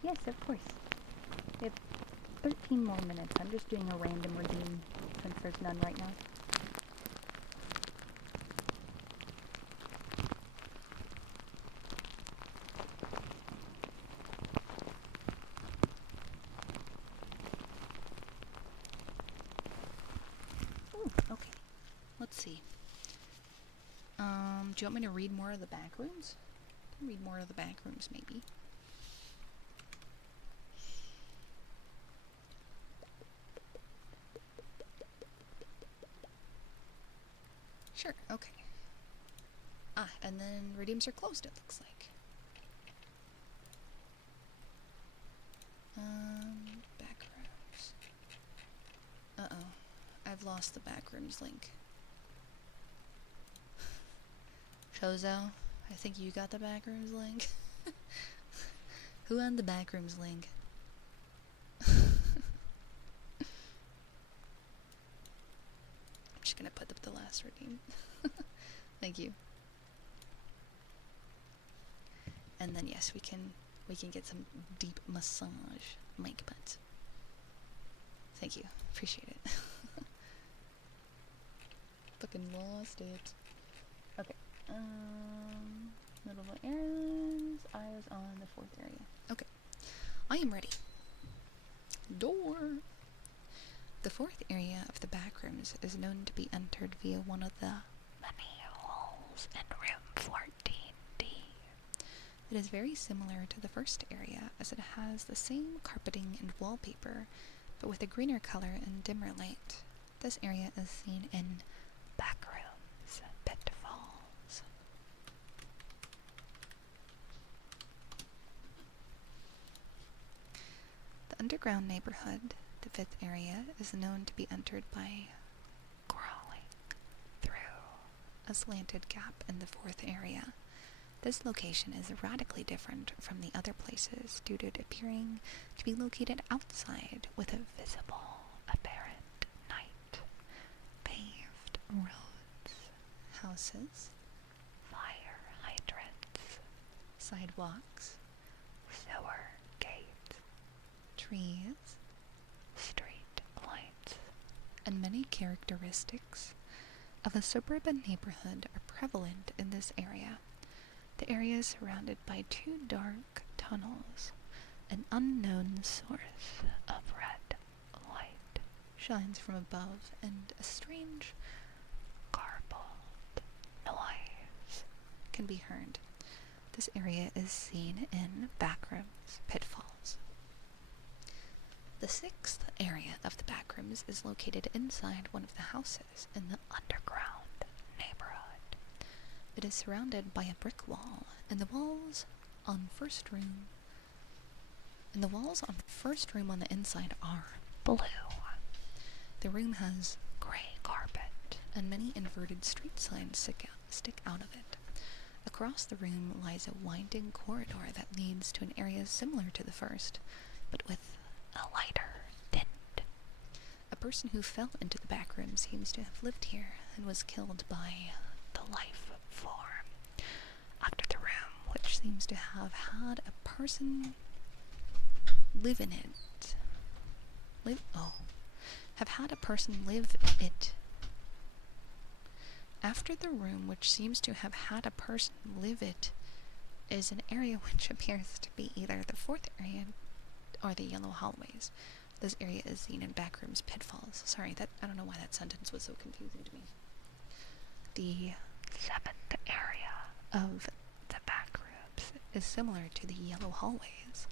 Yes, of course. We have 13 more minutes. I'm just doing a random redeem since there's none right now. Ooh, okay. Let's see. Do you want me to read more of the back rooms? Read more of the back rooms, maybe. Sure, okay. Ah, and then redeems are closed, it looks like. Back rooms. Uh-oh. I've lost the back rooms link. Chozo, I think you got the back rooms link. Who had the back rooms link? I'm just gonna put up the last redeem. Thank you. And then yes, we can get some deep massage mic butts. Thank you. Appreciate it. Fucking lost it. Okay. Notable areas. I was on the 4th area. Okay. I am ready. Door! The 4th area of the backrooms is known to be entered via one of the many holes in room 14D. It is very similar to the first area, as it has the same carpeting and wallpaper, but with a greener color and dimmer light. This area is seen in backrooms, pitfalls. The underground neighborhood, the 5th area, is known to be entered by crawling through a slanted gap in the 4th area. This location is radically different from the other places due to it appearing to be located outside with a visible, apparent night, paved roads, houses, fire hydrants, sidewalks, sewer gates, trees, street lights, and many characteristics of a suburban neighborhood are prevalent in this area. The area is surrounded by 2 dark tunnels. An unknown source of red light shines from above, and a strange garbled noise can be heard. This area is seen in backrooms, pitfalls. The 6th area of the backrooms is located inside one of the houses in the underground neighborhood. It is surrounded by a brick wall, and the walls on first room on the inside are blue. The room has gray carpet, and many inverted street signs stick out of it. Across the room lies a winding corridor that leads to an area similar to the first, but with a lighter tint. A person who fell into the back room seems to have lived here and was killed by the life form. After the room, which seems to have had a person live in it. After the room, which seems to have had a person live it, is an area which appears to be either the 4th area or the yellow hallways. This area is seen in backrooms, pitfalls. Sorry, I don't know why that sentence was so confusing to me. The 7th area of the backrooms is similar to the yellow hallways,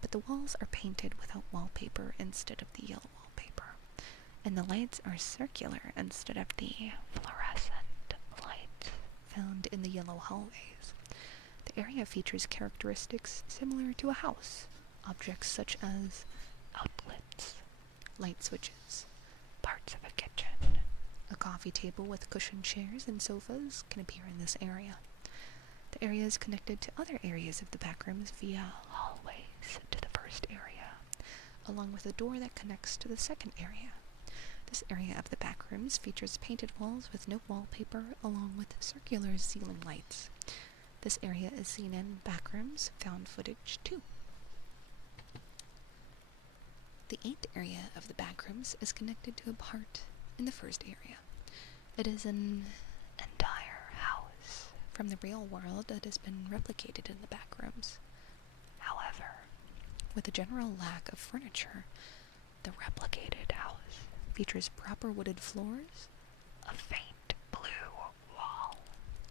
but the walls are painted without wallpaper instead of the yellow wallpaper, and the lights are circular instead of the fluorescent lights found in the yellow hallways. The area features characteristics similar to a house. Objects such as outlets, light switches, parts of a kitchen, a coffee table with cushioned chairs and sofas can appear in this area. The area is connected to other areas of the backrooms via hallways to the first area, along with a door that connects to the 2nd area. This area of the backrooms features painted walls with no wallpaper, along with circular ceiling lights. This area is seen in backrooms, found footage 2. The 8th area of the backrooms is connected to a part in the first area. It is an entire house from the real world that has been replicated in the backrooms. However, with a general lack of furniture, the replicated house features proper wooded floors, a faint blue wall,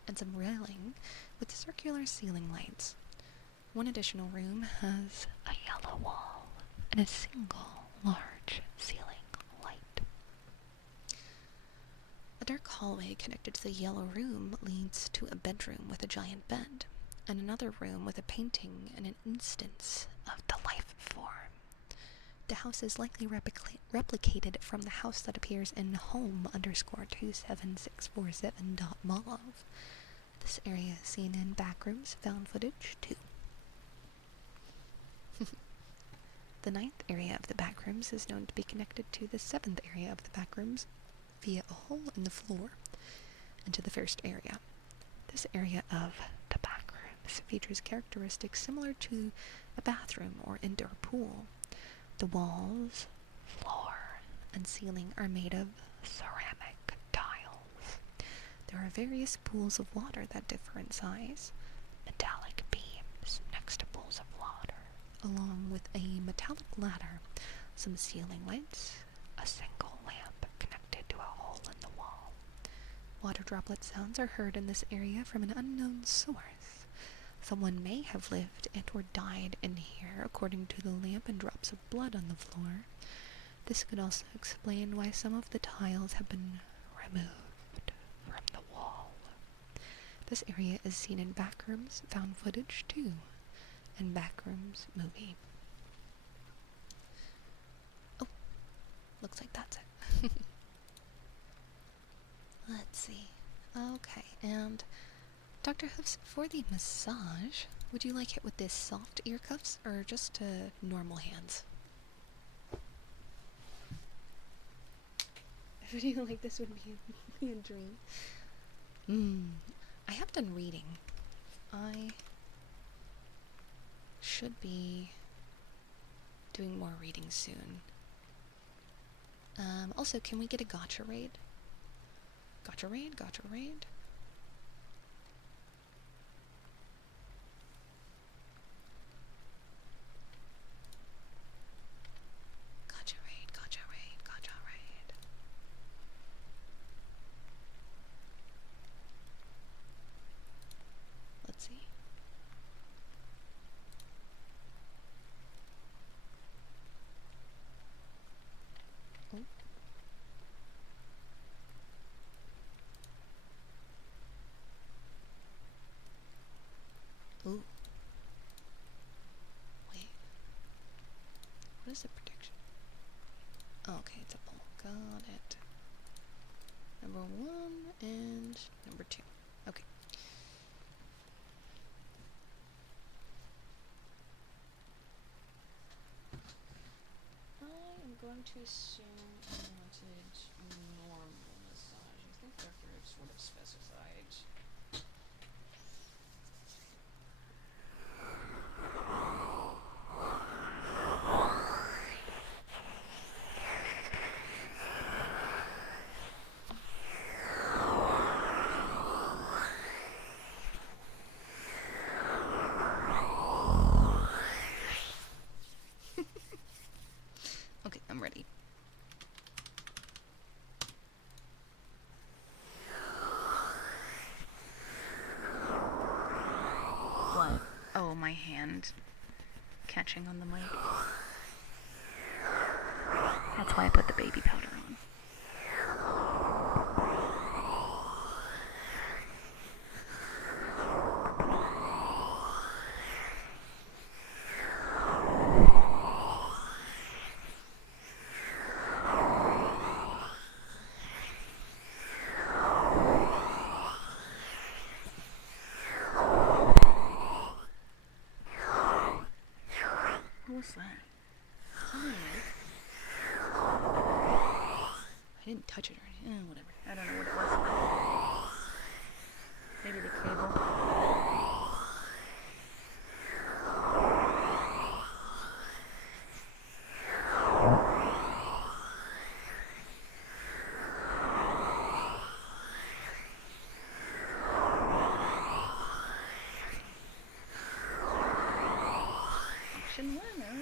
and some railing with circular ceiling lights. One additional room has a yellow wall and a single large ceiling light. A dark hallway connected to the yellow room leads to a bedroom with a giant bed, and another room with a painting and an instance of the life form. The house is likely replicated from the house that appears in home_27647.molov. This area is seen in backrooms, found footage 2. The 9th area of the backrooms is known to be connected to the 7th area of the backrooms via a hole in the floor and to the first area. This area of the backrooms features characteristics similar to a bathroom or indoor pool. The walls, floor, and ceiling are made of ceramic tiles. There are various pools of water that differ in size. along with a metallic ladder, some ceiling lights, a single lamp connected to a hole in the wall. Water droplet sounds are heard in this area from an unknown source. Someone may have lived and or died in here, according to the lamp and drops of blood on the floor. This could also explain why some of the tiles have been removed from the wall. This area is seen in Backrooms found footage too, and Backrooms movie. Oh, looks like that's it. Let's see. Okay, and Dr. Hoofs, for the massage, would you like it with this soft ear cuffs or just normal hands? I feel like this would be a dream. I have done reading. I should be doing more reading soon. Also, can we get a gotcha raid? Gotcha raid? Gotcha raid? Gotcha raid, gotcha raid, gotcha raid. Let's see. Oh. Ooh. Wait. What is the prediction? Oh, okay, it's a poll. Got it. Number 1 and number 2. Okay. I am going to assume I wanted normal massage. I think Dr. sort of specified. Okay, I'm ready. What? Oh, my hand catching on the mic. That's why I put the baby powder on. What was that? Something like... I didn't touch it or anything. Whatever. I don't know what it was. Maybe the cable. Option 1, okay.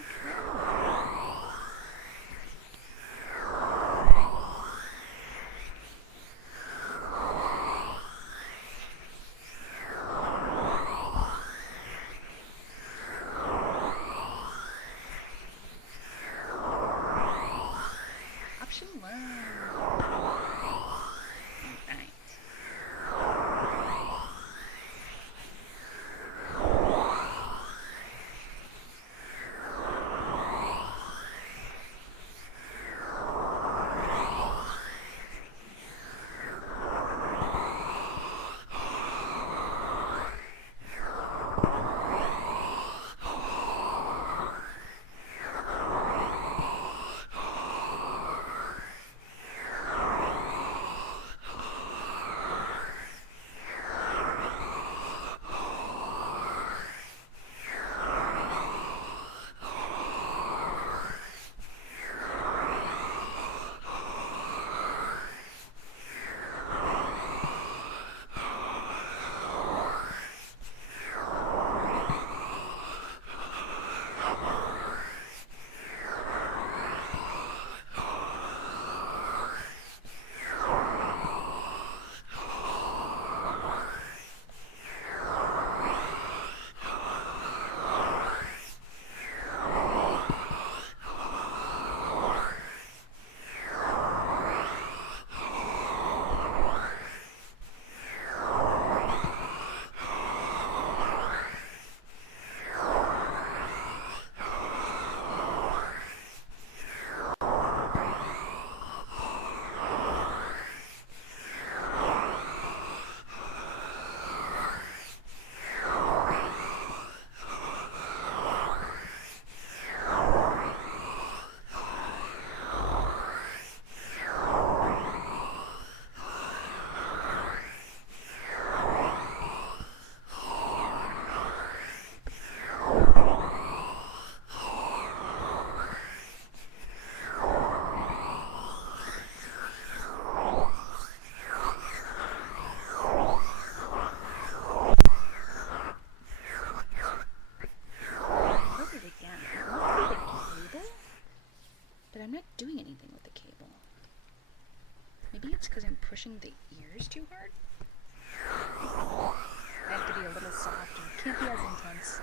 doing anything with the cable. Maybe it's because I'm pushing the ears too hard? I have to be a little softer. Can't be as intense.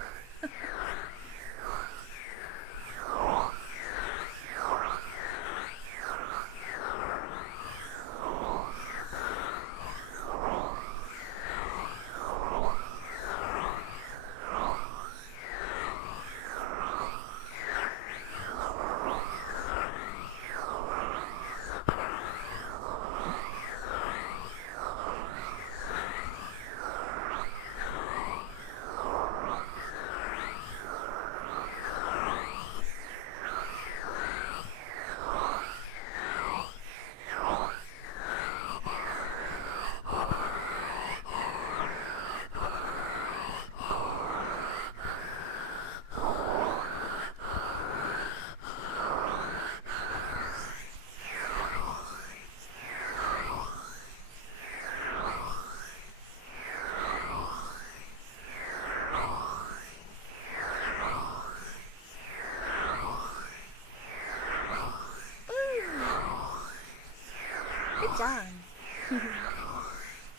Good job.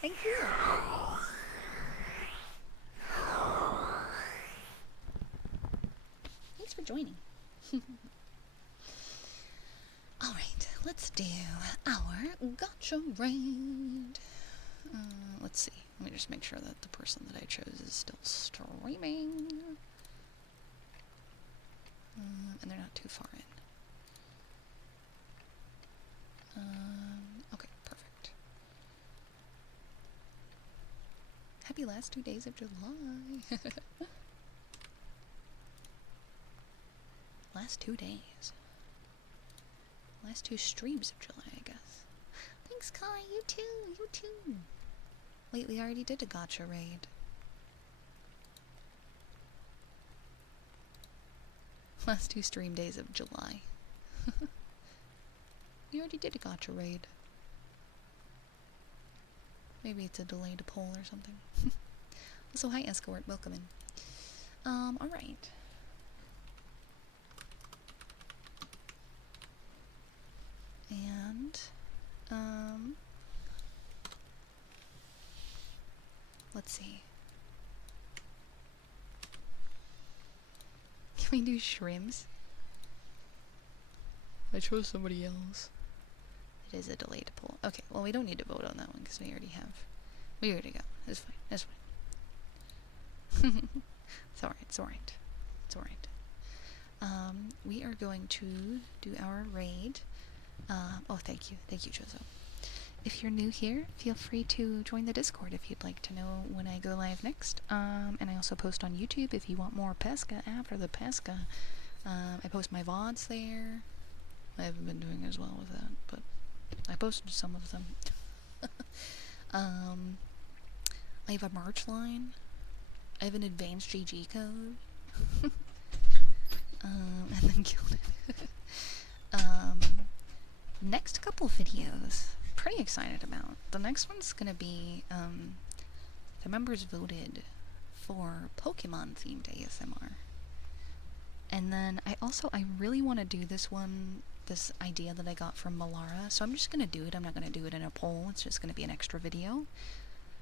Thank you. Thanks for joining. Alright, let's do our gotcha raid. Let's see. Let me just make sure that the person that I chose is still streaming. And they're not too far in. Okay, perfect. Happy last 2 days of July. Last 2 days. Last 2 streams of July, I guess. Thanks, Kai. You too. You too. Wait, we already did a gotcha raid. Last 2 stream days of July. We already did a gotcha raid. Maybe it's a delayed poll or something. Also, hi Escort, welcome in. Alright. And, let's see. Can we do shrimps? I chose somebody else. It is a delayed poll. Okay, well we don't need to vote on that one because we already have. We already got. It's fine. It's fine. It's alright. It's alright. It's alright. We are going to do our raid. Oh, thank you. Thank you, Jozo. If you're new here, feel free to join the Discord if you'd like to know when I go live next. And I also post on YouTube if you want more pesca after the pesca. I post my VODs there. I haven't been doing as well with that, but I posted some of them. I have a merch line. I have an advanced GG code. And then killed it. Next couple videos, pretty excited about. The next one's gonna be, the members voted for Pokemon themed ASMR. And then I really want to do this idea that I got from Malara, so I'm just gonna do it. I'm not gonna do it in a poll, it's just gonna be an extra video.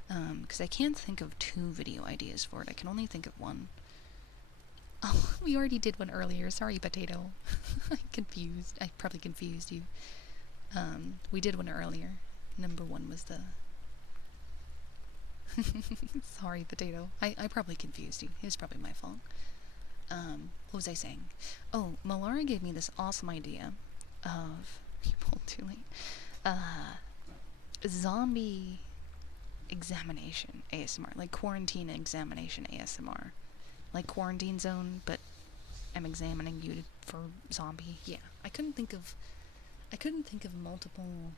Because I can't think of 2 video ideas for it, I can only think of 1. Oh, we already did one earlier, sorry Potato. I'm confused, I probably confused you. We did one earlier. Number 1 was the... Sorry Potato, I probably confused you, it was probably my fault. What was I saying? Oh, Malara gave me this awesome idea of people doing zombie examination ASMR, like quarantine examination ASMR, like quarantine zone, but I'm examining you for zombie. Yeah, I couldn't think of multiple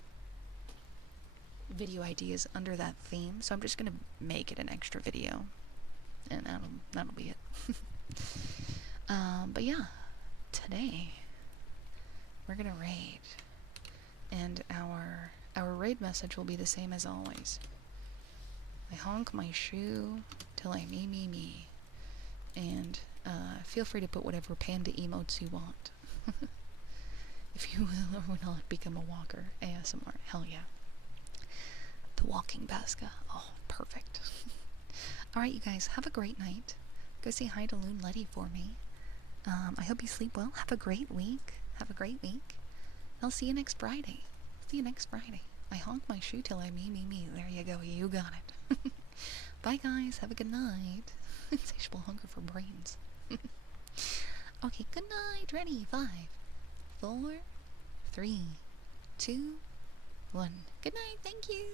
video ideas under that theme, so I'm just gonna make it an extra video, and that'll be it. But yeah, today we're gonna raid, and our raid message will be the same as always. I honk my shoe till I me, and feel free to put whatever panda emotes you want. if you will or not become a walker. ASMR, hell yeah. The walking Basca. Oh, perfect. Alright, you guys, have a great night. Go say hi to Loon Letty for me. I hope you sleep well. Have a great week. Have a great week. I'll see you next Friday. See you next Friday. I honk my shoe till I me. There you go. You got it. Bye, guys. Have a good night. Insatiable hunger for brains. Okay, good night. Ready? 5, 4, 3, 2, 1. Good night. Thank you.